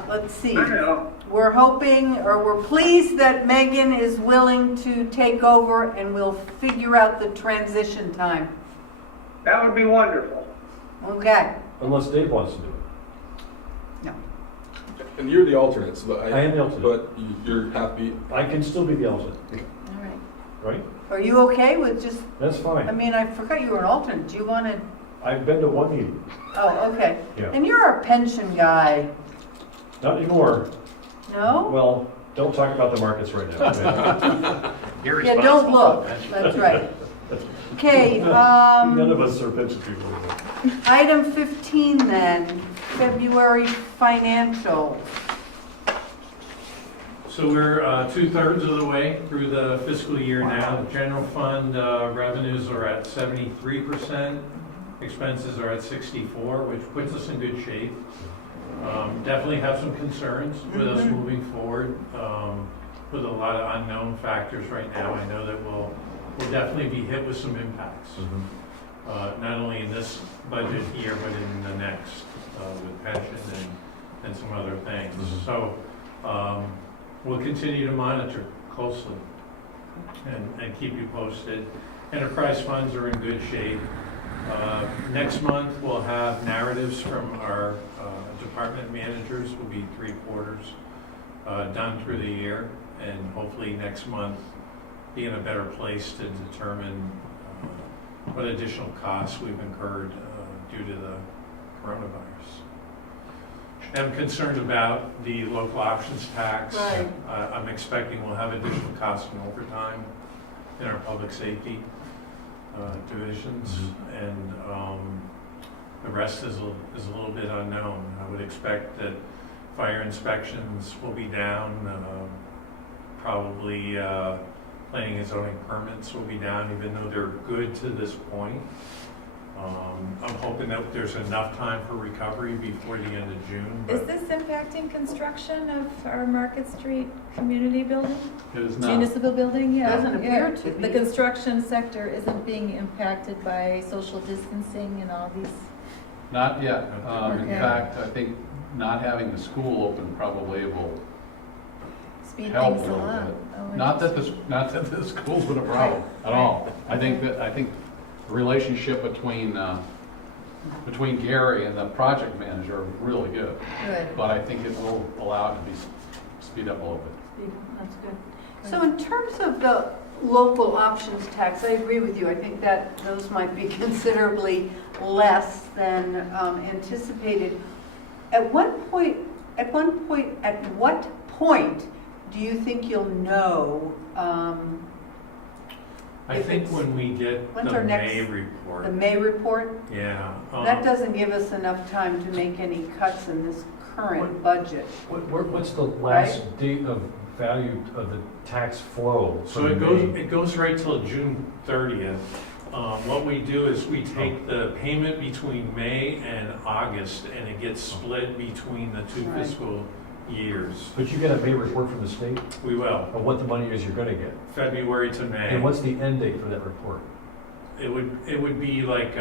Let's see. I know. We're hoping, or we're pleased that Megan is willing to take over and we'll figure out the transition time. That would be wonderful. Okay. Unless Dave wants to do it. No. And you're the alternate, so I am the alternate. But you're happy. I can still be the alternate, All right. right? Are you okay with just, That's I fine. mean, I forgot you were an alternate. Do you want to, I've been to 1 meeting. oh, okay. Yeah. And you're a pension guy, Not anymore. no? Well, don't talk about the markets right now. okay? Yeah, don't look. That's right. Okay, None of us are pension people anymore. item 15 then, February financials. So we're 2/3 of the way through the fiscal year now. The general fund revenues are at 73%, expenses are at 64%, which puts us in good shape. Definitely have some concerns with us moving forward with a lot of unknown factors right now. I know that we'll definitely be hit with some impacts, not only in this budget year, but in the next with pension and some other things. So we'll continue to monitor closely and keep you posted. Enterprise funds are in good shape. Next month, we'll have narratives from our department managers. Will be 3/4 done through the year, and hopefully next month be in a better place to determine what additional costs we've incurred due to the coronavirus. I'm concerned about the local options tax. Right. I'm expecting we'll have additional costs in overtime in our public safety divisions, and the rest is a little bit unknown. I would expect that fire inspections will be down, probably planning and zoning permits will be down, even though they're good to this point. I'm hoping that there's enough time for recovery before the end of June. Is this impacting construction of our Market Street community building? It is not. Municipal building, yeah. Doesn't appear yeah. to be. The construction sector isn't being impacted by social distancing and all these. Not yet. In Okay. fact, I think not having the school open probably will Speed help a things little along. bit. Oh, Not that the school's been a problem at all. I think the relationship between Gary and the project manager are really good. Good. But I think it will allow it to be speed up a little bit. That's good. So in terms of the local options tax, I agree with you. I think that those might be considerably less than anticipated. At what point do you think you'll know? I think when we get When's the our next- May report. The May report? Yeah. That doesn't give us enough time to make any cuts in this current budget. What's the last date of value of the tax flow? So it goes right till June 30th. What we do is we take the payment between May and August, and it gets split between the two Right. fiscal years. But you get a May report from the state We will, of what the money is you're gonna get. February to May. And what's the end date for that report? It would be like,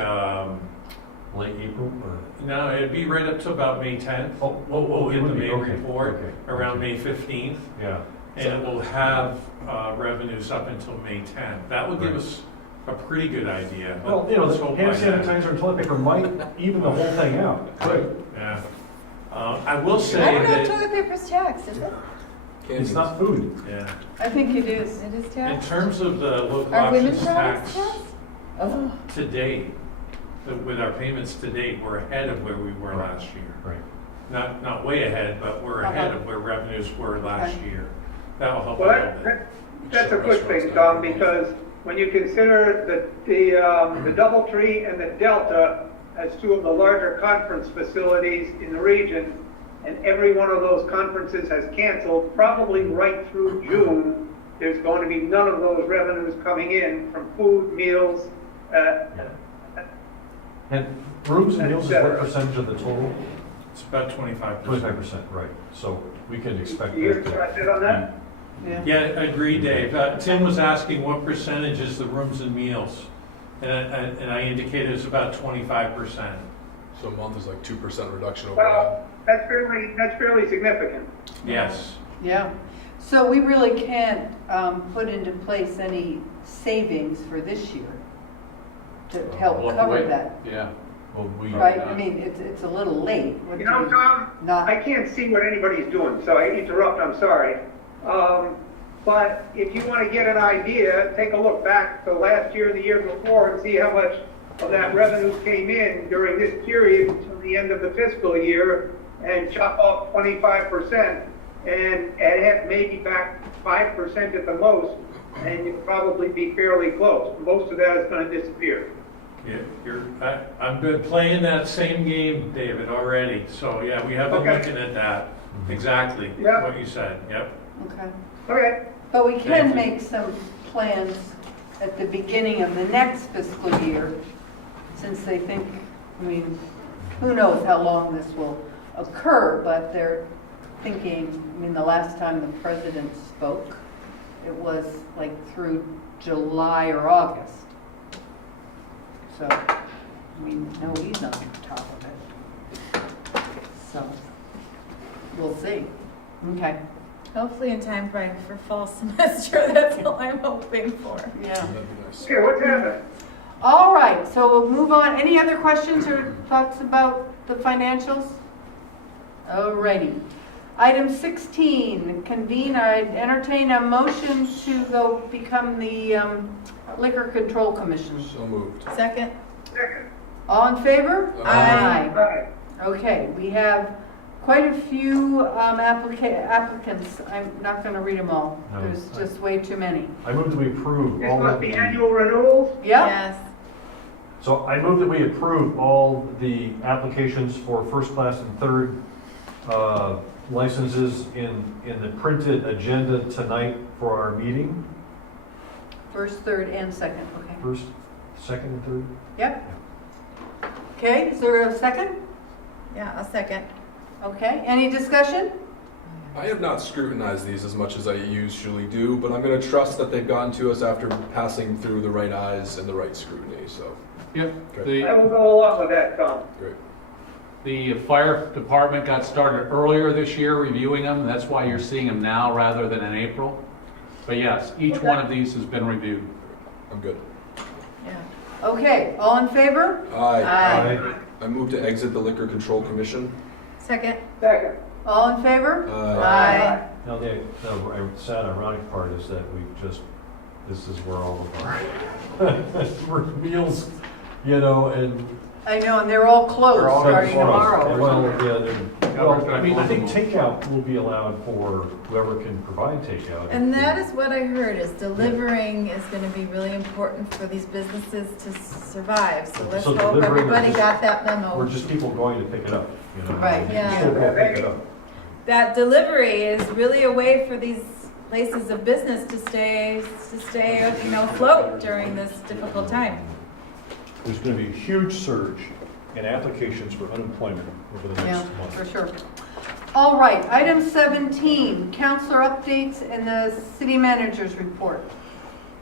Late April or? no, it'd be right up to about May 10th. We'll it get the would be, May okay, report okay, around okay. May 15th. Yeah. And it will have revenues up until May 10th. That will give Right. us a pretty good idea. Well, you know, Let's the hope hand by then. sanitizer and toilet paper might even the whole thing out. Good. Yeah. I will I say don't know if that, toilet paper's taxed, is it? It's not food. yeah, I think it is. It is in taxed? terms of the local Are options women's products tax taxed? Oh, to date, with our payments to date, we're ahead of where we were last year. Right. Not way ahead, but we're ahead of where revenues were last year. That'll help a Well, little bit. that's a good thing, Tom, because when you consider the DoubleTree and the Delta as two of the larger conference facilities in the region, and every one of those conferences has canceled, probably right through June, there's going to be none of those revenues coming in from food, meals, And rooms and meals is what Etc. percentage of the total? It's about 25%. 25%, right. So we can expect You're that. interested on that? Yeah, I agree, Dave. Tim was asking what percentage is the rooms and meals, and I indicated it's about 25%. So a month is like 2% reduction overall. Well, that's fairly significant. Yes. Yeah. So we really can't put into place any savings for this year to help We'll have to cover wait. that, Yeah. Well, we, right? I mean, it's a little late. What You do know, Tom, not- I can't see what anybody's doing, so I interrupt, I'm sorry. But if you want to get an idea, take a look back to last year and the year before and see how much of that revenue came in during this period until the end of the fiscal year, and chop off 25% and have maybe back 5% at the most, and you'd probably be fairly close. Most of that is going to disappear. Yeah, I've been playing that same game, David, already. So yeah, we have been Okay. looking at that. Exactly Yeah. what you said. Yep. Okay. Okay. But we can Thank you. make some plans at the beginning of the next fiscal year, since they think, I mean, who knows how long this will occur, but they're thinking, I mean, the last time the president spoke, it was like through July or August. So, I mean, no, he's on top of it. So, we'll see. Okay. hopefully in time for fall semester, that's all I'm hoping for. Yeah. That'd be nice. Okay, what's happening? All right, so we'll move on. Any other questions or thoughts about the financials? Alrighty. Item 16, convene, I entertain a motion to go become the Liquor Control Commission. So moved. Second? Second. All in favor? Aye. Aye. Okay, we have quite a few applicants. I'm not going to read them all. No. There's just way too many. I move that we approve This all must of be the, annual renewals? Yep. Yes. so I move that we approve all the applications for first class and third licenses in the printed agenda tonight for our meeting. First, third, and second, okay. First, second, and third. Yep. Okay, is there a second? Yeah, a second. Okay, any discussion? I have not scrutinized these as much as I usually do, but I'm going to trust that they've gotten to us after passing through the right eyes and the right scrutiny. So, Yep. Okay. I will go along with that, Tom. great. The fire department got started earlier this year reviewing them, and that's why you're seeing them now rather than in April. But yes, each one of these has been reviewed. I'm good. Yeah. Okay, all in favor? Aye. I move to exit the Liquor Control Commission. Second. Second. All in favor? Aye. Now, the sad ironic part is that this is where all of our meals, and I know, and they're all closed they're all starting closed. tomorrow. Well, I mean, I think takeout will be allowed for whoever can provide takeout. And that is what I heard, is delivering is gonna be really important for these businesses to survive. So let's So hope delivering or everybody just- got that memo. We're just people going to pick it up, Right. You can Yeah. still go pick it up. That delivery is really a way for these places of business to stay, afloat during this difficult time. There's going to be a huge surge in applications for unemployment over the Yeah, next month. for sure. All right, item 17, counselor updates and the city manager's report.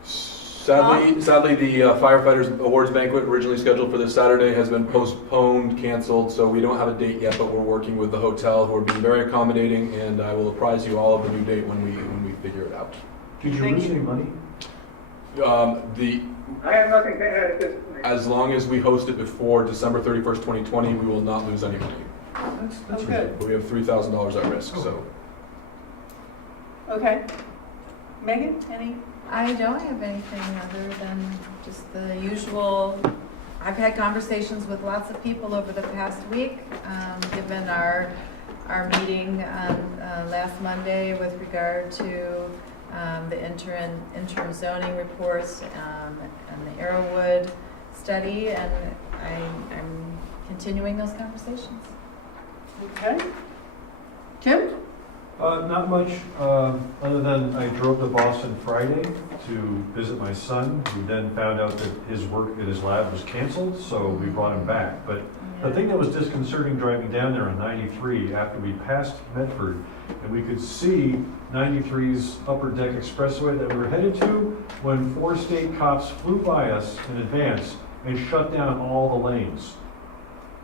Sadly, the firefighters awards banquet originally scheduled for this Saturday has been postponed, canceled, so we don't have a date yet, but we're working with the hotel who are being very accommodating, and I will apprise you all of the new date when we figure it out. Did you lose any money? I have nothing to add at this point. As long as we host it before December 31st, 2020, we will not lose any money. That's good. But we have $3,000 at risk, so. Okay. Megan, any? I don't have anything other than just the usual. I've had conversations with lots of people over the past week, given our meeting last Monday with regard to the interim zoning reports and the Arrowwood study, and I'm continuing those conversations. Okay. Jim? Not much, other than I drove to Boston Friday to visit my son, who then found out that his work at his lab was canceled, so we brought him back. But the thing that was disconcerting driving down there on 93 after we passed Medford, and we could see 93's upper deck expressway that we were headed to, when 4 state cops flew by us in advance and shut down all the lanes.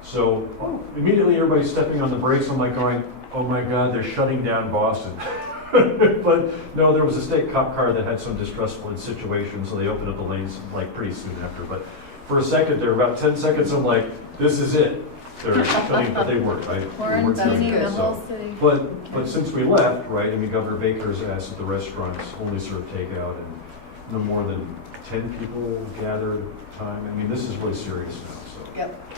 So immediately everybody's stepping on the brakes. I'm like going, oh my God, they're shutting down Boston. But no, there was a state cop car that had some distressful situation, so they opened up the lanes like pretty soon after. But for a second there, about 10 seconds, I'm like, this is it. They're shutting, but they weren't. Quarantine the whole city. But since we left, right, I mean, Governor Baker's asked that the restaurants only serve takeout and no more than 10 people gather at a time. I mean, this is really serious now, so. Yep.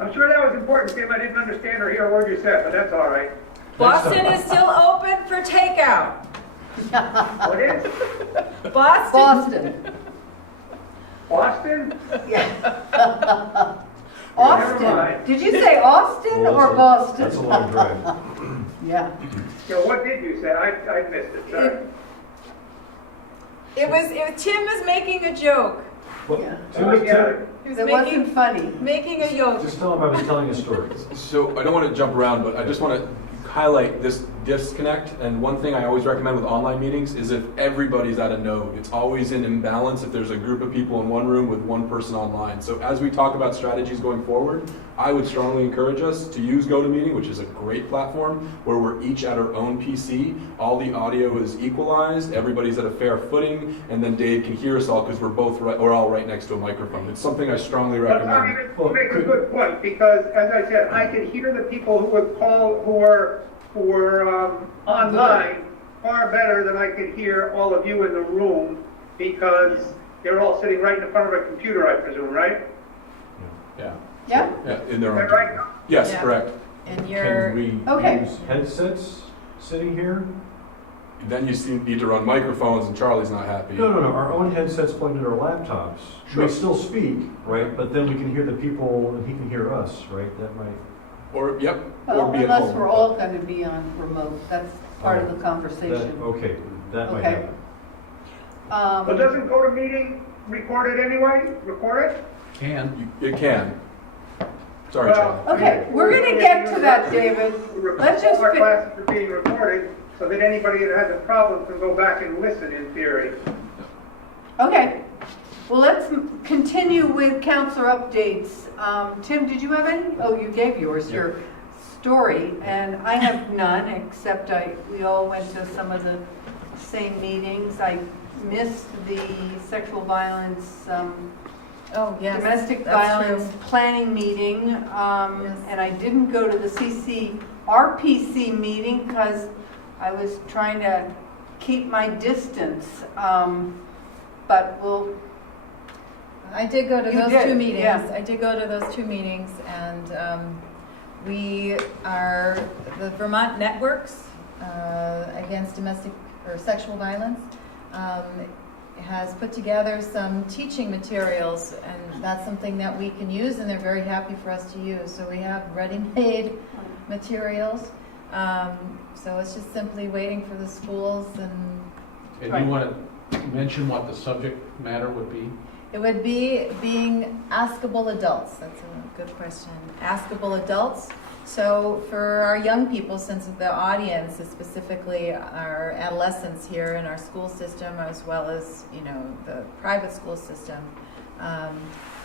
I'm sure that was important, Tim. I didn't understand or hear a word you said, but that's all right. Boston is still open for takeout. What is? Boston. Boston? Yeah. Never Austin. mind. Did you say Austin Well, or Boston? That's a long drive. Yeah. So what did you say? I missed it, sorry. Tim was making a joke. Well, Yeah. He was It wasn't funny. making a joke. just tell them I was telling a story. So I don't want to jump around, but I just want to highlight this disconnect. And one thing I always recommend with online meetings is if everybody's at a node, it's always an imbalance if there's a group of people in one room with one person online. So as we talk about strategies going forward, I would strongly encourage us to use GoToMeeting, which is a great platform where we're each at our own PC. All the audio is equalized, everybody's at a fair footing, and then Dave can hear us all because we're all right next to a microphone. It's something I strongly But Tommy, recommend. you make a good point, because as I said, I can hear the people who would call, who were online far better than I could hear all of you in the room, because they're all sitting right in front of a computer, I presume, right? Yeah. Yeah? Yeah, in their Is own. that right? Yes, Yeah. correct. And Can we Okay. use headsets sitting here? Then you need to run microphones, and Charlie's not happy. No, our own headsets plugged into our laptops. Sure. We still speak, right? But then we can hear the people and he can hear us, right? That might. Or, yep, Well, or be at unless home. we're all going to be on remote. That's part of the conversation. Okay, that might Okay. happen. But doesn't GoToMeeting record it anyway? Record it? It can. Sorry, Well, Charlie. Okay, we're going to get to that, David. Let's just Our fi- classes are being recorded, so that anybody that has a problem can go back and listen in theory. Okay. Well, let's continue with counselor updates. Tim, did you have any? Oh, you gave yours, your story, and I have none, except we all went to some of the same meetings. I missed the sexual violence, Oh, yes. domestic that's violence true. planning meeting, Yes. and I didn't go to the RPC meeting because I was trying to keep my distance. But I did go to You those did, two meetings. yeah. I did go to those two meetings, and we are the Vermont Networks Against Domestic or Sexual Violence has put together some teaching materials, and that's something that we can use, and they're very happy for us to use. So we have ready-made materials. So it's just simply waiting for the schools, and And you want to mention what the subject matter would be? it would be being askable adults. That's a good question. Askable adults. So for our young people, since the audience is specifically our adolescents here in our school system, as well as, you know, the private school system,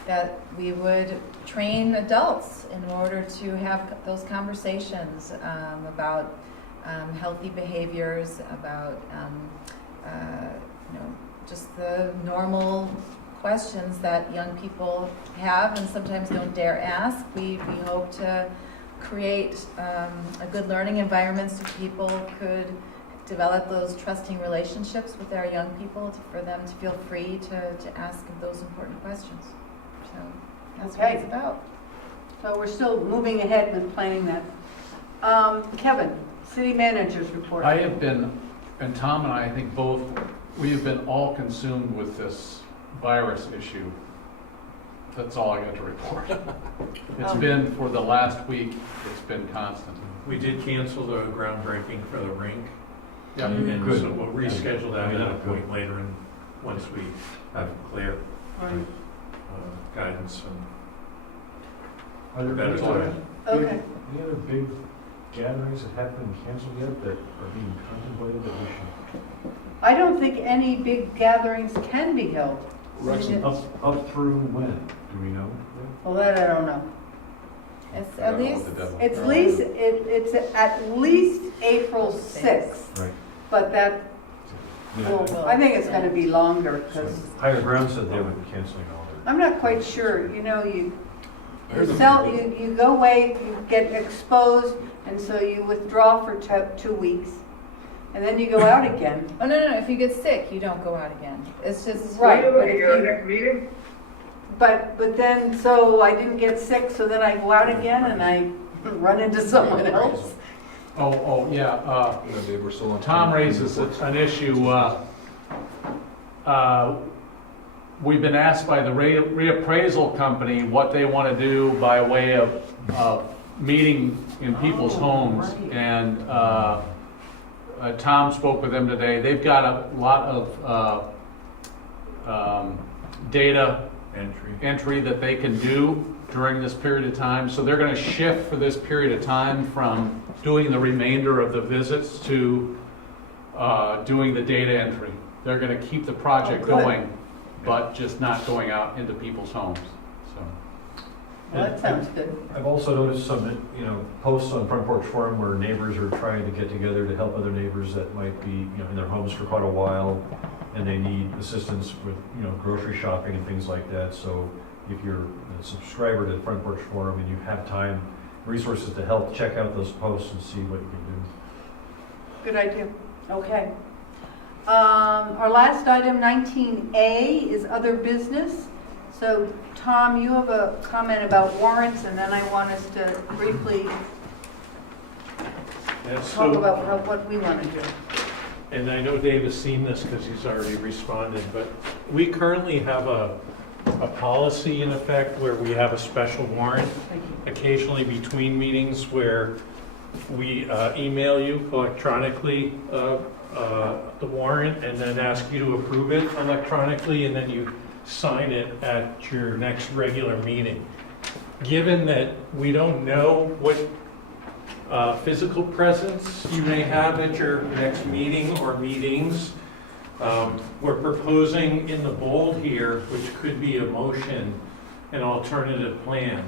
that we would train adults in order to have those conversations about healthy behaviors, about you know, just the normal questions that young people have and sometimes don't dare ask. We hope to create a good learning environment so people could develop those trusting relationships with our young people, for them to feel free to ask those important questions. So that's what it's about. So we're still moving ahead with planning that. Kevin, city manager's report. I have been, and Tom and I think both, we have been all consumed with this virus issue. That's all I got to report. It's been, for the last week, it's been constant. We did cancel the groundbreaking for the rink. Yeah, And good. so we'll reschedule that at a point later, and once we have clear guidance and Are there better any time. Okay. any other big gatherings that haven't been canceled yet that are being contemplated that we should? I don't think any big gatherings can be held. Up through when? Do we know? Well, that I don't know. It's I at don't know least, what the devil- It's at least April 6th, Right. but that, Yeah. well, I think it's gonna be longer, because Higher Ground said they were canceling all their. I'm not quite sure, you know, you go away, you get exposed, and so you withdraw for 2 weeks, and then you go out again. oh, no, if you get sick, you don't go out again. It's just. Right, but if Your you, next meeting? but then, so I didn't get sick, so then I go out again and I run into someone else. Yeah, Tom raises an issue. We've been asked by the reappraisal company what they want to do by way of meeting in people's homes. Right. And Tom spoke with them today. They've got a lot of data entry that they can do during this period of time. So they're going to shift for this period of time from doing the remainder of the visits to doing the data entry. They're going to keep the project going, but just not going out into people's homes. So. Well, that sounds good. I've also noticed some, posts on Front Porch Forum where neighbors are trying to get together to help other neighbors that might be, in their homes for quite a while, and they need assistance with, grocery shopping and things like that. So if you're a subscriber to the Front Porch Forum and you have time, resources to help, check out those posts and see what you can do. Good idea. Okay. Our last item, 19A, is other business. So, Tom, you have a comment about warrants, and then I want us to briefly talk about what we want to do. And I know Dave has seen this because he's already responded, but we currently have a policy in effect where we have a special warrant occasionally between meetings where we email you electronically the warrant and then ask you to approve it electronically, and then you sign it at your next regular meeting. Given that we don't know what physical presence you may have at your next meeting or meetings, We're proposing in the bold here, which could be a motion, an alternative plan.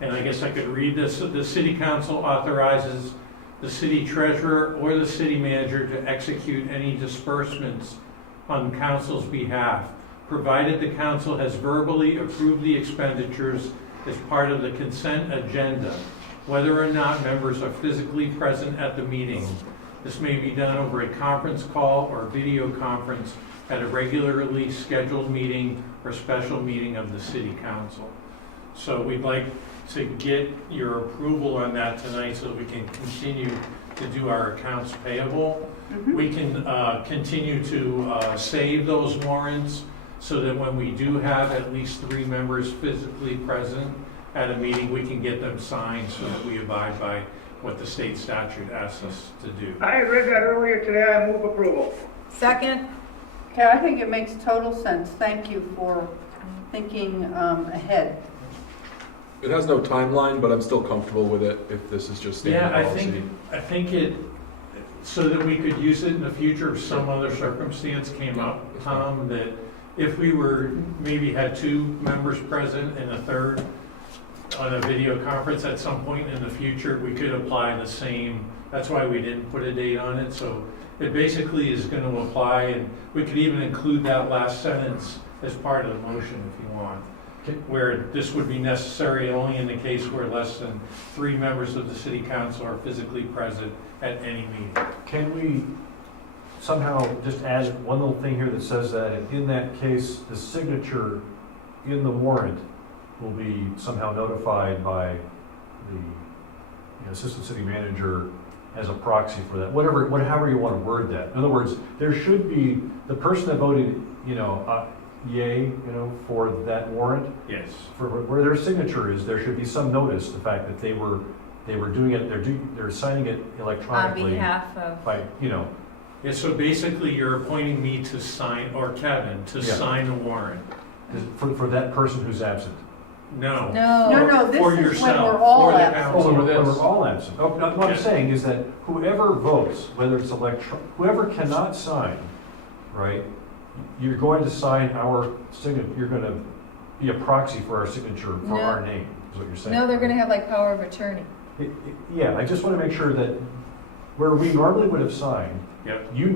And I guess I could read this. The city council authorizes the city treasurer or the city manager to execute any disbursements on council's behalf, provided the council has verbally approved the expenditures as part of the consent agenda, whether or not members are physically present at the meeting. This may be done over a conference call or video conference at a regularly scheduled meeting or special meeting of the city council. So we'd like to get your approval on that tonight so that we can continue to do our accounts payable. We can continue to save those warrants so that when we do have at least 3 members physically present at a meeting, we can get them signed so that we abide by what the state statute asks us to do. I read that earlier today. I move approval. Second. Okay, I think it makes total sense. Thank you for thinking ahead. It has no timeline, but I'm still comfortable with it if this is just standard policy. I think it, so that we could use it in the future if some other circumstance came up, Tom, that if we were, maybe had 2 members present and a third on a video conference at some point in the future, we could apply the same, that's why we didn't put a date on it. So it basically is going to apply, and we could even include that last sentence as part of the motion if you want. Where this would be necessary only in the case where less than 3 members of the city council are physically present at any meeting. Can we somehow just add one little thing here that says that in that case, the signature in the warrant will be somehow notified by the assistant city manager as a proxy for that, however you want to word that. In other words, there should be the person that voted, yay, for that warrant. Yes. For where their signature is, there should be some notice, the fact that they were doing it, they're signing it electronically. On behalf of. By, Yeah, so basically you're appointing me to sign, or Kevin, to sign the warrant. For that person who's absent. No. No, this For is yourself, when we're all for the absent. council. When we're all absent. Oh, no, what I'm saying is that whoever votes, whether it's whoever cannot sign, right, you're going to sign our signature, you're going to be a proxy for our signature, for our name, is what you're saying. No, they're going to have like power of attorney. Yeah, I just want to make sure that where we normally would have signed, Yep. you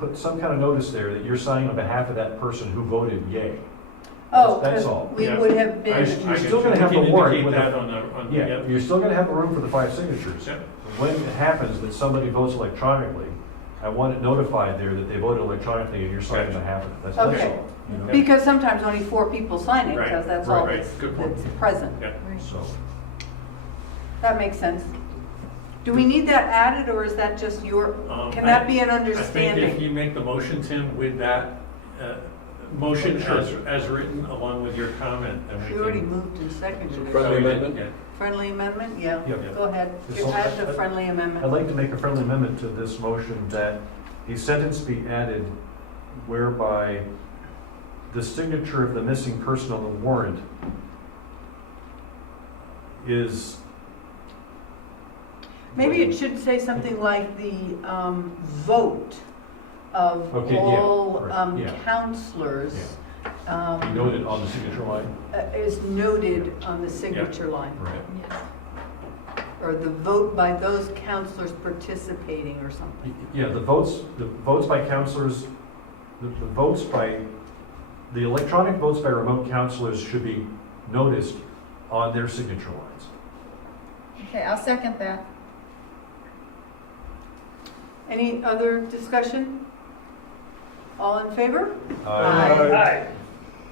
put some kind of notice there that you're signing on behalf of that person who voted yay. Oh, That's because all. we would have been. You're still going to have the warrant with that yeah, you're still going to have the room for the 5 signatures. Yep. When it happens that somebody votes electronically, I want it notified there that they voted electronically and you're signing on behalf of it. That's Okay. all. Because sometimes only 4 people sign it, Right, because that's all right. that's Good point. present. Yeah. So, That makes sense. Do we need that added, or is that just your, can that be an I think if understanding? you make the motion, Tim, with that motion as written along with your comment, then we We already can. moved and seconded it. Friendly amendment? Yeah. Friendly amendment? Yeah, Yeah. go ahead. This- Add the friendly amendment. I'd like to make a friendly amendment to this motion that a sentence be added whereby the signature of the missing person on the warrant is. Maybe it should say something like the vote of Okay, yeah, all right, yeah. counselors Be noted on the signature line. is noted on the signature line. Right. Or the vote by those counselors participating or something. Yeah, the votes by counselors, the electronic votes by remote counselors should be noticed on their signature lines. Okay, I'll second that. Any other discussion? All in favor? Aye.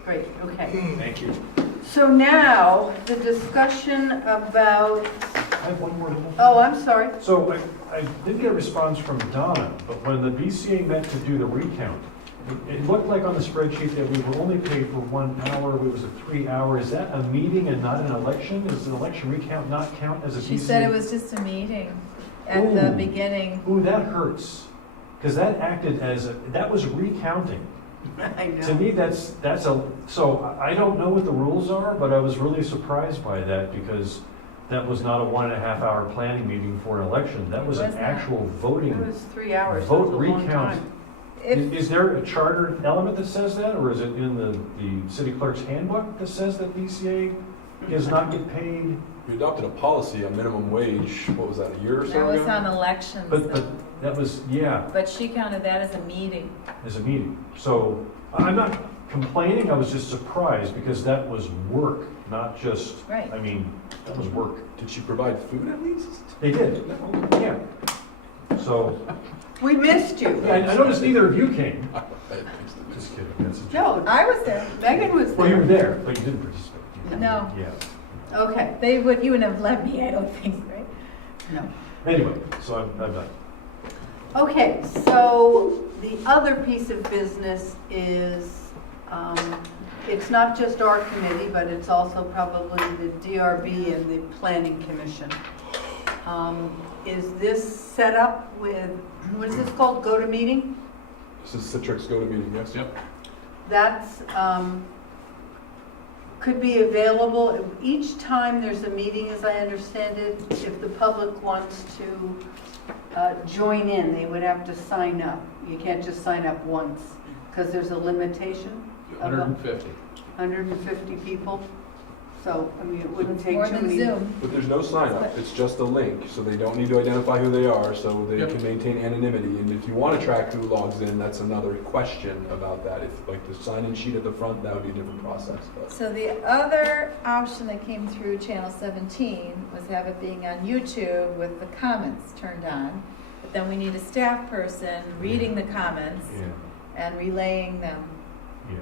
Great, okay. Thank you. So now, the discussion about, I have one more little. oh, I'm sorry. So I did get a response from Donna, but when the BCA met to do the recount, it looked like on the spreadsheet that we were only paid for 1 hour, it was a 3 hour. Is that a meeting and not an election? Does an election recount not count as a BCA? She said it was just a meeting at the Ooh. beginning. Ooh, that hurts, because that acted as that was recounting. I know. To me, so I don't know what the rules are, but I was really surprised by that because that was not a 1.5 hour planning meeting for an election. That was an Was that? actual voting. It was 3 hours, so Vote it was a long recount time. Is there a charter element that says that, or is it in the city clerk's handbook that says that BCA does not get paid? We adopted a policy on minimum wage, what was that, a year or so That ago? was on elections, But though. that was, yeah, But she counted that as a meeting. as a meeting. So I'm not complaining, I was just surprised because that was work, not just, Right. I mean, that was work. Did she provide food at least? They did, yeah. So, We missed you. I noticed neither of you came. I didn't think so. Just kidding, that's a joke. No, I was there. Megan was Well, you were there. there, but you didn't participate. No. Yeah. Okay, You wouldn't have let me, I don't think, right? no. Anyway, so I'm done. Okay, so the other piece of business is, it's not just our committee, but it's also probably the DRB and the Planning Commission. Is this set up with, what is this called, go-to-meeting? This is Citrix go-to-meeting, yes? Yep. That's, could be available each time there's a meeting, as I understand it. If the public wants to join in, they would have to sign up. You can't just sign up once, because there's a limitation of 150. 150 people. So, I mean, it wouldn't take More too than many. Zoom. But there's no sign up, it's just a link, so they don't need to identify who they are, so they Yep. can maintain anonymity. And if you want to track who logs in, that's another question about that. If like the sign-in sheet at the front, that would be a different process. But So the other option that came through Channel 17 was have it being on YouTube with the comments turned on. But then we need a staff person reading the comments Yeah, and relaying them. yeah.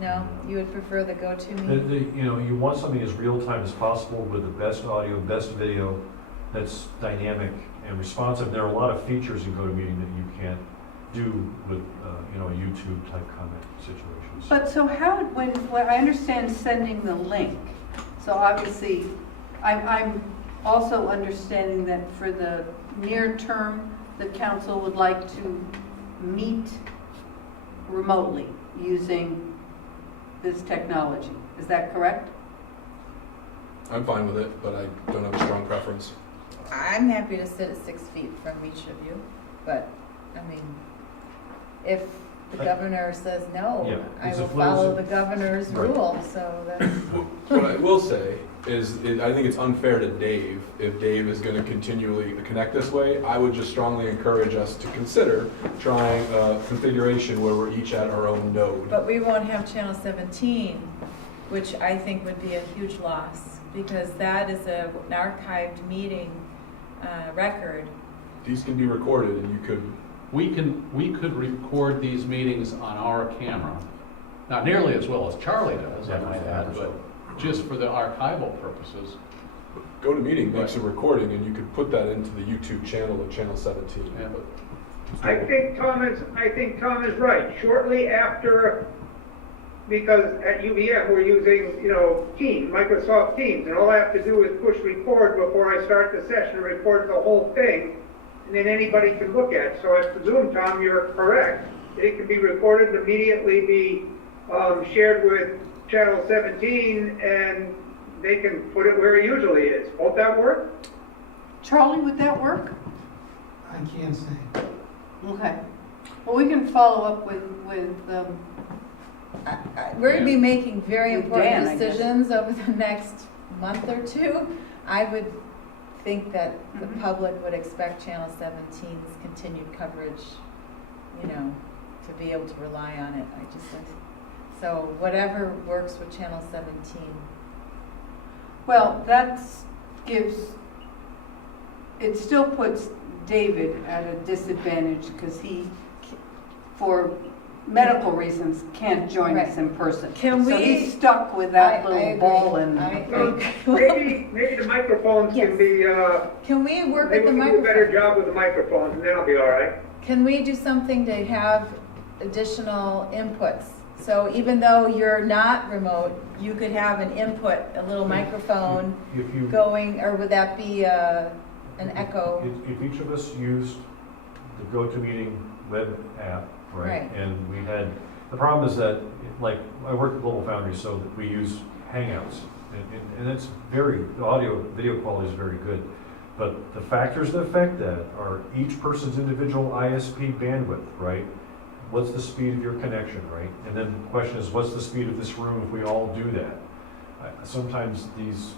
No, you would prefer the go-to The, me? you want something as real-time as possible with the best audio, best video, that's dynamic and responsive. There are a lot of features in GoToMeeting that you can't do with, a YouTube-type comment situations. But so how, when I understand sending the link, so obviously, I'm also understanding that for the near term, the council would like to meet remotely using this technology. Is that correct? I'm fine with it, but I don't have a strong preference. I'm happy to sit at 6 feet from each of you, but, I mean, if the governor says no, Yeah, I it's will a flimsy- follow the governor's Right. rule, so that's. What I will say is, I think it's unfair to Dave. If Dave is going to continually connect this way, I would just strongly encourage us to consider trying a configuration where we're each at our own node. But we won't have Channel 17, which I think would be a huge loss, because that is an archived meeting record. These can be recorded, and you could. We could record these meetings on our camera. Not nearly as well as Charlie does, I might add, but just for the archival purposes. GoToMeeting makes a recording, and you could put that into the YouTube channel of Channel 17. Yeah. But I think Tom is right. Shortly after, because at UVM we're using, Teams, Microsoft Teams, and all I have to do is push record before I start the session, record the whole thing, and then anybody can look at it. So I presume, Tom, you're correct. It can be recorded and immediately be shared with Channel 17, and they can put it where it usually is. Won't that work? Charlie, would that work? I can't say. Okay. Well, we can follow up with We're going to be making very With important Dan, I guess. decisions over the next month or two. I would think that the public would expect Channel 17's continued coverage, to be able to rely on it. So whatever works with Channel 17. well, it still puts David at a disadvantage because he, for medical reasons, can't join us in person. Can So we- he's stuck with that I little agree. ball and. Maybe the microphones can be, Can we work maybe with the we can do a better microphone? job with the microphones, and then I'll be all right. Can we do something to have additional inputs? So even though you're not remote, you could have an input, a little microphone If you, going, or would that be an echo? if each of us used the GoToMeeting web app, right? Right. And we had, the problem is that, like, I work at Global Foundries, so we use Hangouts. And it's the audio, video quality is very good. But the factors that affect that are each person's individual ISP bandwidth, right? what's the speed of your connection, right? And then the question is, what's the speed of this room if we all do that? Sometimes these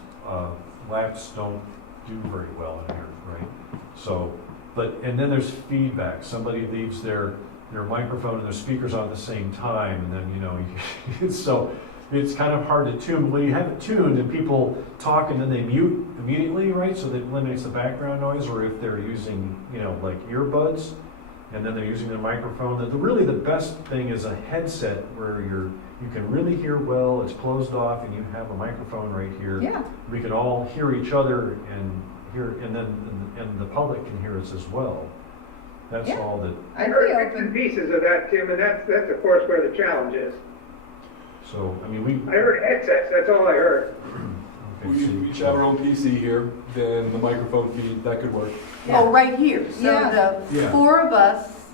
laps don't do very well in here, right? So, and then there's feedback. Somebody leaves their microphone and their speakers on at the same time, and then, so it's kind of hard to tune. When you have it tuned and people talk and then they mute immediately, right? So that eliminates the background noise, or if they're using, like earbuds, and then they're using their microphone. Really the best thing is a headset where you can really hear well, it's closed off, and you have a microphone right here. Yeah. We can all hear each other and the public can hear us as well. That's all that. I heard bits and pieces of that, Tim, and that's of course where the challenge is. So, I heard headsets, that's all I heard. We each have our own PC here, then the microphone feed, that could work. Yeah. Oh, right here. So the Yeah. four of us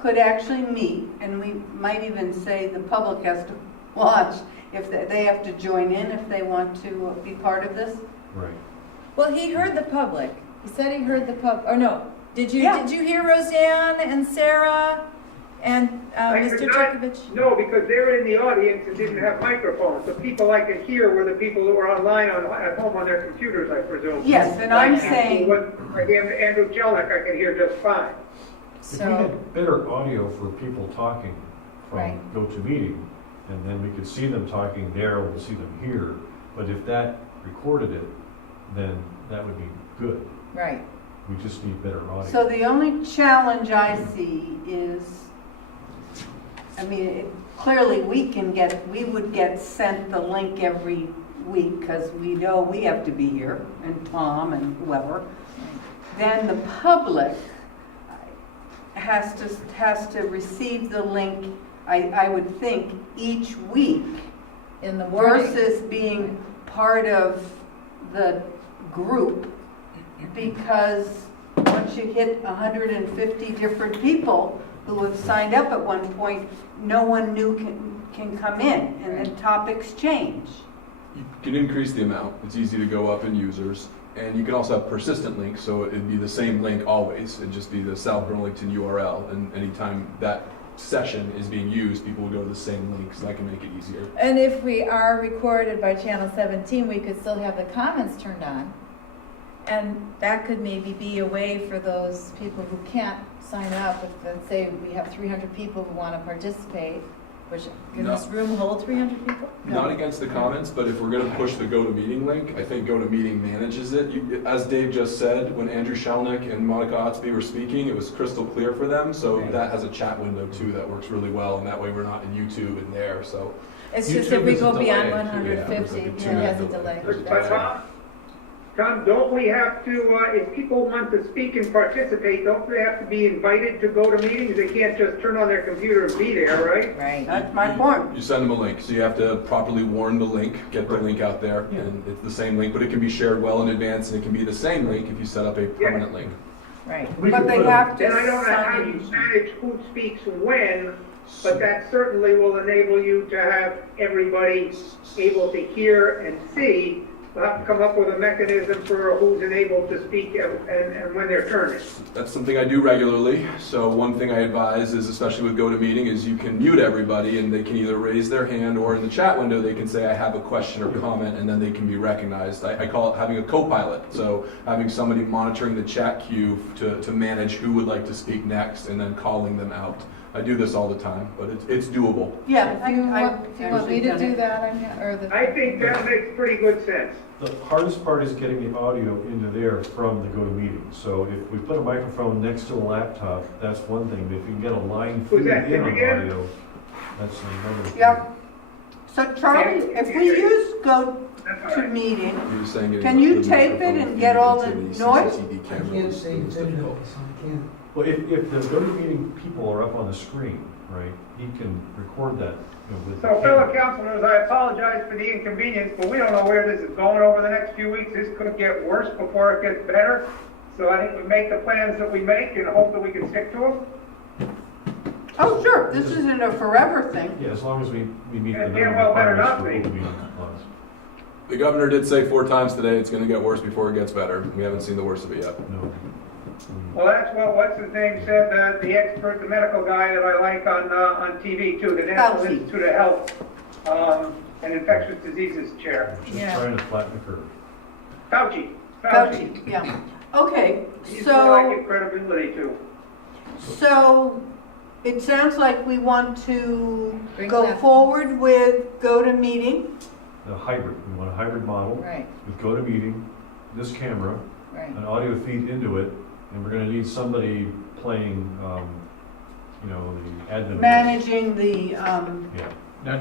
could actually meet, and we might even say the public has to watch, if they have to join in if they want to be part of this. Right. Well, he heard the public. He said he heard the or no. Did you hear Roseanne and Sarah and Mr. Turkovich? No, because they were in the audience and didn't have microphones. The people I could hear were the people who were online at home on their computers, I presume. Yes, and I'm saying. Like Andrew Jellick, I could hear just fine. If we had better audio for people talking from Right. GoToMeeting, and then we could see them talking there, we'll see them here. But if that recorded it, then that would be good. Right. We just need better audio. So the only challenge I see is, clearly we would get sent the link every week because we know we have to be here, and Tom and whoever. Then the public has to receive the link, I would think, each week. In the morning. Versus being part of the group, because once you hit 150 different people who have signed up at one point, no one new can come in, and then topics change. You can increase the amount. It's easy to go up in users. And you can also have persistent links, so it'd be the same link always. It'd just be the South Burlington URL, and anytime that session is being used, people will go to the same link, so that can make it easier. And if we are recorded by channel 17, we could still have the comments turned on. And that could maybe be a way for those people who can't sign up. If, let's say we have 300 people who want to participate, which can this room hold 300 people? Not against the comments, but if we're going to push the GoToMeeting link, I think GoToMeeting manages it. As Dave just said, when Andrew Shelnick and Monica Otsby were speaking, it was crystal clear for them. So that has a chat window too that works really well, and that way we're not in YouTube and there. So it's just if we go beyond delay, 150, it has a delay. Tom, don't we have to, if people want to speak and participate, don't they have to be invited to go to meetings? They can't just turn on their computer and be there, right? Right. That's my point. You send them a link, so you have to properly warn the link, get the link out there, and it's the same link, but it can be shared well in advance, and it can be the same link if you set up a permanent link. Right. But they have to. And I don't know how you manage who speaks when, but that certainly will enable you to have everybody able to hear and see. We'll have to come up with a mechanism for who's enabled to speak and when they're turning. That's something I do regularly. So one thing I advise is, especially with GoToMeeting, is you can mute everybody and they can either raise their hand, or in the chat window they can say I have a question or comment, and then they can be recognized. I call it having a co-pilot. So having somebody monitoring the chat queue to manage who would like to speak next, and then calling them out. I do this all the time, but it's doable. Yeah, if you want me to do that, I think that makes pretty good sense. The hardest part is getting the audio into there from the GoToMeeting. So if we put a microphone next to a laptop, that's one thing. But if you can get a line feed in on audio, that's another thing. Yep. So Charlie, if we use GoToMeeting, can you tape it and get all the noise? I can't say it's difficult, so I can't. Well, if the GoToMeeting people are up on the screen, right, he can record that. With So fellow councilors, I apologize for the inconvenience, but we don't know where this is going over the next few weeks. This could get worse before it gets better. So I think we make the plans that we make and hope that we can stick to them. Oh, sure, this isn't a forever thing. Yeah, as long as we meet the Yeah, well, better not requirements for be. GoToMeeting laws. The governor did say 4 times today it's going to get worse before it gets better. We haven't seen the worst of it yet. No. Well, that's what, what's his name said, the expert, the medical guy that I like on TV too, the National Fauci. Institute of Health, and Infectious Diseases Chair. Just trying to flatten the curve. Fauci. Yeah. Okay, He's what I so, give credibility to. so it sounds like we want to Bring go that- forward with GoToMeeting. The hybrid, we want a hybrid model Right, with GoToMeeting, this camera, right. an audio feed into it, and we're gonna need somebody playing, you know, the admin. Managing the, Yeah. Now,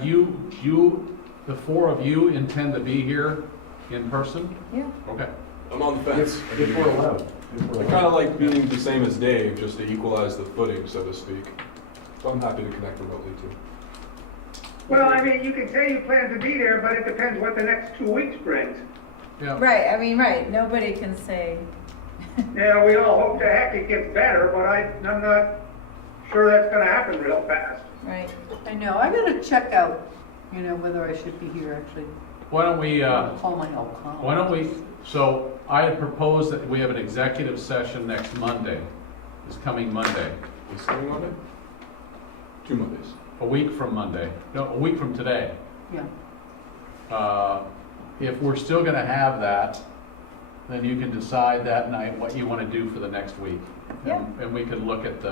the four of you intend to be here in person? Yeah. Okay. I'm on the fence. If we're allowed. I kind of like being the same as Dave, just to equalize the footing, so to speak. So I'm happy to connect remotely too. Well, I mean, you can say you plan to be there, but it depends what the next 2 weeks brings. Yeah. Right, I mean, right, nobody can say, Yeah, we all hope to heck it gets better, but I'm not sure that's gonna happen real fast. right. I know, I gotta check out, you know, whether I should be here actually. Why don't we, Call my old colleague. why don't we, so I had proposed that we have an executive session next Monday, this coming Monday, This coming Monday? 2 Mondays. a week from Monday, no, a week from today. Yeah. If we're still gonna have that, then you can decide that night what you wanna do for the next week. Yeah. And we can look at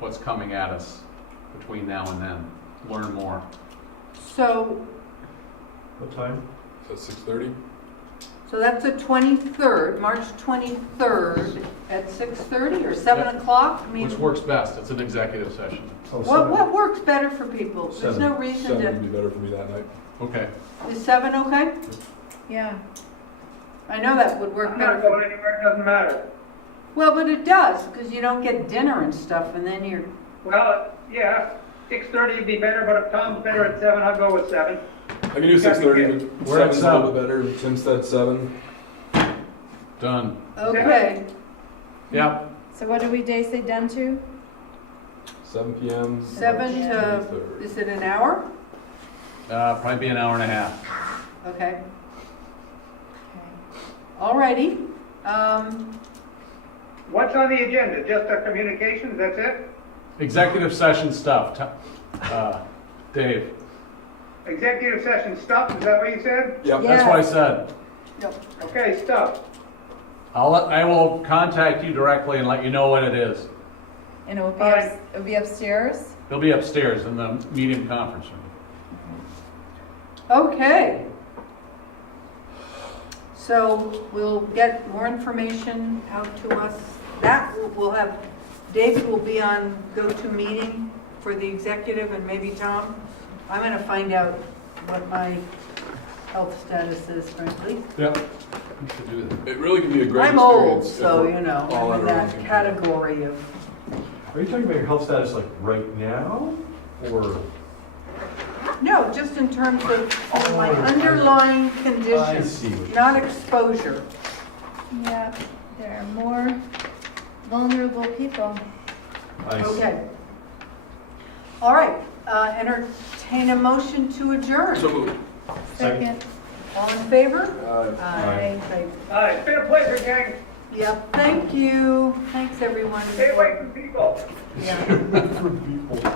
what's coming at us between now and then, learn more. So, What time? Is that 6:30? so that's the 23rd, March 23rd at 6:30 or 7 o'clock? I mean, Which works best, it's an executive session. Oh, what works better for people? There's no 7. reason 7 would to, be better for me that night. Okay. is 7 okay? Yeah. I know that would work I'm better not for, going anywhere, it doesn't matter. well, but it does, because you don't get dinner and stuff, and then you're, Well, yeah, 6:30 would be better, but if Tom's better at 7, I'll go with 7. I can do 6:30, but We're at 7's a little bit better. Tim said 7. Done. okay. Yep. So what did we day say done to? 7 p.m. 7 to, 23rd. is it an hour? Probably be an hour and a half. Okay. Alrighty. What's on the agenda? Just our communications, that's it? Executive session stuff. Dave, Executive session stuff, is that what you said? Yep. that's what I said. Okay, stuff. I will contact you directly and let you know what it is. And it will be, Alright. it'll be upstairs? It'll be upstairs in the medium conference room. Okay. So we'll get more information out to us. That we'll have, David will be on GoToMeeting for the executive and maybe Tom. I'm gonna find out what my health status is, frankly. Yep. You should do that. It really can be a great I'm experience. old, if so we're you know, all I'm in under one that computer. category of, Are you talking about your health status like right now, or? no, just in terms of my underlying I conditions, see what you're not saying. exposure. Yeah, there are more vulnerable people. I see. Okay. All right, entertain a motion to adjourn. So moved. Second. All in favor? Aye. Okay. It's been a pleasure, gang. Yep, thank you. Thanks, everyone. Stay away from people. Yeah. From people.